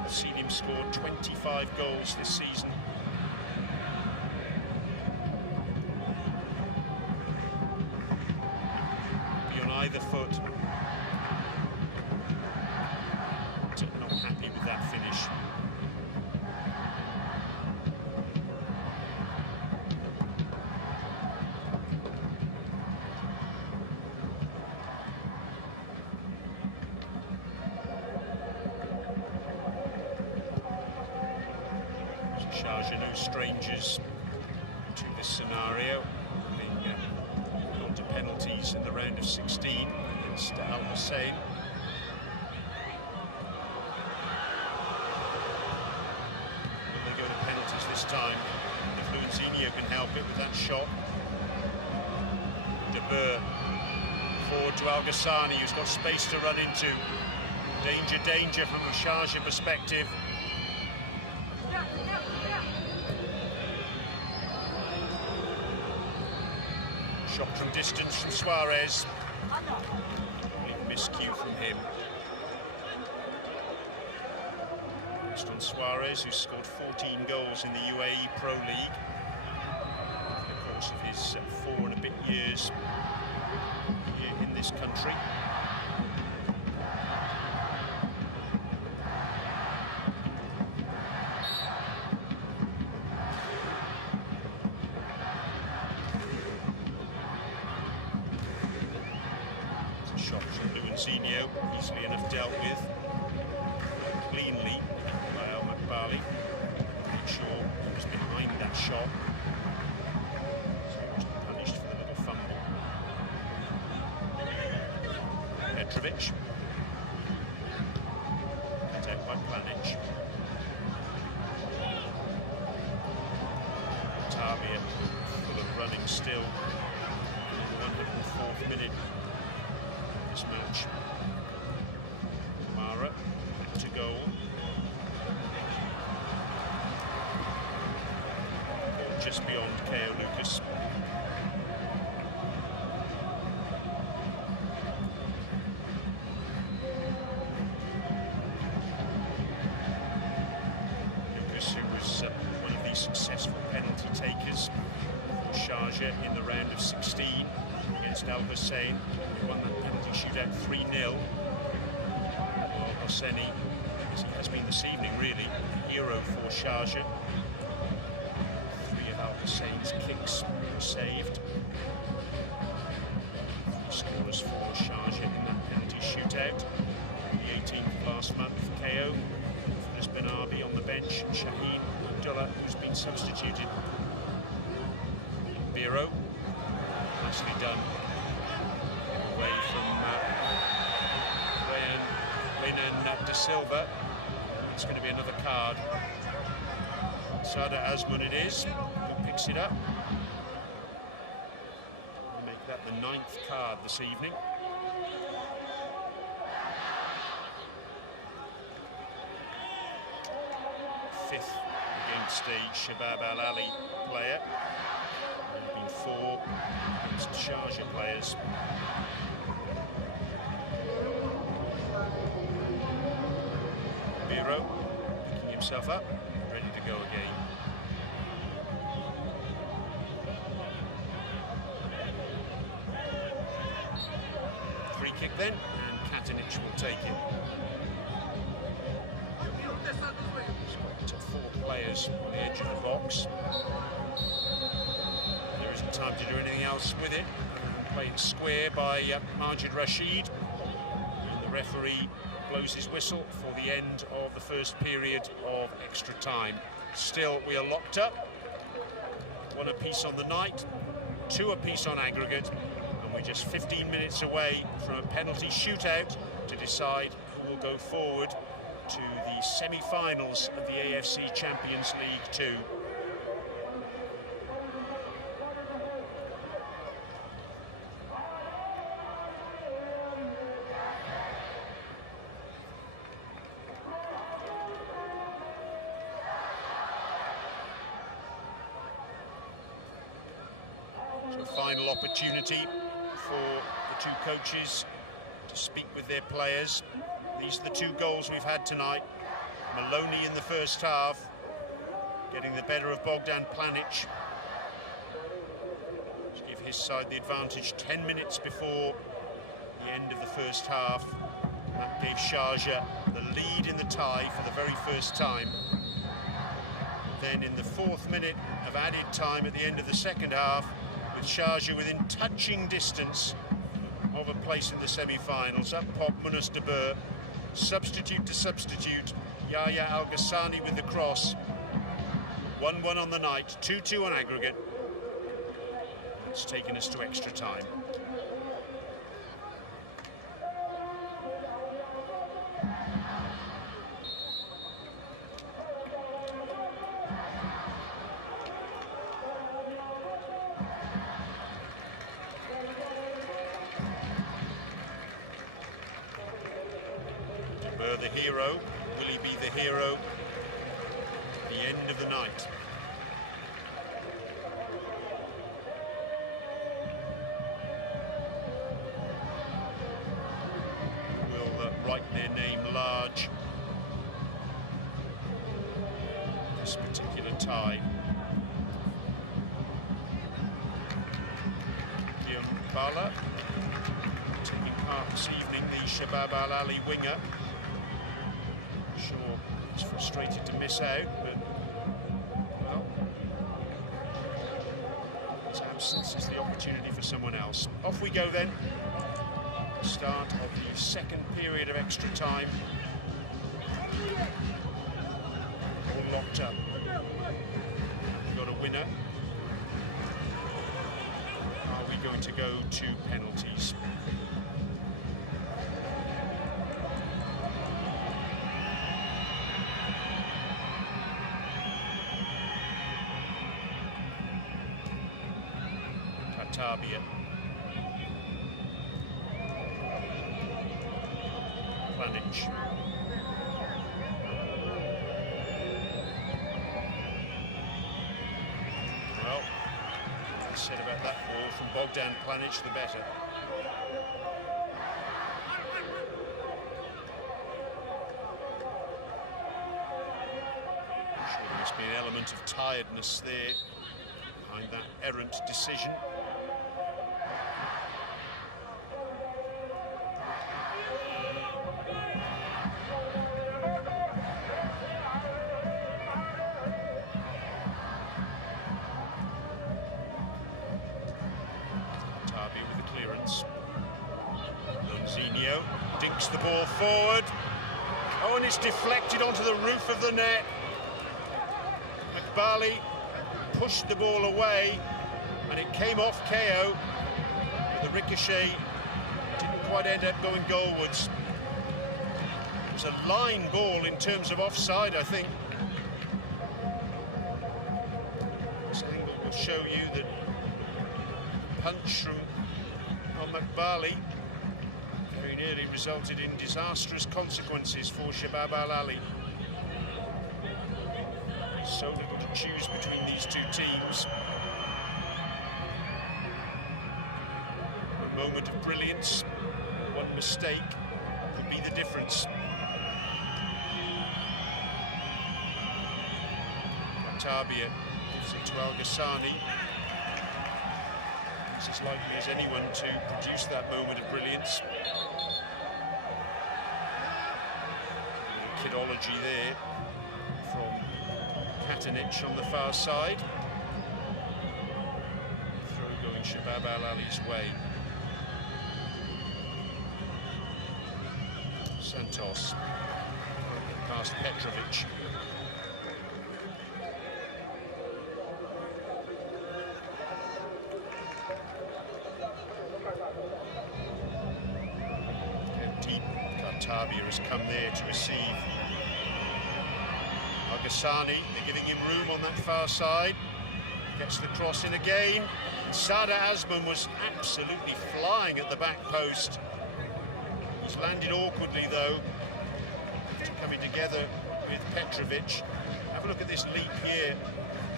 I've seen him score 25 goals this season. Be on either foot. Not happy with that finish. Sharjah no strangers to this scenario, being gone to penalties in the round of 16 against Al Hussein. Will they go to penalties this time? If Luizinho can help it with that shot. De Boer forward to Al Ghassani, who's got space to run into. Danger from a Sharjah perspective. Shot from distance from Suarez. miscue from him. Based on Suarez, who scored 14 goals in the UAE Pro League in the course of his 4 and a bit years here in this country. Shot from Luizinho, easily enough dealt with, cleanly by Al Makbali. Not sure who was behind that shot, so he wasn't punished for the little fumble. Petrovic, cut out by Planic. Tavia, full of running still in the 104th minute. Match. Mara back to goal. Ball just beyond Ko Lucas. Lucas, who was one of the successful penalty takers for Sharjah in the round of 16 against Al Hussein, who won that penalty shootout 3-0. Well, Hosseini, as he has been this evening, really, a hero for Sharjah. 3 of Al Hussein's kicks were saved. 3 scorers for Sharjah in that penalty shootout. The 18th of last month, KO. There's been Arbi on the bench, Shaheen Abdullah, who's been substituted. Biro, nicely done. Away from Renan De Silva. It's going to be another card. Sada Azmoun it is, who picks it up. We'll make that the 9th card this evening. Fifth against a Shabab Al Ahli player. There have been 4 against Sharjah players. Biro picking himself up, ready to go again. Free kick then, and Katanic will take it. He's got 4 players on the edge of the box. There isn't time to do anything else with it. Played square by Majid Rashid. And the referee blows his whistle for the end of the first period of extra time. Still, we are locked up. 1 apiece on the night, 2 apiece on aggregate, and we're just 15 minutes away from a penalty shootout to decide who will go forward to the semi-finals of the AFC Champions League Two. So a final opportunity for the 2 coaches to speak with their players. These are the 2 goals we've had tonight. Maloney in the first half, getting the better of Bogdan Planic to give his side the advantage 10 minutes before the end of the first half. That gave Sharjah the lead in the tie for the very first time. Then in the 4th minute of added time at the end of the second half, with Sharjah within touching distance of a place in the semi-finals, up popped Munas de Boer, substitute to substitute, Yahya Al Ghassani with the cross. 1-1 on the night, 2-2 on aggregate. It's taken us to extra time. The hero, will he be the hero at the end of the night? tie. Bala taking part this evening, the Shabab Al Ahli winger. Sure, he's frustrated to miss out, but well, his absence is the opportunity for someone else. Off we go then. Start of the second period of extra time. All locked up. We've got a winner. Are we going to go to penalties? Katabia. Planic. Well, I said about that ball from Bogdan Planic, the better. Sure, there must be an element of tiredness there behind that errant decision. Dinks the ball forward. Oh, and it's deflected onto the roof of the net. McBally pushed the ball away, and it came off KO. But the ricochet didn't quite end up going goalwards. It was a line ball in terms of offside, I think. This angle will show you that punch from McBally very nearly resulted in disastrous consequences for Shabab Al Ahli. So little to choose between these two teams. A moment of brilliance, one mistake could be the difference. Katabia gives it to Al Ghassani. He's as likely as anyone to produce that moment of brilliance. Kidology there from Katanic on the far side. Throw going Shabab Al Ahli's way. Santos past Petrovic. Katabia has come there to receive. Al Ghassani, they're giving him room on that far side. Gets the cross in again. Sada Azmoun was absolutely flying at the back post. He's landed awkwardly though, after coming together with Petrovic. Have a look at this leap here.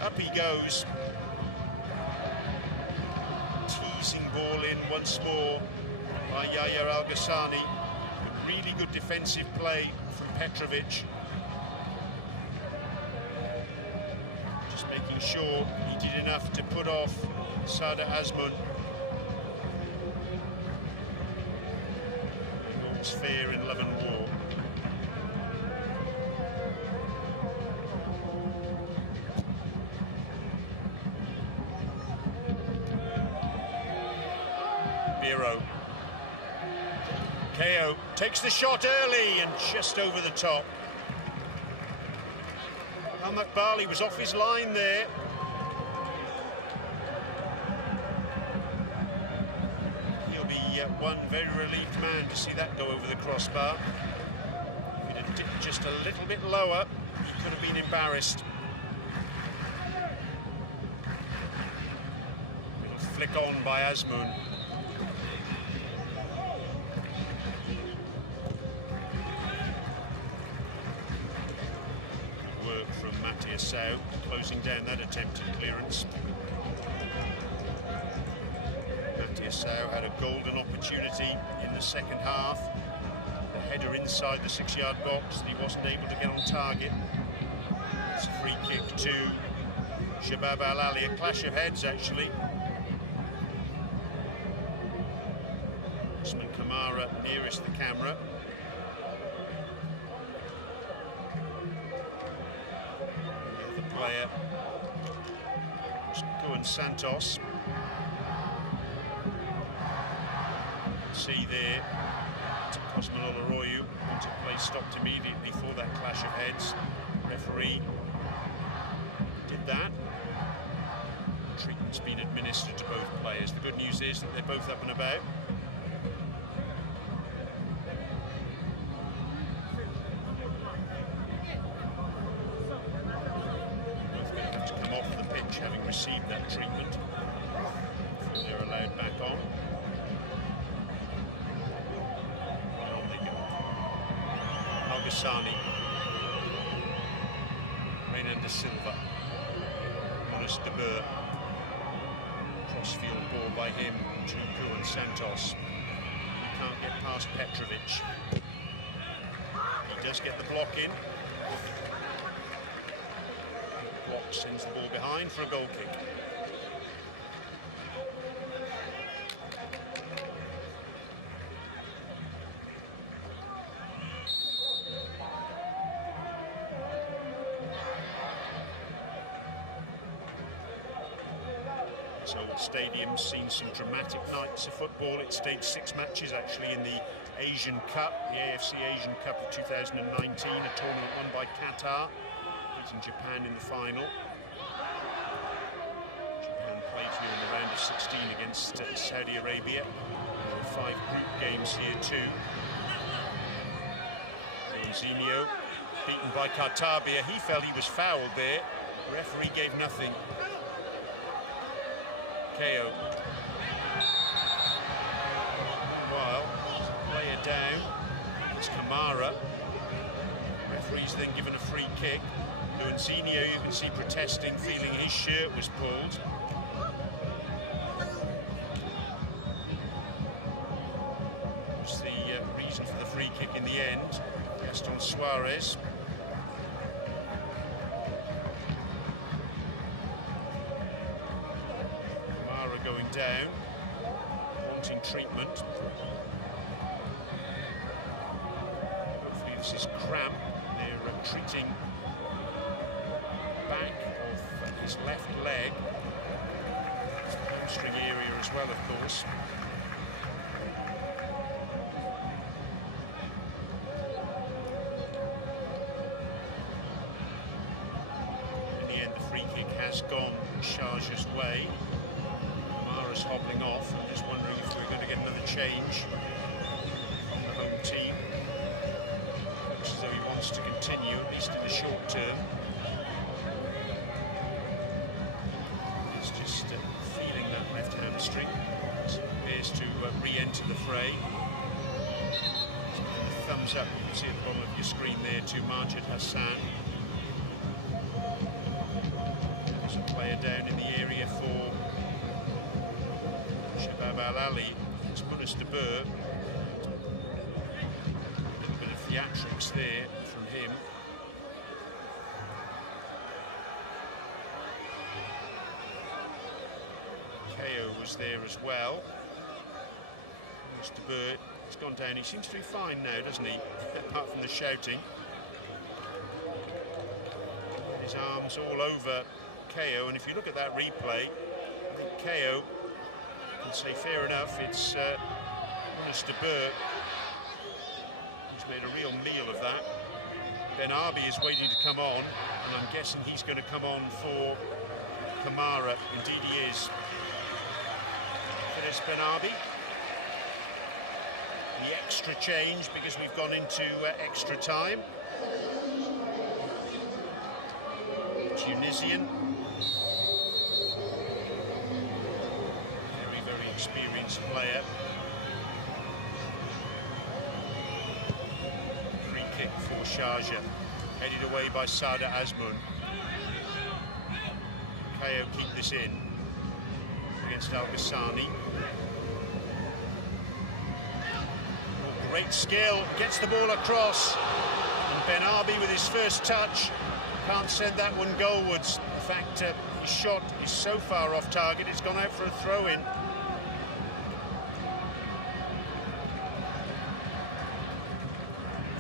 Up he goes. Teasing ball in once more by Yahya Al Ghassani. Really good defensive play from Petrovic. Just making sure he did enough to put off Sada Azmoun. All's fair in love and war. Biro. KO takes the shot early and just over the top. Al McBally was off his line there. He'll be one very relieved man to see that go over the crossbar. If he'd have dipped just a little bit lower, he could have been embarrassed. Little flick on by Azmoun. Sau closing down that attempted clearance. Sau had a golden opportunity in the second half. The header inside the 6-yard box that he wasn't able to get on target. It's a free kick to Shabab Al Ahli, a clash of heads actually. Usman Kamara nearest the camera. The other player, Santos. See there, Cosmo Arroyo wanted play stopped immediately for that clash of heads. Referee did that. Treatment's been administered to both players. The good news is that they're both up and about. Both going to have to come off the pitch having received that treatment before they're allowed back on. Sani, Reynanda Silva, Jonas de Boer, crossfield ball by him to Kuan Santos. He can't get past Petrovic. He does get the block in. Block sends the ball behind for a goal kick. Stadium's seen some dramatic nights of football. It staged 6 matches actually in the Asian Cup, the AFC Asian Cup of 2019, a tournament won by Qatar, beating Japan in the final. Japan played here in the round of 16 against Saudi Arabia. There were 5 group games here too. Ronzinho beaten by Kartabia. He felt he was fouled there. The referee gave nothing. KO. Well, player down. It's Kamara. Referee's then given a free kick. Ronzinho, you can see protesting, feeling his shirt was pulled. What's the reason for the free kick in the end? Gaston Suarez. Going down, wanting treatment. Hopefully this is cramp. They're treating back of his left leg, hamstring area as well, of course. In the end, the free kick has gone Sharjah's way. Hobbling off. I'm just wondering if we're going to get another change from the home team. Looks as though he wants to continue, at least in the short term. He's just feeling that left hamstring. He appears to re-enter the fray. And the thumbs up you can see at the bottom of your screen there to Majid Hassan. There's a player down in the area for Shabab Al Ahli. It's Jonas de Boer. A little bit of theatrics there from him. KO was there as well. Jonas de Boer has gone down. He seems to be fine now, doesn't he? Apart from the shouting. His arms all over KO, and if you look at that replay, I think KO can say fair enough, it's Jonas de Boer who's made a real meal of that. Ben Arbi is waiting to come on, and I'm guessing he's going to come on for Kamara. Indeed he is. There's Ben Arbi. The extra change because we've gone into extra time. Tunisian. Experienced player. Free kick for Sharjah, headed away by Sada Azmoun. KO keep this in against Al Ghassani. Great skill, gets the ball across, and Ben Arbi with his first touch can't send that one goalwards. In fact, he shot is so far off target, it's gone out for a throw-in.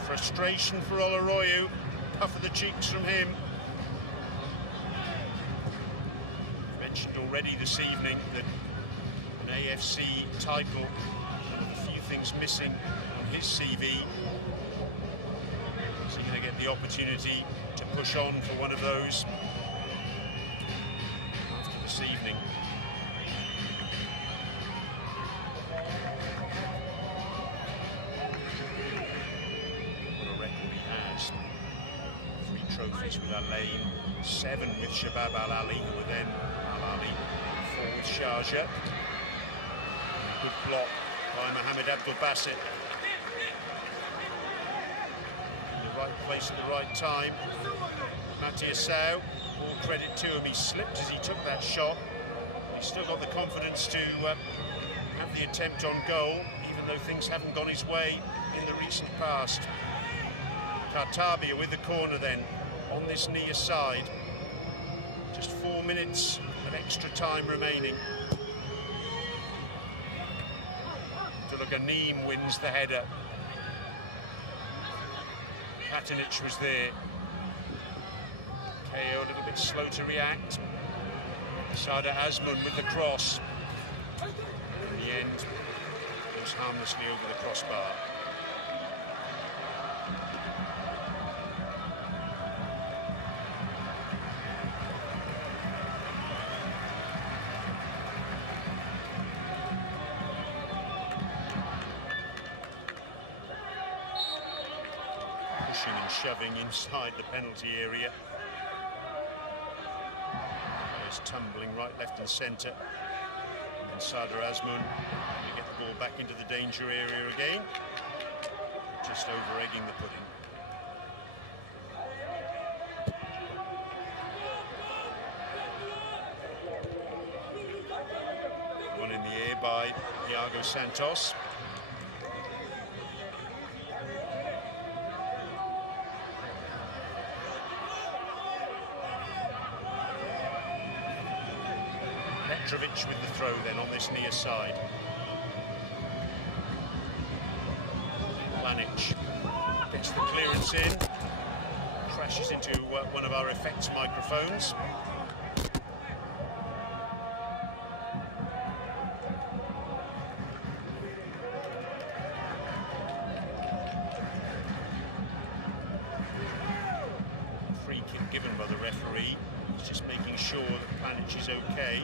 Frustration for Oloroyu, puff of the cheeks from him. Mentioned already this evening that an AFC title, one of the few things missing on his CV. Is he going to get the opportunity to push on for one of those after this evening? What a record he has. 3 trophies with Al Ain, 7 with Shabab Al Ahli, who were then Al Ahli, 4 with Sharjah. Good block by Mohamed Abdul Basit. In the right place at the right time. Matthias Sau, all credit to him, he slipped as he took that shot. He's still got the confidence to have the attempt on goal, even though things haven't gone his way in the recent past. Kartabia with the corner then, on this near side. Just 4 minutes of extra time remaining. Ganeem wins the header. Patinic was there. KO a little bit slow to react. Sharjah Azmoun with the cross. In the end, goes harmlessly over the crossbar. And shoving inside the penalty area. There's tumbling right, left and centre. And Sharjah Azmoun to get the ball back into the danger area again. Just over-egging the pudding. One in the air by Iago Santos. With the throw then on this near side. Planic gets the clearance in, crashes into one of our effects microphones. Free kick given by the referee. He's just making sure that Planic is okay.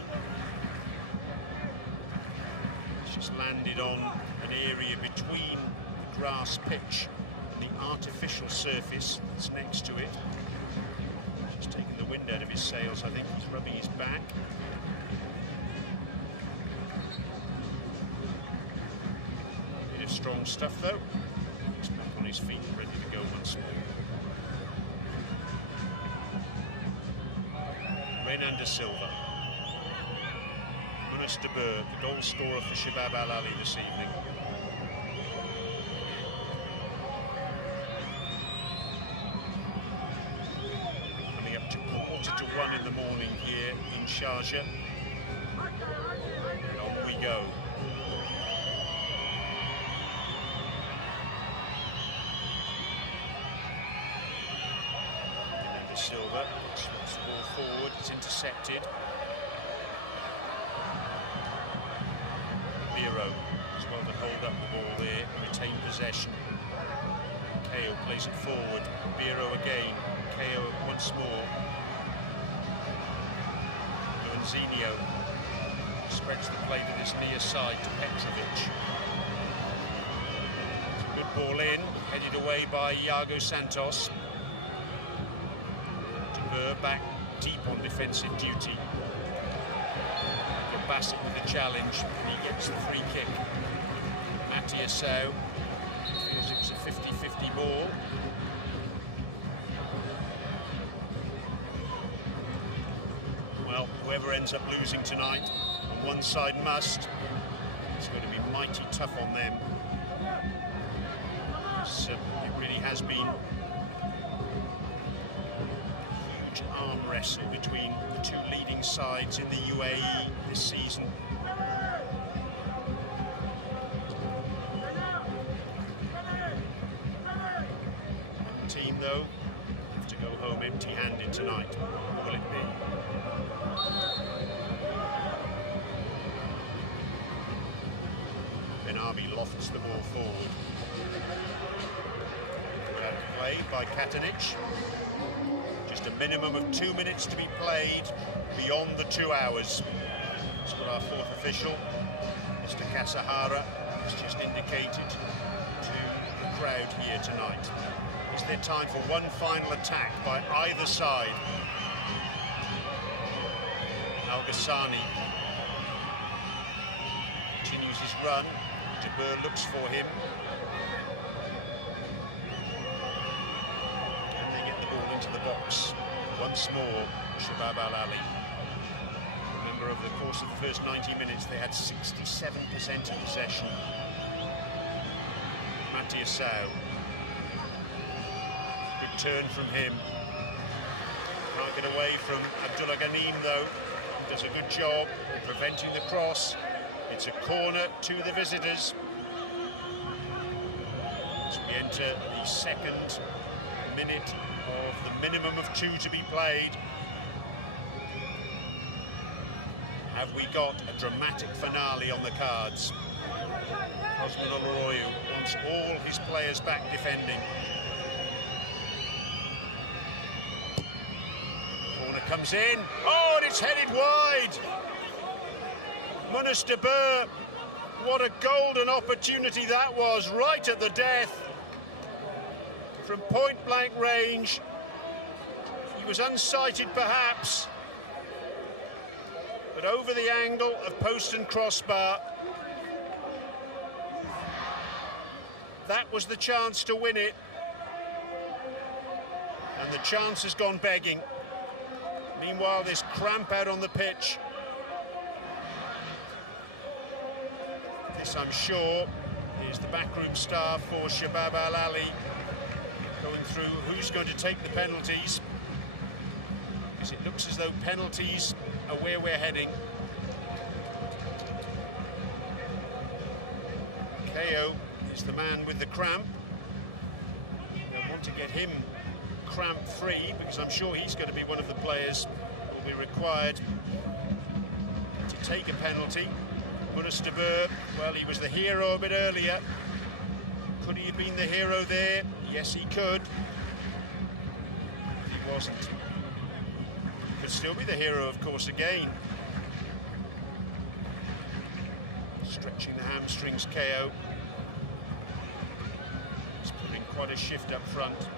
Just landed on an area between the grass pitch and the artificial surface that's next to it. Just taking the wind out of his sails, I think. He's rubbing his back. Bit of strong stuff though. He's back on his feet, ready to go once more. Renan de Silva. De Boer, the goal scorer for Shabab Al Ahli this evening. Coming up to 1:45 in the morning here in Sharjah. And on we go. And De Silva swaps the ball forward, it's intercepted. As well to hold up the ball there, retain possession. KO plays it forward. Biro again. KO once more. Luanzinho spreads the play to this near side to Petrovic. Good ball in, headed away by Iago Santos. De Boer back deep on defensive duty. Bassett with the challenge, and he gets the free kick. Matthias Sau feels it was a 50-50 ball. Well, whoever ends up losing tonight, on one side must. It's going to be mighty tough on them. So it really has been huge arm wrestle between the two leading sides in the UAE this season. The team, though, have to go home empty-handed tonight. Will it be? Benabi lofts the ball forward. Play by Katanic. Just a minimum of 2 minutes to be played beyond the 2 hours. That's what our fourth official, Mr. Kasahara, has just indicated to the crowd here tonight. Is there time for one final attack by either side? Al-Ghassani continues his run. De Boer looks for him. Into the box once more. Shabab Al Ahli. Remember, over the course of the first 90 minutes they had 67% of possession. Matthias Sau. Good turn from him. Can't get away from Abdullah Ghanim though. He does a good job in preventing the cross. It's a corner to the visitors. As we enter the second minute of the minimum of 2 to be played. Have we got a dramatic finale on the cards? Osman Oloroyu wants all his players back defending. Corner comes in. Oh, and it's headed wide. Munas de Boer, what a golden opportunity that was, right at the death. From point-blank range, he was unsighted perhaps, but over the angle of post and crossbar, that was the chance to win it, and the chance has gone begging. Meanwhile, this cramp out on the pitch. This, I'm sure, is the backroom staff for Shabab Al Ahli, going through who's going to take the penalties, because it looks as though penalties are where we're heading. KO is the man with the cramp. They'll want to get him cramp free, because I'm sure he's going to be one of the players who will be required to take a penalty. Munas de Boer, well, he was the hero a bit earlier. Could he have been the hero there? Yes, he could. He wasn't. He could still be the hero, of course, again. Stretching the hamstrings, KO. He's putting quite a shift up front.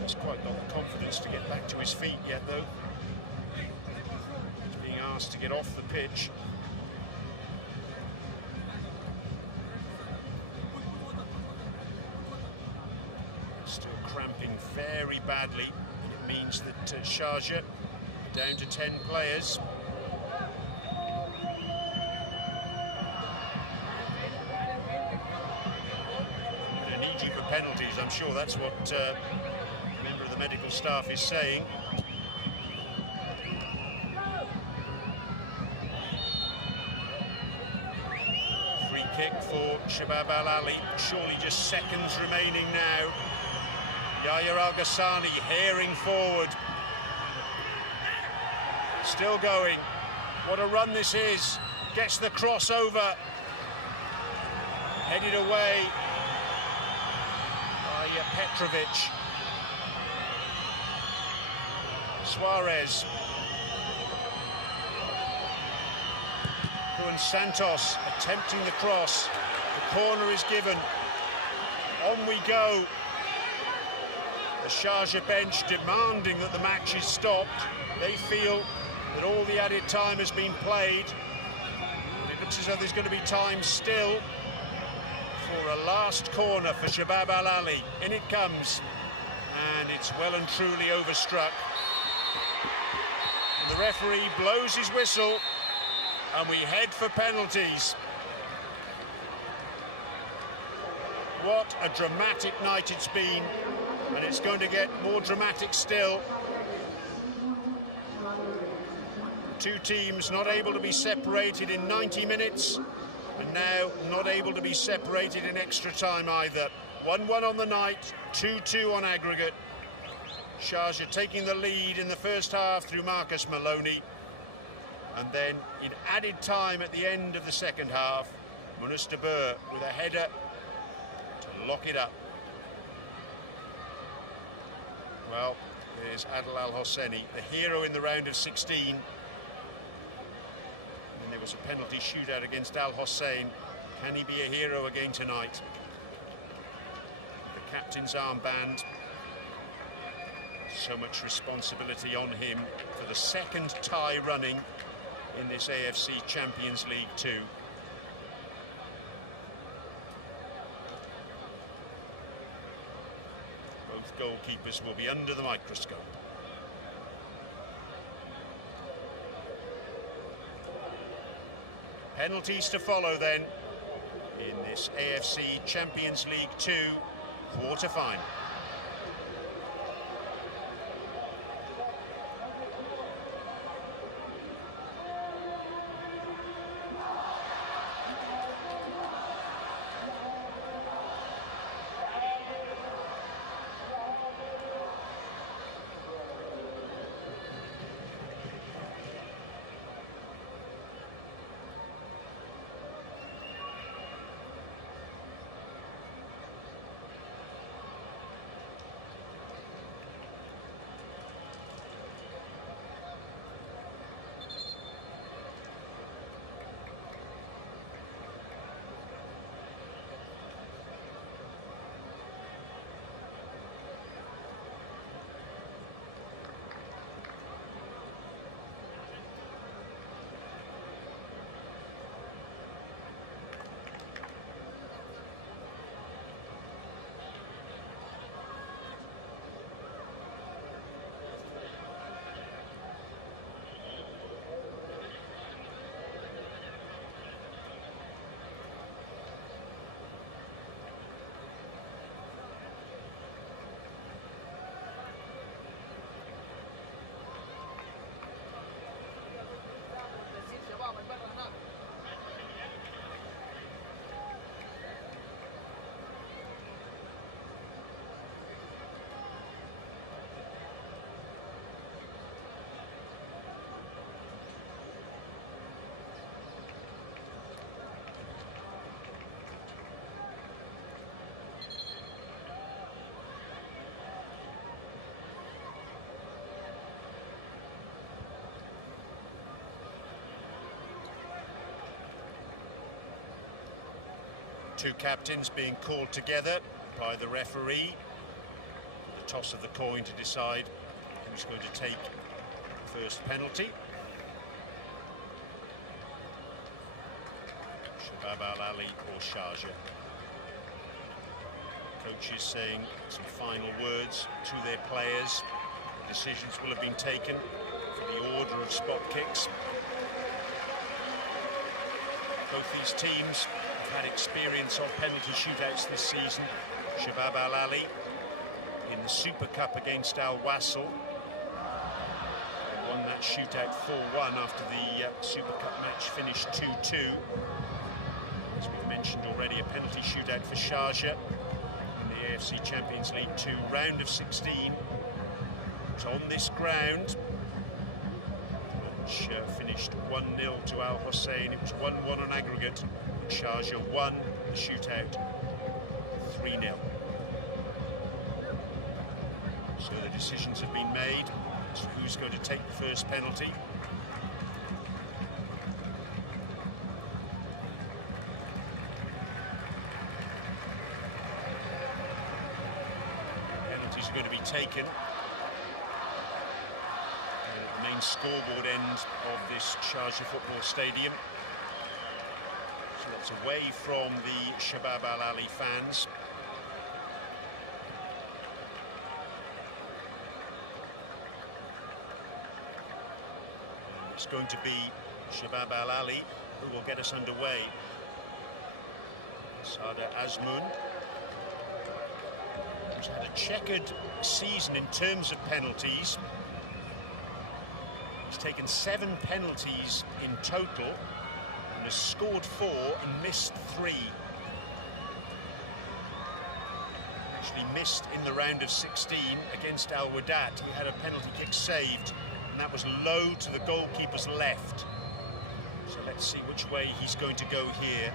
He's quite got the confidence to get back to his feet yet, though. He's being asked to get off the pitch. Cramping very badly, and it means that Sharjah are down to 10 players. They need you for penalties, I'm sure that's what a member of the medical staff is saying. Free kick for Shabab Al Ahli, surely just seconds remaining now. Yahya Al-Ghassani herring forward. Still going. What a run this is. Gets the crossover. Headed away by Petrovic. Suarez. Juan Santos attempting the cross. The corner is given. On we go. The Sharjah bench demanding that the match is stopped. They feel that all the added time has been played. But it looks as though there's going to be time still for a last corner for Shabab Al Ahli. In it comes, and it's well and truly overstruck. And the referee blows his whistle, and we head for penalties. What a dramatic night it's been. And it's going to get more dramatic still. Two teams not able to be separated in 90 minutes, and now not able to be separated in extra time either. 1-1 on the night, 2-2 on aggregate. Sharjah taking the lead in the first half through Marcus Maloney. And then in added time at the end of the second half, Munas de Boer with a header to lock it up. Well, there's Adel Al Hosseini, the hero in the round of 16. And there was a penalty shootout against Al Hossein. Can he be a hero again tonight? The captain's armband. So much responsibility on him for the second tie running in this AFC Champions League Two. Both goalkeepers will be under the microscope. Penalties to follow then in this AFC Champions League 2 quarter-final. Two captains being called together by the referee. The toss of the coin to decide who's going to take the first penalty. Shabab Al Ahli or Sharjah. Coaches saying some final words to their players. Decisions will have been taken for the order of spot kicks. Both these teams have had experience of penalty shootouts this season. Shabab Al Ahli in the Super Cup against Al Wasl. They won that shootout 4-1 after the Super Cup match finished 2-2. As we've mentioned already, a penalty shootout for Sharjah in the AFC Champions League 2 round of 16. It's on this ground, which finished 1-0 to Al Hossein. It was 1-1 on aggregate. Sharjah won the shootout 3-0. So the decisions have been made as to who's going to take the first penalty. Penalties are going to be taken at the main scoreboard end of this Sharjah football stadium. So that's away from the Shabab Al Ahli fans. It's going to be Shabab Al Ahli who will get us underway. Sada Azmoun, He's had a checkered season in terms of penalties. He's taken 7 penalties in total and has scored 4 and missed 3. Actually missed in the round of 16 against Al Wadat. He had a penalty kick saved, and that was low to the goalkeeper's left. So let's see which way he's going to go here.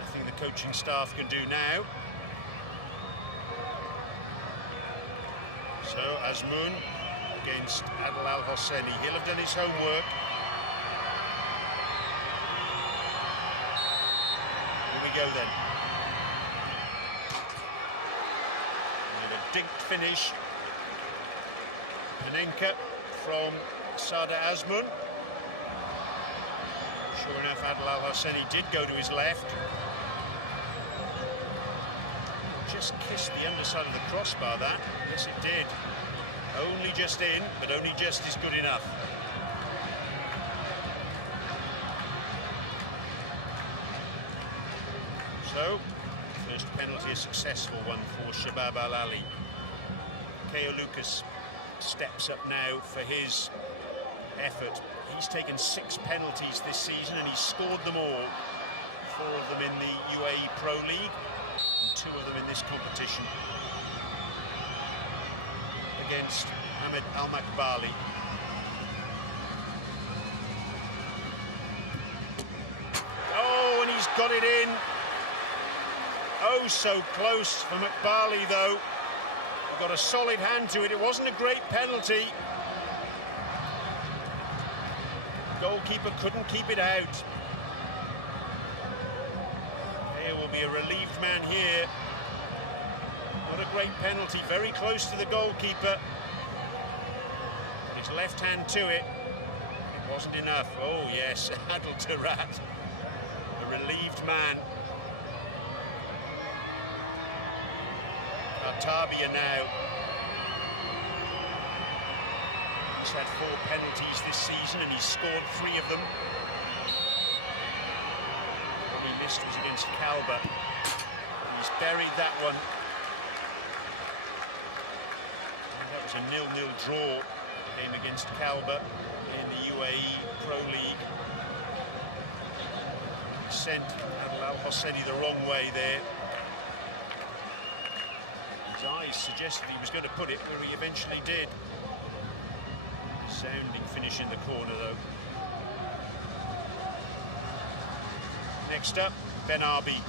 Nothing the coaching staff can do now. So Azmoun against Adel Al Hosseini. He'll have done his homework. Here we go then. With a dinked finish. Panenka from Sada Azmoun. Sure enough, Adel Al Hosseini did go to his left. Just kissed the underside of the crossbar, that. Yes, it did. Only just in, but only just is good enough. So, first penalty, a successful one for Shabab Al Ahli. Keo Lucas steps up now for his effort. He's taken 6 penalties this season and he's scored them all. 4 of them in the UAE Pro League and 2 of them in this competition. Against Hamid Al Makbali. Oh, and he's got it in. Oh, so close for Makbali, though. Got a solid hand to it. It wasn't a great penalty. Goalkeeper couldn't keep it out. There will be a relieved man here. Not a great penalty, very close to the goalkeeper. His left hand to it. It wasn't enough. Oh yes, Adel Tarat, a relieved man. Tabia now. He's had 4 penalties this season and he's scored 3 of them. What he missed was against Kalba. He's buried that one. And that was a 0-0 draw game against Kalba in the UAE Pro League. He sent Adel Al Hosseini the wrong way there. His eyes suggested he was going to put it where he eventually did. Sounding finish in the corner, though. Next up, Ben Arbi.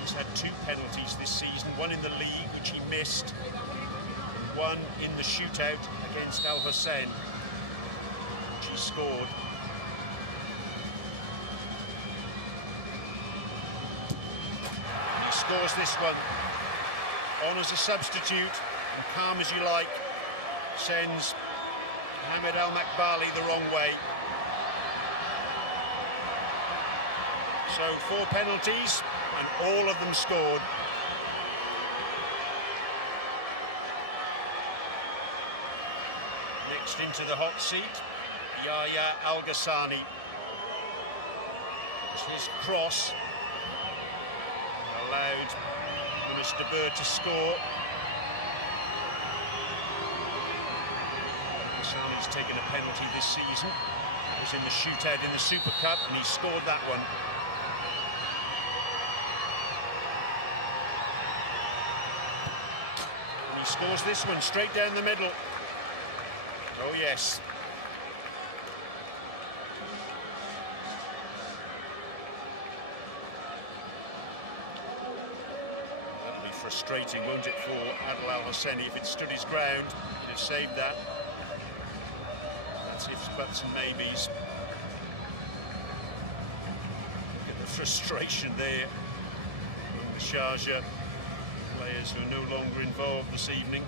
He's had 2 penalties this season, 1 in the league, which he missed, and 1 in the shootout against Al Hussein, which he scored. And he scores this one. On as a substitute, and calm as you like, sends Hamid Al Makbali the wrong way. So 4 penalties, and all of them scored. Next into the hot seat, Yahya Al Ghassani. It's his cross, allowed Mr. Bird to score. Ghassani's taken a penalty this season. He was in the shootout in the Super Cup and he scored that one. And he scores this one straight down the middle. Oh yes. Frustrating, won't it, for Adel Al Hosseini? If it stood his ground, he'd have saved that. That's ifs, buts and maybes. Look at the frustration there among the Sharjah players who are no longer involved this evening.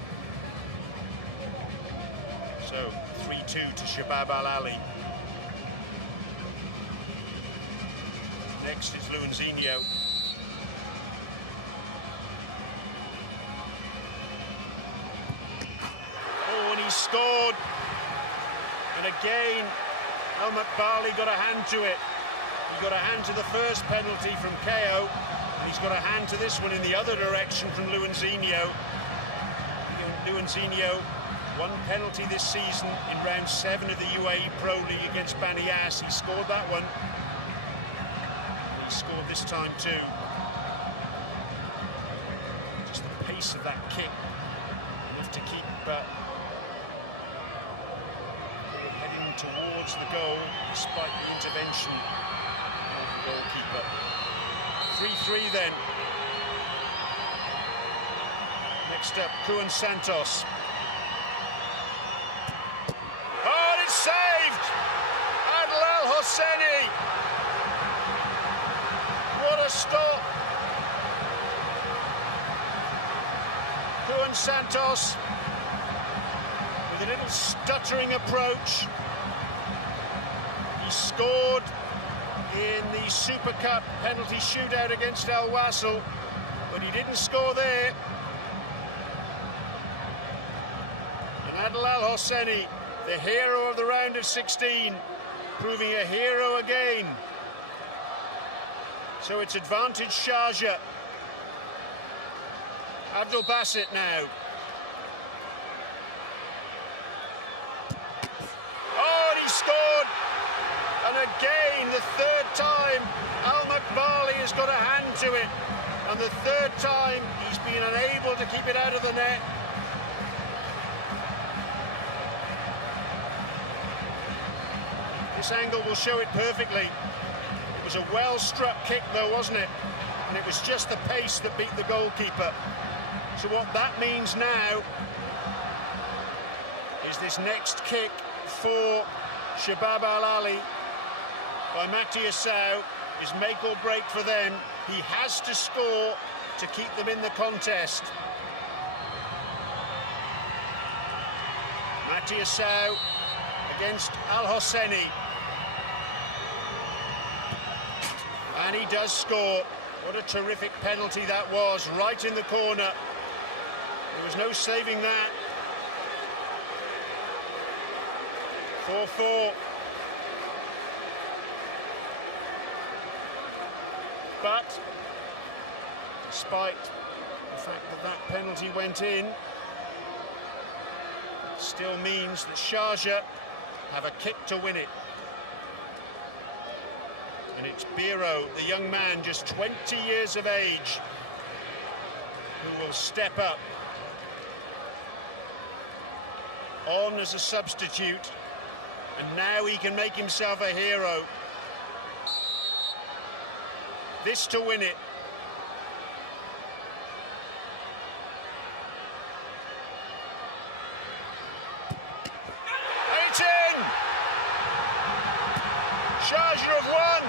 So 3-2 to Shabab Al Ahli. Next is Luanzinho. Scored, and again Al Makbali got a hand to it. He got a hand to the first penalty from KO, and he's got a hand to this one in the other direction from Luanzinho. Luanzinho, one penalty this season in round 7 of the UAE Pro League against Banias. He scored that one. He scored this time too. Just the pace of that kick, enough to keep heading towards the goal despite the intervention of the goalkeeper. 3-3 then. Next up, Kuan Santos. Oh, and it's saved! Adel Al Hosseini! What a stop! Kuan Santos with a little stuttering approach. He scored in the Super Cup penalty shootout against Al Wasl, but he didn't score there. And Adel Al Hosseini, the hero of the round of 16, proving a hero again. So it's advantage Sharjah. Abdul Basit now. Oh, and he scored! And again, the third time, Al Makbali has got a hand to it. And the third time, he's been unable to keep it out of the net. This angle will show it perfectly. It was a well-struck kick though, wasn't it? And it was just the pace that beat the goalkeeper. So what that means now is this next kick for Shabab Al Ahli by Matthias Sau is make or break for them. He has to score to keep them in the contest. Matthias Sau against Al Hosseini. And he does score. What a terrific penalty that was, right in the corner. There was no saving that. 4-4. But despite the fact that that penalty went in, it still means that Sharjah have a kick to win it. And it's Biro, the young man, just 20 years of age, who will step up on as a substitute, and now he can make himself a hero. This to win it. It's in! Sharjah have won!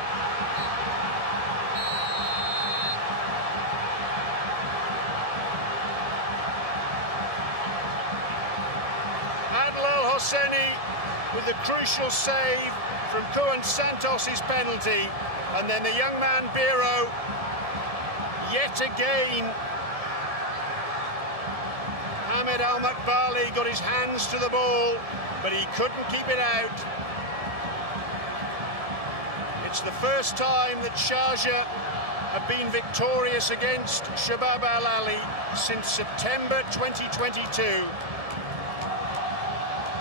Adel Al Hosseini with the crucial save from Kuan Santos' penalty, and then the young man Biro, yet again, Ahmed Al Makbali got his hands to the ball, but he couldn't keep it out. It's the first time that Sharjah have been victorious against Shabab Al Ahli since September 2022.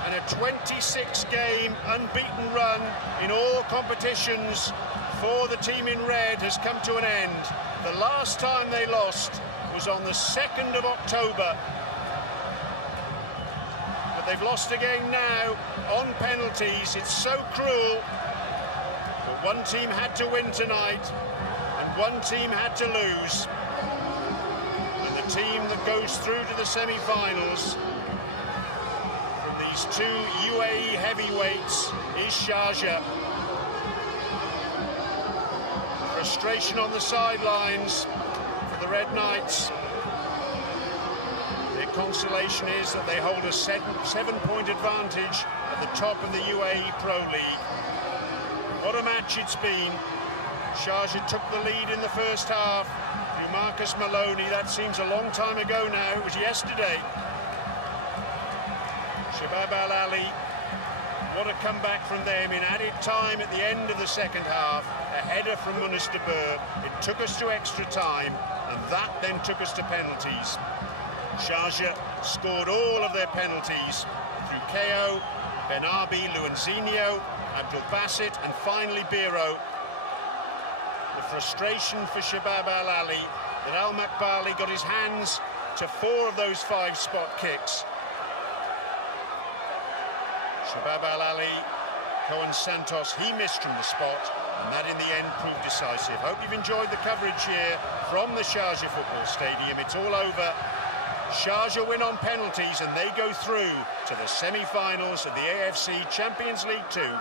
And a 26-game unbeaten run in all competitions for the team in red has come to an end. The last time they lost was on the 2nd of October. But they've lost again now on penalties. It's so cruel. But one team had to win tonight and one team had to lose. And the team that goes through to the semi-finals from these two UAE heavyweights is Sharjah. Frustration on the sidelines for the Red Knights. Their consolation is that they hold a seven-point advantage at the top of the UAE Pro League. What a match it's been. Sharjah took the lead in the first half through Marcus Maloney. That seems a long time ago now. It was yesterday. Shabab Al Ahli, what a comeback from them in added time at the end of the second half, a header from Munis de Boer. It took us to extra time, and that then took us to penalties. Sharjah scored all of their penalties through KO, Ben Arbi, Luanzinho, Abdul Basit, and finally Biro. The frustration for Shabab Al Ahli that Al Makbali got his hands to 4 of those 5 spot kicks. Shabab Al Ahli, Cohen Santos, he missed from the spot, and that in the end proved decisive. Hope you've enjoyed the coverage here from the Sharjah Football Stadium. It's all over. Sharjah win on penalties and they go through to the semi-finals of the AFC Champions League Two.